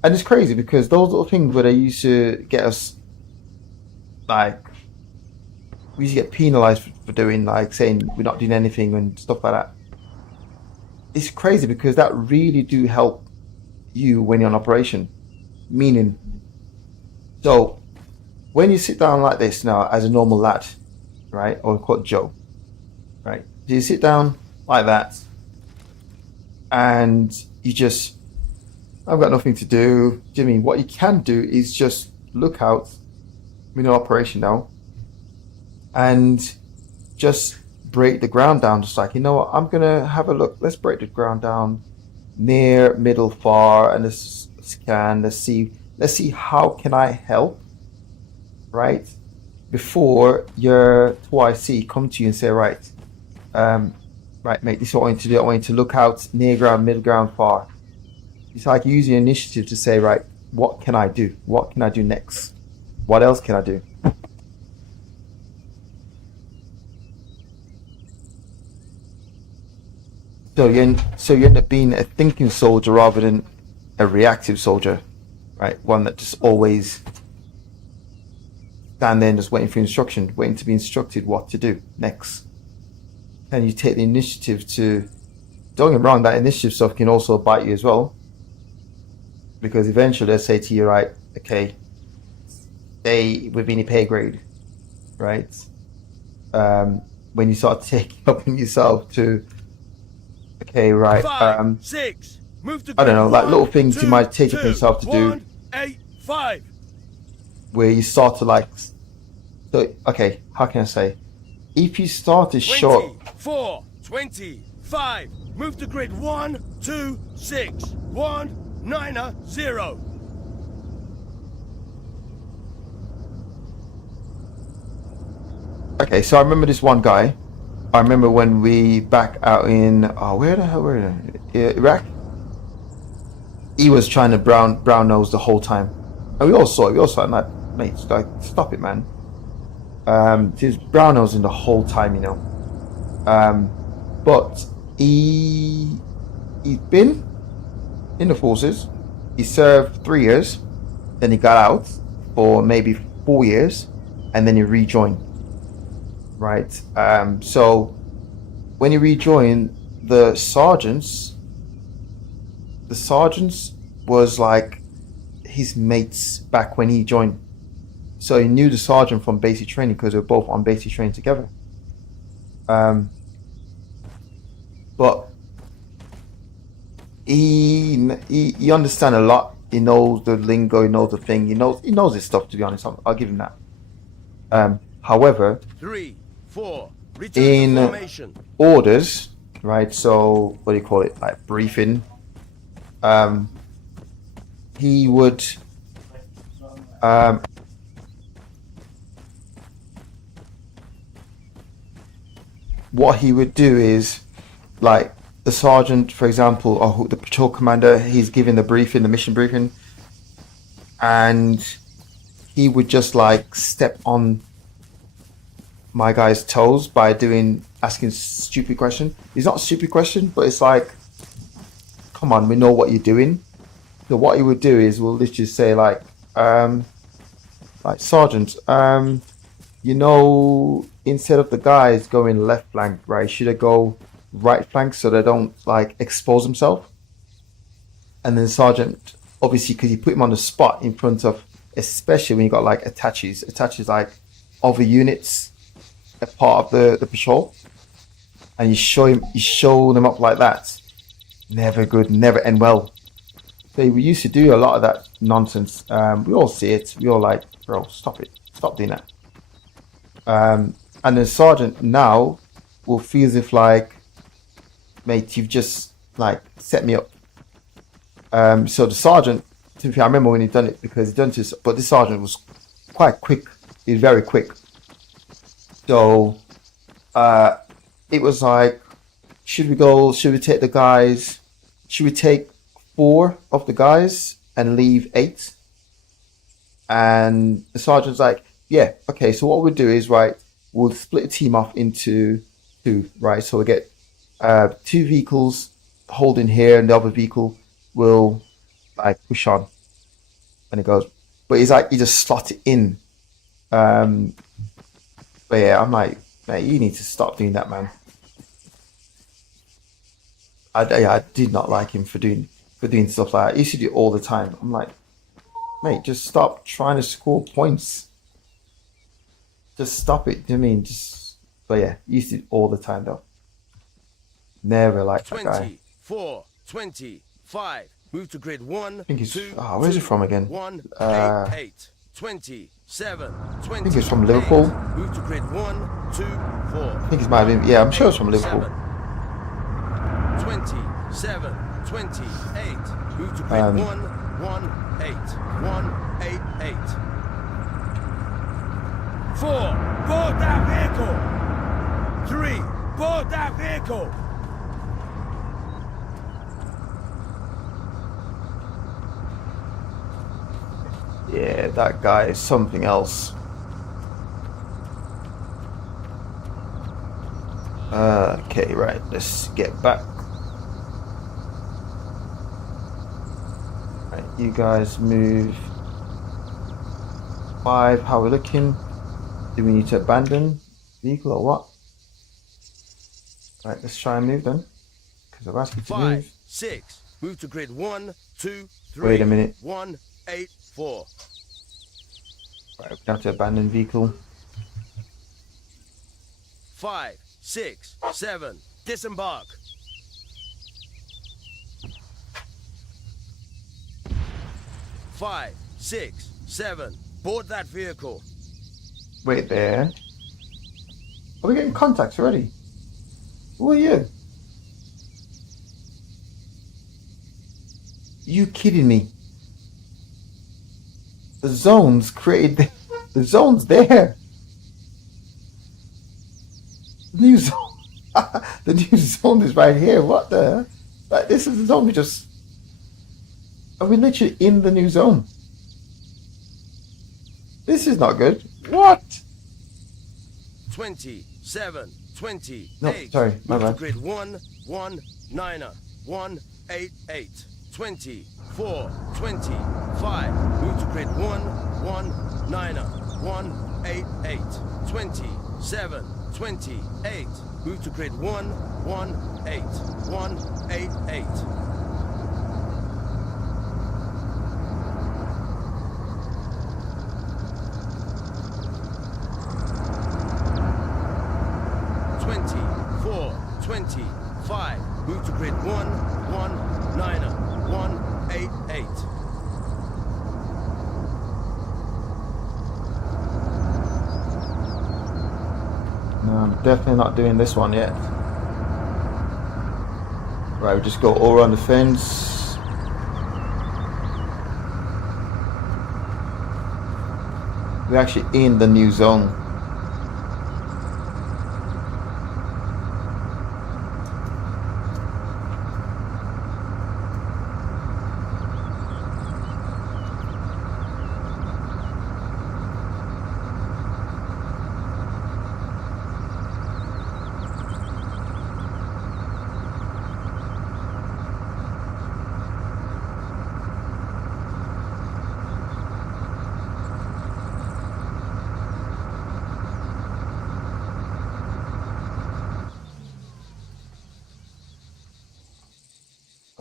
and it's crazy because those little things where they used to get us, like, we used to get penalized for doing, like, saying we're not doing anything and stuff like that. it's crazy because that really do help you when you're on operation. Meaning, so when you sit down like this now as a normal lad, right, or called Joe, right? You sit down like that, and you just, I've got nothing to do. Do you mean what you can do is just look out, you know, operation now, and just break the ground down. Just like, you know what, I'm gonna have a look. Let's break the ground down, near, middle, far, and let's scan. Let's see how can I help, right? Before your 2IC come to you and say, right, right, mate, this is what I want you to do. I want you to look out near ground, middle ground, far. It's like using initiative to say, right, what can I do? What can I do next? What else can I do? So you end up being a thinking soldier rather than a reactive soldier, right? One that just always stand there and just waiting for instruction, waiting to be instructed what to do next. And you take the initiative to, don't get me wrong, that initiative stuff can also bite you as well. Because eventually they'll say to you, right, okay, stay within your pay grade, right? When you start taking up on yourself to, okay, right, 5, 6, move to I don't know, like 1, little things 2, you might take upon 2, yourself to 1, do, 8, 5. where you start to like, so, okay, how can I say? If you start to show 24, 25, move to grid 1, 2, 6, 1, 9, 0. okay, so I remember this one guy. I remember when we back out in, oh, where the hell were we? Iraq? He was trying to brown nose the whole time. And we all saw it. We all saw it. I'm like, mate, like, stop it, man. He was brown nosing the whole time, you know. But he's been in the forces. He served 3 years. Then he got out for maybe 4 years. And then he rejoined. Right. So when he rejoined, the sergeants was like his mates back when he joined. So he knew the sergeant from basic training because they were both on basic training together. But he understands a lot. He knows the lingo. He knows the thing. He knows his stuff. To be honest, I'll give him that. However, 3, 4, return in to formation. orders, right? So what do you call it? Like briefing. He would. What he would do is, like the sergeant, for example, or the patrol commander, he's giving the briefing, the mission briefing, and he would just like step on my guy's toes by asking stupid question. It's not a stupid question, but it's like, come on, we know what you're doing. So what he would do is we'll literally say like sergeant, you know, instead of the guys going left flank, right, should I go right flank so they don't like expose themselves? And then sergeant, obviously, because you put him on the spot in front of, especially when you got like attaches like other units, a part of the patrol, and you show them up like that. Never good, never end well. So we used to do a lot of that nonsense. We all see it. We all like, bro, stop it, stop doing that. And the sergeant now will feel as if like, mate, you've just like set me up. So the sergeant, to be fair, I remember when he done it because he done this, but this sergeant was quite quick. He was very quick. So it was like, should we take the guys? Should we take 4 of the guys and leave 8? And the sergeant's like, yeah, okay. So what we'll do is, right, we'll split the team off into 2, right? So we get 2 vehicles holding here, and the other vehicle will like push on. And it goes, but he's like, he just slot it in. But yeah, I'm like, man, you need to stop doing that, man. I did not like him for doing stuff like that. He used to do it all the time. I'm like, mate, just stop trying to score points. Just stop it. I mean, just. But yeah, he used to do it all the time though. Never liked that guy. 24, 25. Move to grid 1. I think he's. 2, Where's he from again? 1, 8, 8. 27, 20. I think he's from Liverpool. Move to grid 1, 2, 4. I think he's might have been. Yeah, I'm sure he's from Liverpool. 27, 28. Move to grid 1, 1, 8. 1, 8, 8. 4. Board that vehicle. 3. Board that vehicle. Yeah, that guy is something else. Okay, right. Let's get back. Right, you guys move. 5. How are we looking? Do we need to abandon vehicle or what? Right, let's try and move then. Because I've asked you to 5, move. 6. Move to grid 1, 2, 3. Wait a minute. 1, 8, 4. Right, we have to abandon vehicle. 5, 6, 7. Disembark. 5, 6, 7. Board that vehicle. Wait there. Are we getting contacts already? Who are you? You kidding me? The zone's created. The zone's there. The new zone. The new zone is right here. What the? Like, this is the zone we just. Are we literally in the new zone? This is not good. What? 27, 28. No, sorry, my Move to bad. grid 1, 1, 9er. 1, 8, 8. 24, 25. Move to grid 1, 1, 9er. 1, 8, 8. 27, 28. Move to grid 1, 1, 8. 1, 8, 8. 25. Move to grid 1, 1, 9er. 1, 8, 8. No, I'm definitely not doing this one yet. Right, we just go all around the fence. We're actually in the new zone.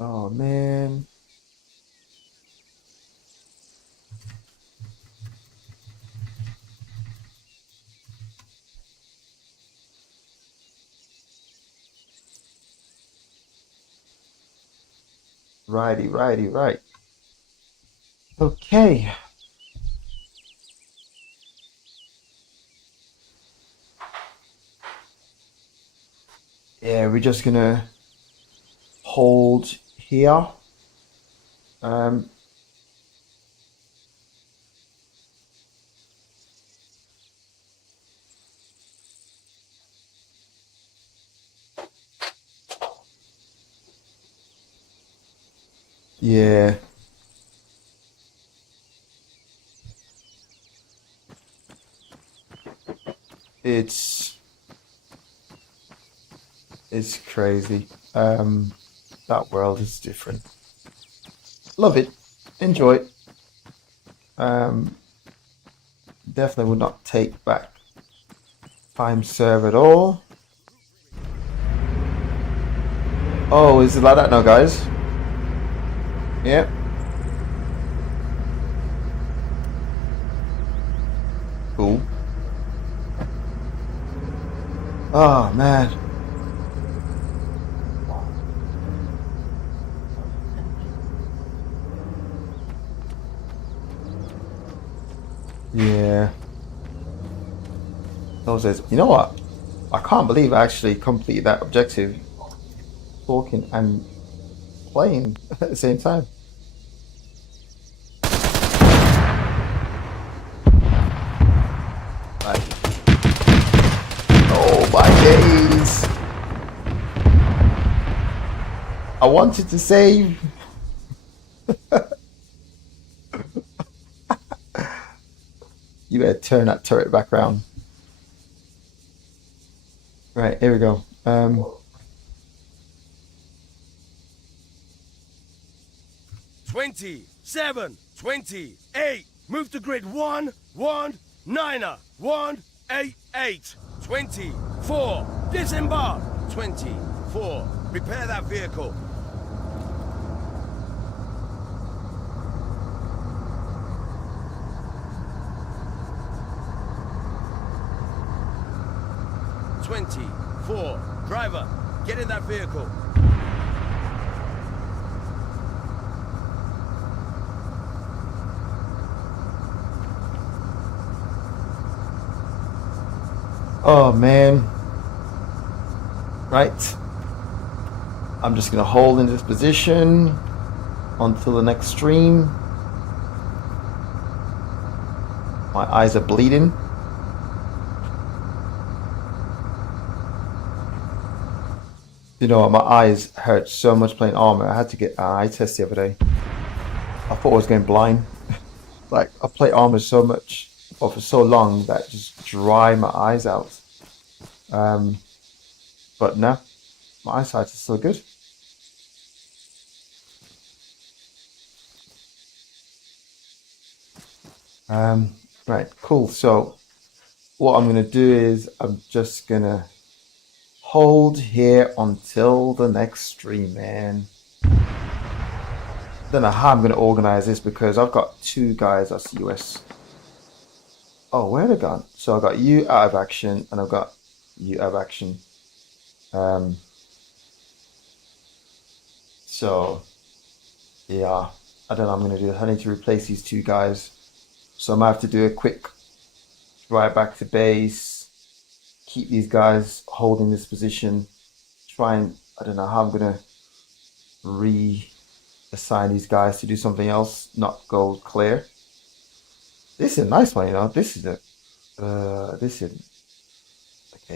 Oh man. Right. Okay. Yeah, we're just gonna hold here. Yeah. It's crazy. That world is different. Love it. Enjoy it. Definitely would not take back time serve at all. Oh, is it like that now, guys? Yeah. Cool. Oh, man. Yeah. Those days. You know what? I can't believe I actually completed that objective, talking and playing at the same time. Like, oh my days! I wanted to save. You better turn that turret back around. Right, here we go. 27, 28. Move to grid 1, 1, 9er, 1, 8, 8. 24. Disembark. 24. Repair that vehicle. Driver, get in that vehicle. Oh man. Right. I'm just gonna hold in this position until the next stream. My eyes are bleeding. You know what, my eyes hurt so much playing Arma. I had to get an eye test the other day. I thought I was going blind. Like, I play Arma so much, or for so long, that just dry my eyes out. But no, my eyesight is still good. Right, cool. So what I'm gonna do is I'm just gonna hold here until the next stream, man. Don't know how I'm gonna organize this because I've got two guys that's US. Oh, where they gone? So I've got you out of action and I've got you out of action. So yeah, I don't know what I'm gonna do. I need to replace these two guys. So I might have to do a quick drive back to base, keep these guys holding this position, try and, I don't know how I'm gonna reassign these guys to do something else, not go clear. This is a nice one, you know. This is okay,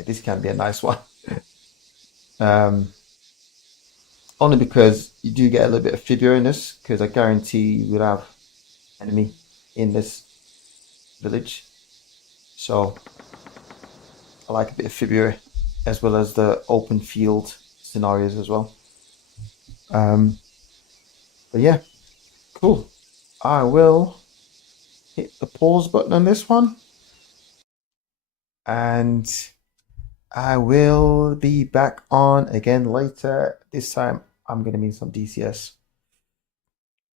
this can be a nice one. Only because you do get a little bit of fibula in this, because I guarantee you will have enemy in this village. So I like a bit of fibula as well as the open field scenarios as well. But yeah, cool. I will hit the pause button on this one, and I will be back on again later. This time I'm going to need some DCS.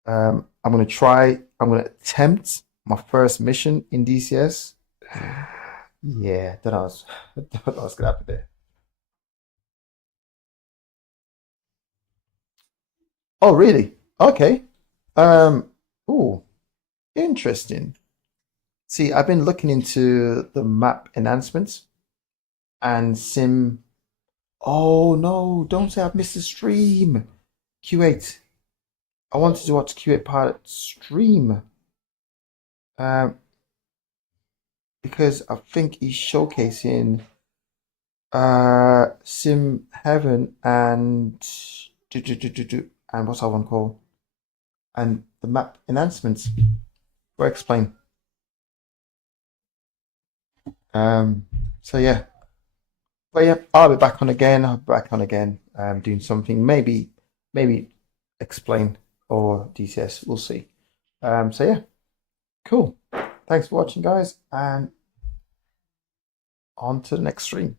I'm going to attempt my first mission in DCS. Yeah, don't know what's going to happen there. Oh, really? Okay. Oh, interesting. See, I've been looking into the map enhancements and sim. Oh no, don't say I've missed the stream. Q8. I wanted to watch Q8 Pilot stream. Because I think he's showcasing Sim Heaven and what's that one called? And the map enhancements. We'll explain. So yeah. But yeah, I'll be back on again. I'll be back on again. Doing something, maybe explain or DCS. We'll see. So yeah, cool. Thanks for watching, guys, and on to the next stream.